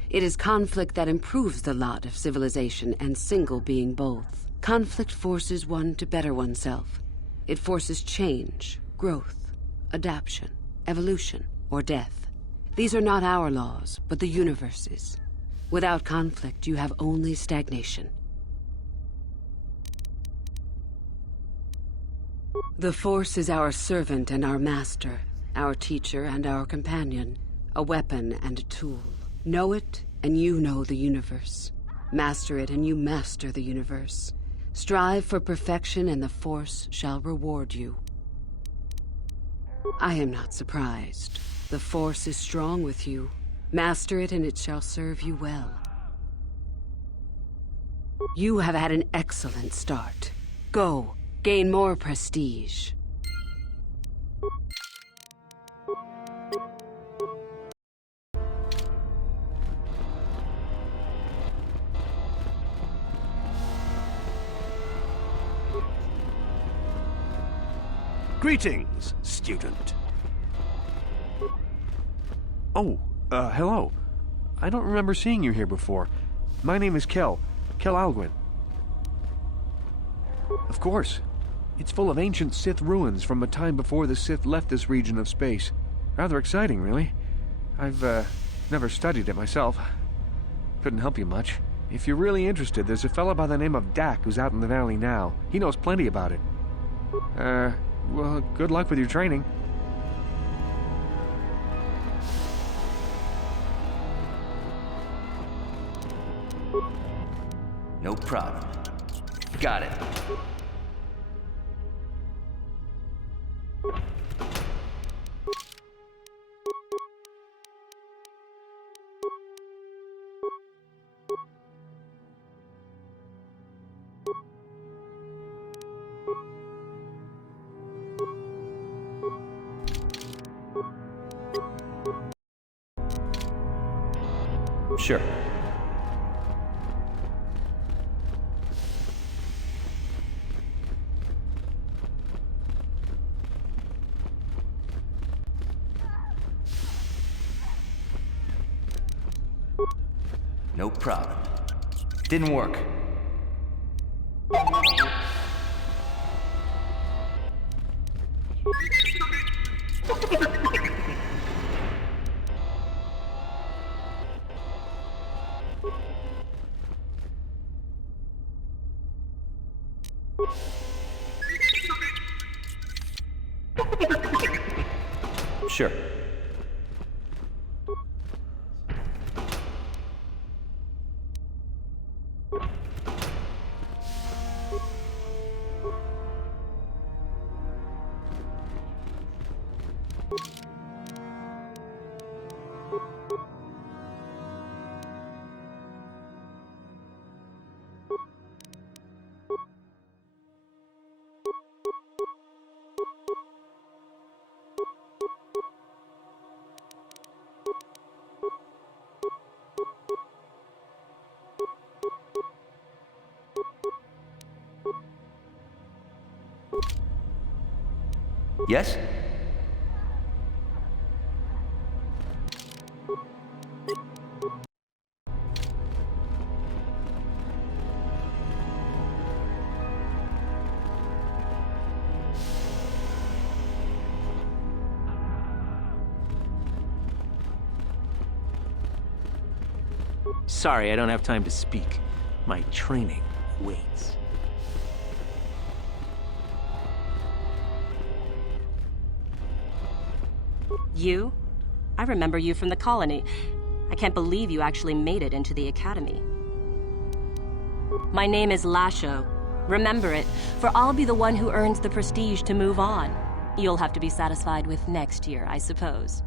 It is conflict that improves the lot of civilization and single being both. Conflict forces one to better oneself. It forces change, growth, adaptation, evolution, or death. These are not our laws, but the universe's. Without conflict, you have only stagnation. The Force is our servant and our master, our teacher and our companion, a weapon and a tool. Know it, and you know the universe. Master it, and you master the universe. Strive for perfection, and the Force shall reward you. I am not surprised. The Force is strong with you. Master it, and it shall serve you well. You have had an excellent start. Go, gain more prestige. Greetings, student. Oh, hello. I don't remember seeing you here before. My name is Kel Alguin. Of course. It's full of ancient Sith ruins from a time before the Sith left this region of space. Rather exciting, really. I've, never studied it myself. Couldn't help you much. If you're really interested, there's a fellow by the name of Dak who's out in the valley now. He knows plenty about it. Well, good luck with your training. No problem. Got it. Sure. No problem. Didn't work. Sure. Yes? Sorry, I don't have time to speak. My training waits. You? I remember you from the colony. I can't believe you actually made it into the academy. My name is Lasho. Remember it, for I'll be the one who earns the prestige to move on. You'll have to be satisfied with next year, I suppose.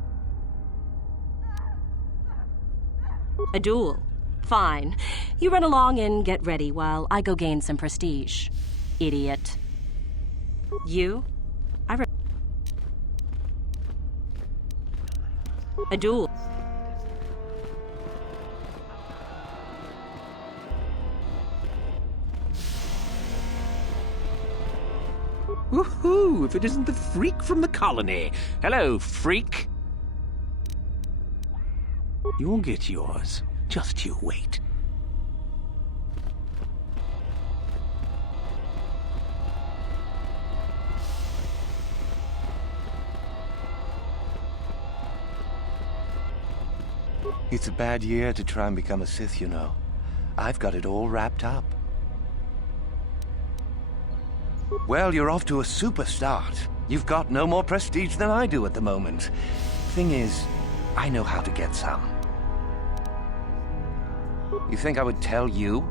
A duel. Fine. You run along and get ready while I go gain some prestige. Idiot. You? A duel. Woohoo! If it isn't the freak from the colony. Hello, freak. You'll get yours. Just you wait. It's a bad year to try and become a Sith, you know. I've got it all wrapped up. Well, you're off to a super start. You've got no more prestige than I do at the moment. Thing is, I know how to get some. You think I would tell you?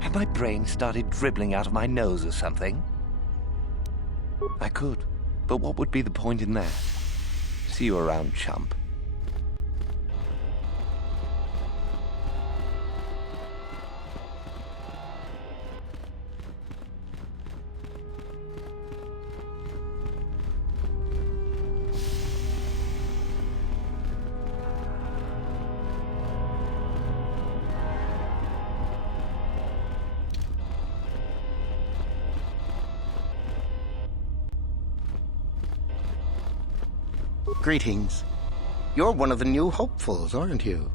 Have my brain started dribbling out of my nose or something? I could, but what would be the point in that? See you around, chump. Greetings. You're one of the new hopefuls, aren't you?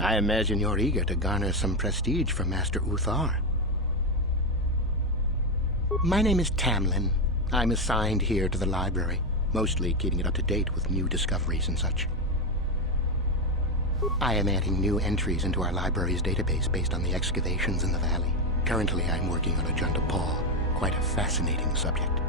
I imagine you're eager to garner some prestige from Master Uthar. My name is Tamlin. I'm assigned here to the library, mostly keeping it up to date with new discoveries and such. I am adding new entries into our library's database based on the excavations in the valley. Currently, I'm working on Ajanta Paul, quite a fascinating subject.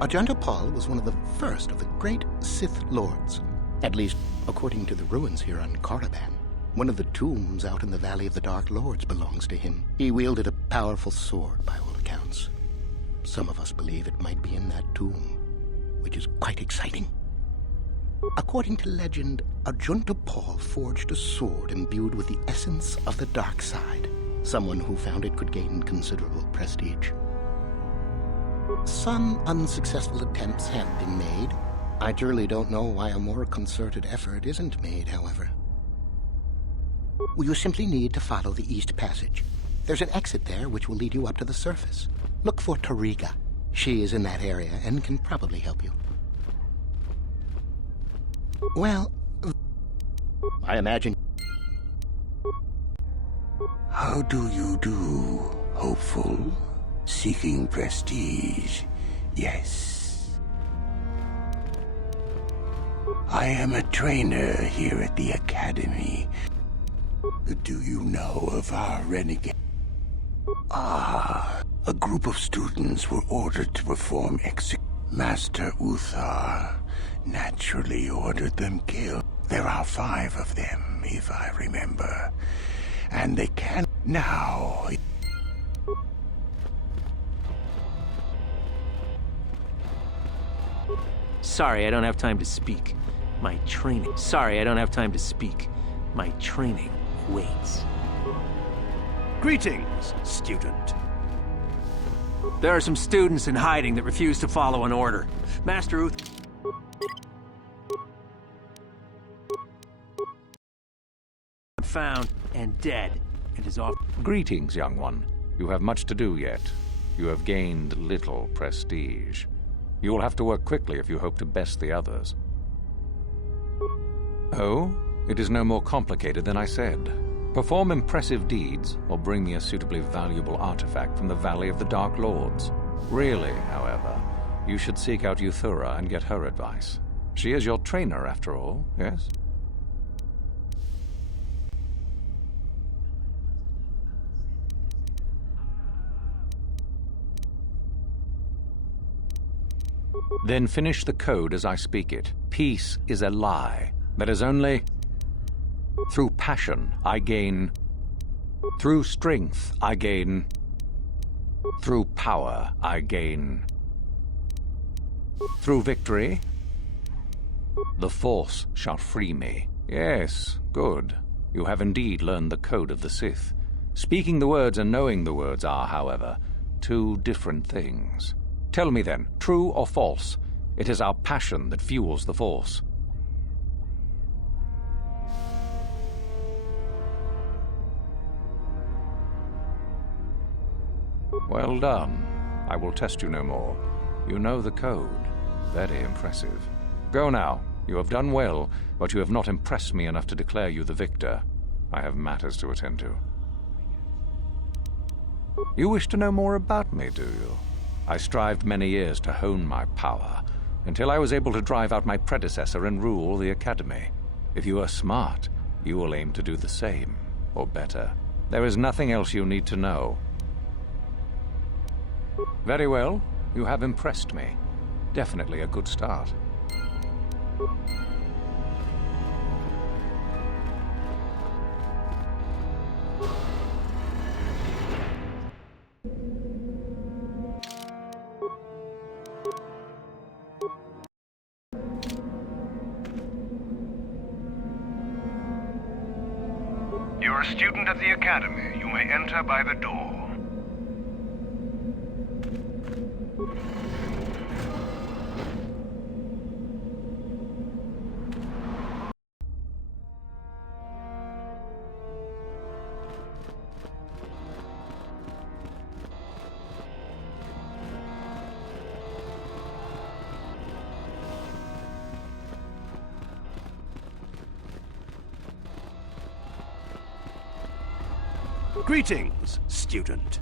Ajanta Paul was one of the first of the great Sith Lords, at least according to the ruins here on Korriban. One of the tombs out in the Valley of the Dark Lords belongs to him. He wielded a powerful sword, by all accounts. Some of us believe it might be in that tomb, which is quite exciting. According to legend, Ajanta Paul forged a sword imbued with the essence of the dark side. Someone who found it could gain considerable prestige. Some unsuccessful attempts have been made. I truly don't know why a more concerted effort isn't made, however. You simply need to follow the East Passage. There's an exit there which will lead you up to the surface. Look for Tariga. She is in that area and can probably help you. Well, I imagine... How do you do, hopeful? Seeking prestige, yes. I am a trainer here at the Academy. Do you know of our renegade? Ah, a group of students were ordered to perform Master Uthar naturally ordered them killed. There are 5 of them, if I remember. And they can now... Sorry, I don't have time to speak. My training... Sorry, I don't have time to speak. My training waits. Greetings, student. There are some students in hiding that refuse to follow an order. Master Uth... found and dead, and is off... Greetings, young one. You have much to do yet. You have gained little prestige. You will have to work quickly if you hope to best the others. Oh, it is no more complicated than I said. Perform impressive deeds, or bring me a suitably valuable artifact from the Valley of the Dark Lords. Really, however, you should seek out Euthura and get her advice. She is your trainer, after all, yes? Then finish the code as I speak it. Peace is a lie. That is only... Through passion, I gain... Through strength, I gain... Through power, I gain... Through victory, the Force shall free me. Yes, good. You have indeed learned the code of the Sith. Speaking the words and knowing the words are, however, two different things. Tell me then, true or false? It is our passion that fuels the Force. Well done. I will test you no more. You know the code. Very impressive. Go now. You have done well, but you have not impressed me enough to declare you the victor. I have matters to attend to. You wish to know more about me, do you? I strived many years to hone my power, until I was able to drive out my predecessor and rule the Academy. If you are smart, you will aim to do the same, or better. There is nothing else you need to know. Very well. You have impressed me. Definitely a good start. You're a student at the Academy. You may enter by the door. Greetings, student.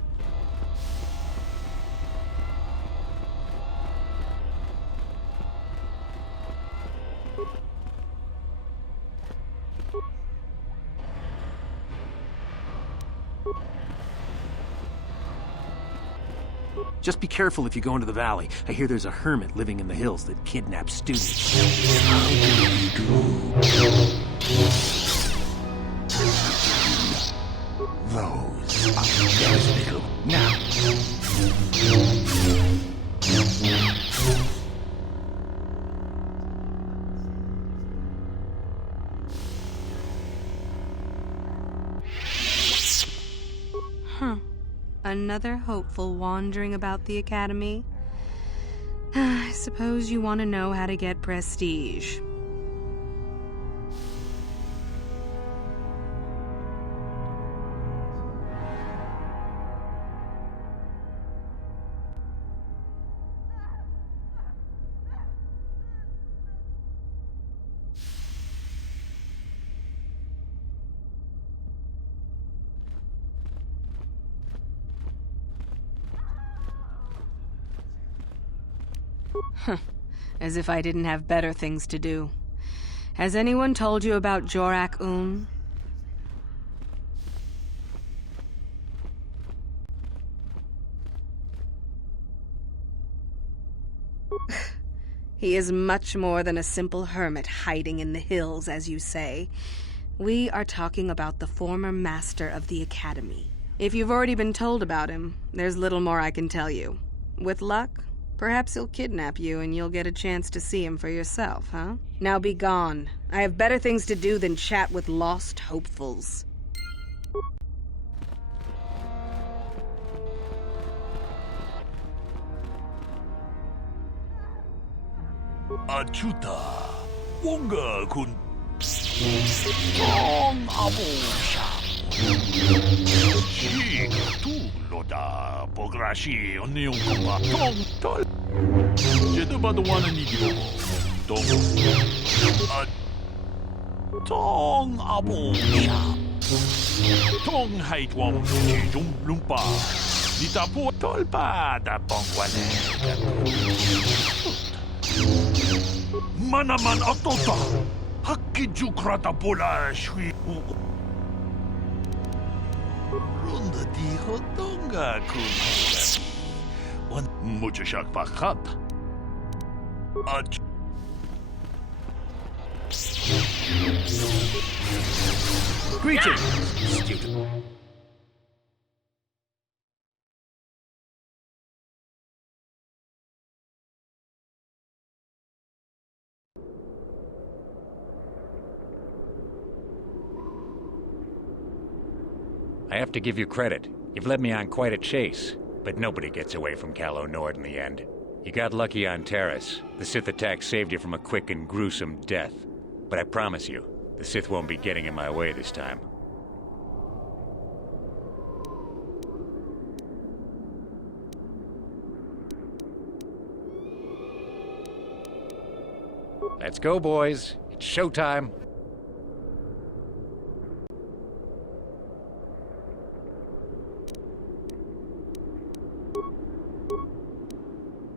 Just be careful if you go into the valley. I hear there's a hermit living in the hills that kidnaps students. Those are those little... Now! Huh. Another hopeful wandering about the Academy? I suppose you want to know how to get prestige. As if I didn't have better things to do. Has anyone told you about Jorak-Un? He is much more than a simple hermit hiding in the hills, as you say. We are talking about the former master of the Academy. If you've already been told about him, there's little more I can tell you. With luck, perhaps he'll kidnap you and you'll get a chance to see him for yourself, huh? Now be gone. I have better things to do than chat with lost hopefuls. Achuta, Wonga kun Strong Abo Sham. loda pograshi onion kuma tong tol. Jedaba the one and idibo. Tong abo sha. Tong hait wam jum lumpa. Dita po tolpa da pongwane. Manaman otota. Hakiju krata pola shui. Runda di hotonga kun. On mucho shak pakat. Greetings, student. I have to give you credit. You've led me on quite a chase, but nobody gets away from Calo Nord in the end. You got lucky on Terrace. The Sith attack saved you from a quick and gruesome death. But I promise you, the Sith won't be getting in my way this time. Let's go, boys. It's showtime. Yes.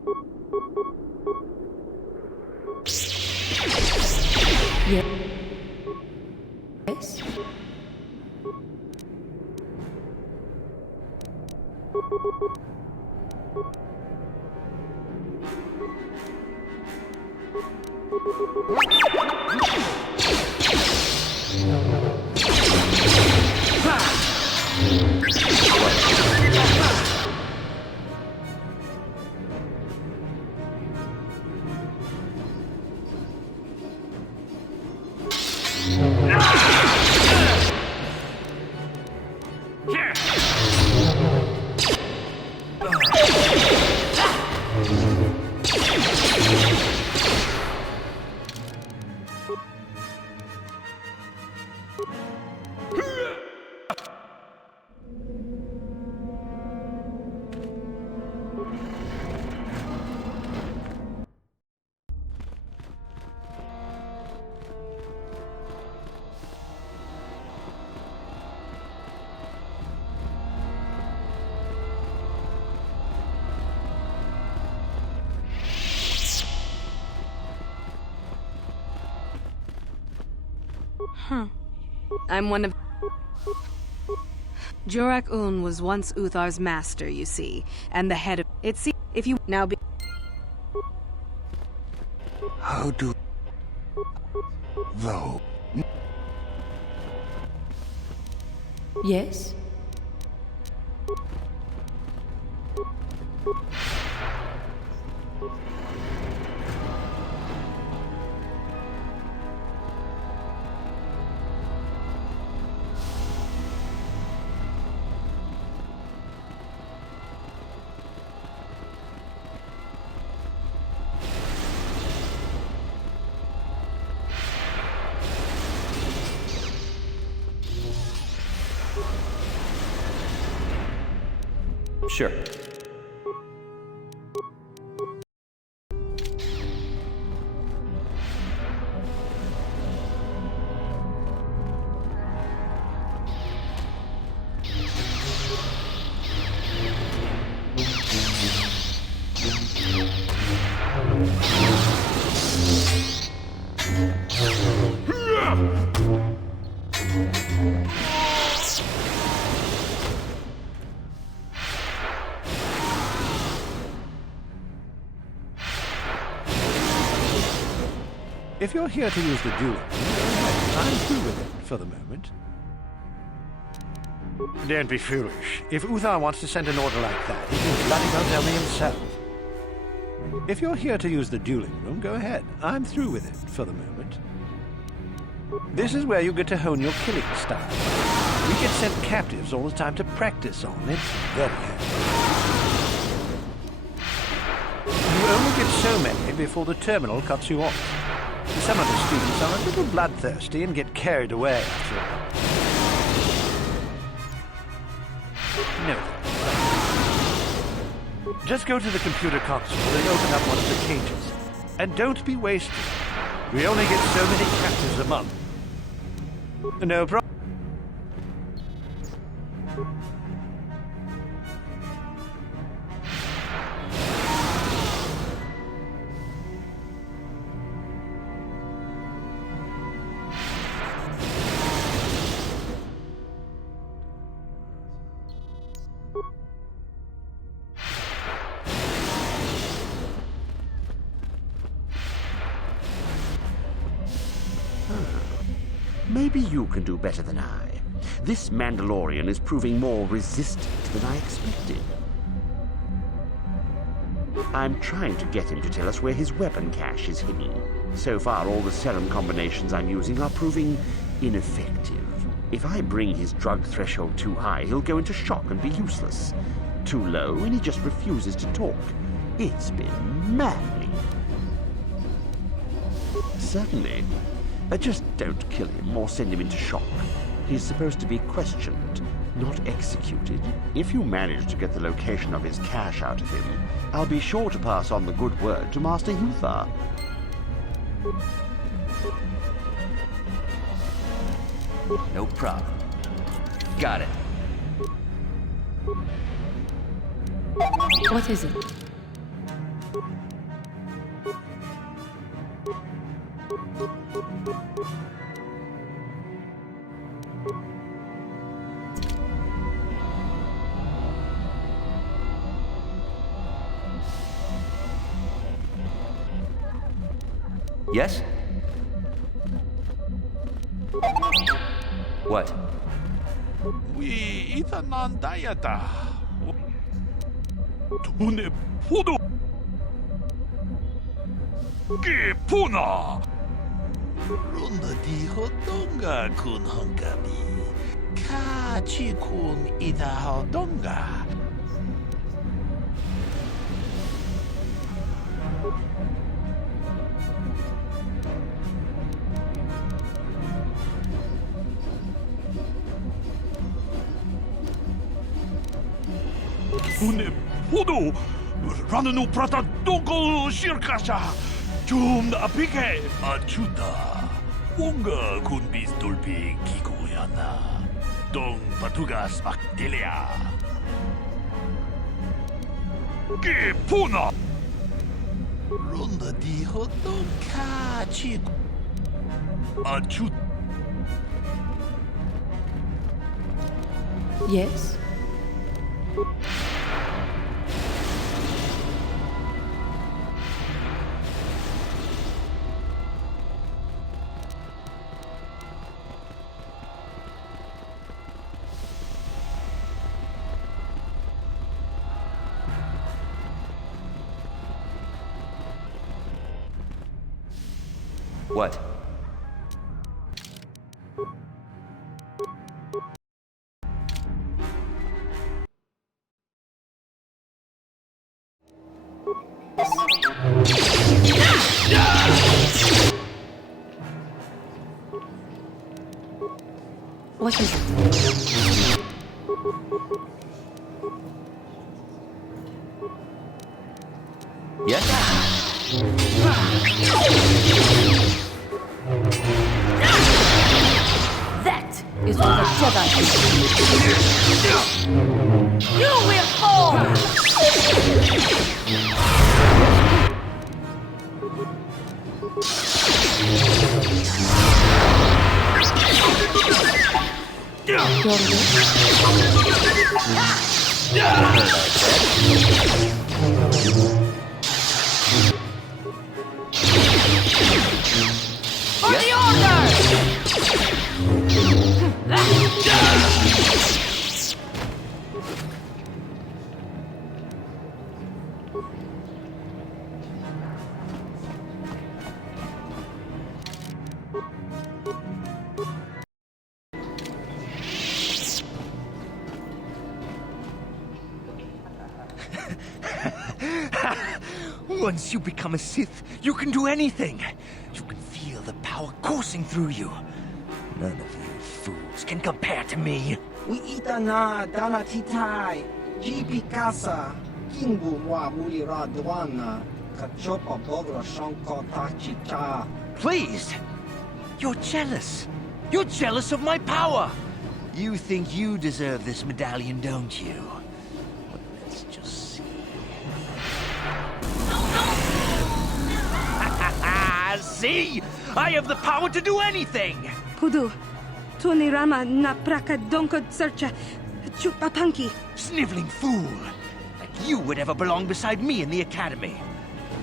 I'm one of... Jorak-Un was once Uthar's master, you see, and the head of... If you now be... How do... Though... Yes? Sure. If you're here to use the duel, I'm through with it for the moment. Don't be foolish. If Uthar wants to send an order like that, he can bloody well tell me himself. If you're here to use the dueling room, go ahead. I'm through with it for the moment. This is where you get to hone your killing style. We get sent captives all the time to practice on. It's very handy. You only get so many before the terminal cuts you off. Some of the students are a little bloodthirsty and get carried away after all. No, Just go to the computer console and open up one of the cages. And don't be wasted. We only get so many captives a month. No problem. Maybe you can do better than I. This Mandalorian is proving more resistant than I expected. I'm trying to get him to tell us where his weapon cache is hidden. So far, all the serum combinations I'm using are proving ineffective. If I bring his drug threshold too high, he'll go into shock and be useless. Too low, and he just refuses to talk. It's been maddening. Certainly. Just don't kill him or send him into shock. He's supposed to be questioned, not executed. If you manage to get the location of his cache out of him, I'll be sure to pass on the good word to Master Uthar. No problem. Got it. What is it? Yes? What? We itanan dayata. Tune podo. Que puna. Runda di hodonga kun hongami. Ka chi kun ita hodonga. Tune podo. Ranunu prata dongol shirkasha. 좀 나쁘게 아주다. 뭔가 군비 돌비 기고야나. 동 바투가 스막딜이야. 게 보나. 론다 디호 동 카치. 아주. Yes? What? What is it? Yes? That is what a Jedi is. You will fall! For the order! Once you become a Sith, you can do anything. You can feel the power coursing through you. None of you fools can compare to me. We itana dana titai, GP casa, Please! You're jealous. You're jealous of my power! You think you deserve this medallion, don't you? Well, let's just see. See? I have the power to do anything! Pudu, Tunirama na praka donko searcha chupapanki. Sniveling fool! Like you would ever belong beside me in the academy.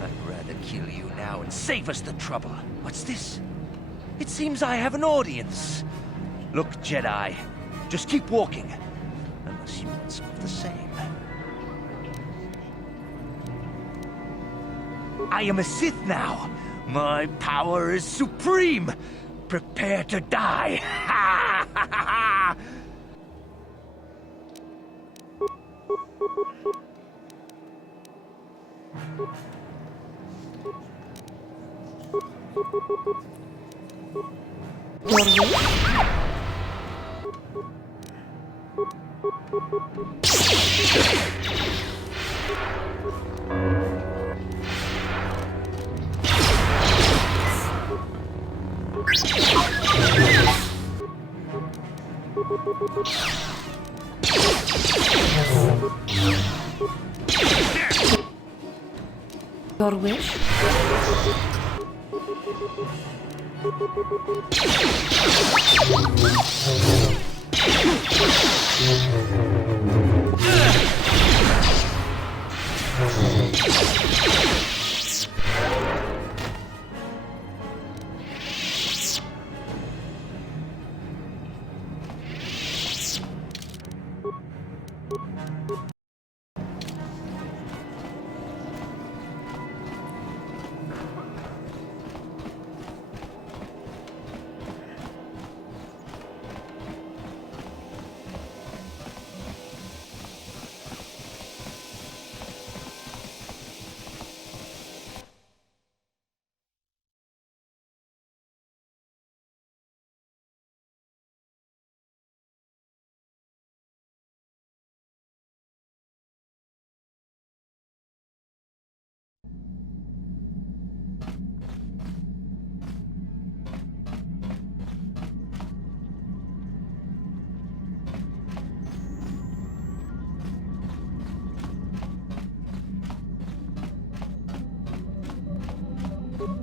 I'd rather kill you now and save us the trouble. What's this? It seems I have an audience. Look, Jedi, just keep walking. Unless you want some of the same. I am a Sith now. My power is supreme. Prepare to die. Ha ha ha! Your wish?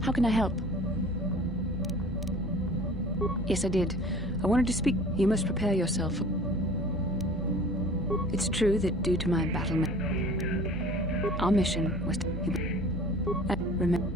How can I help? Yes, I did. I wanted to speak. You must prepare yourself. It's true that due to my battlement, our mission was to... I remember...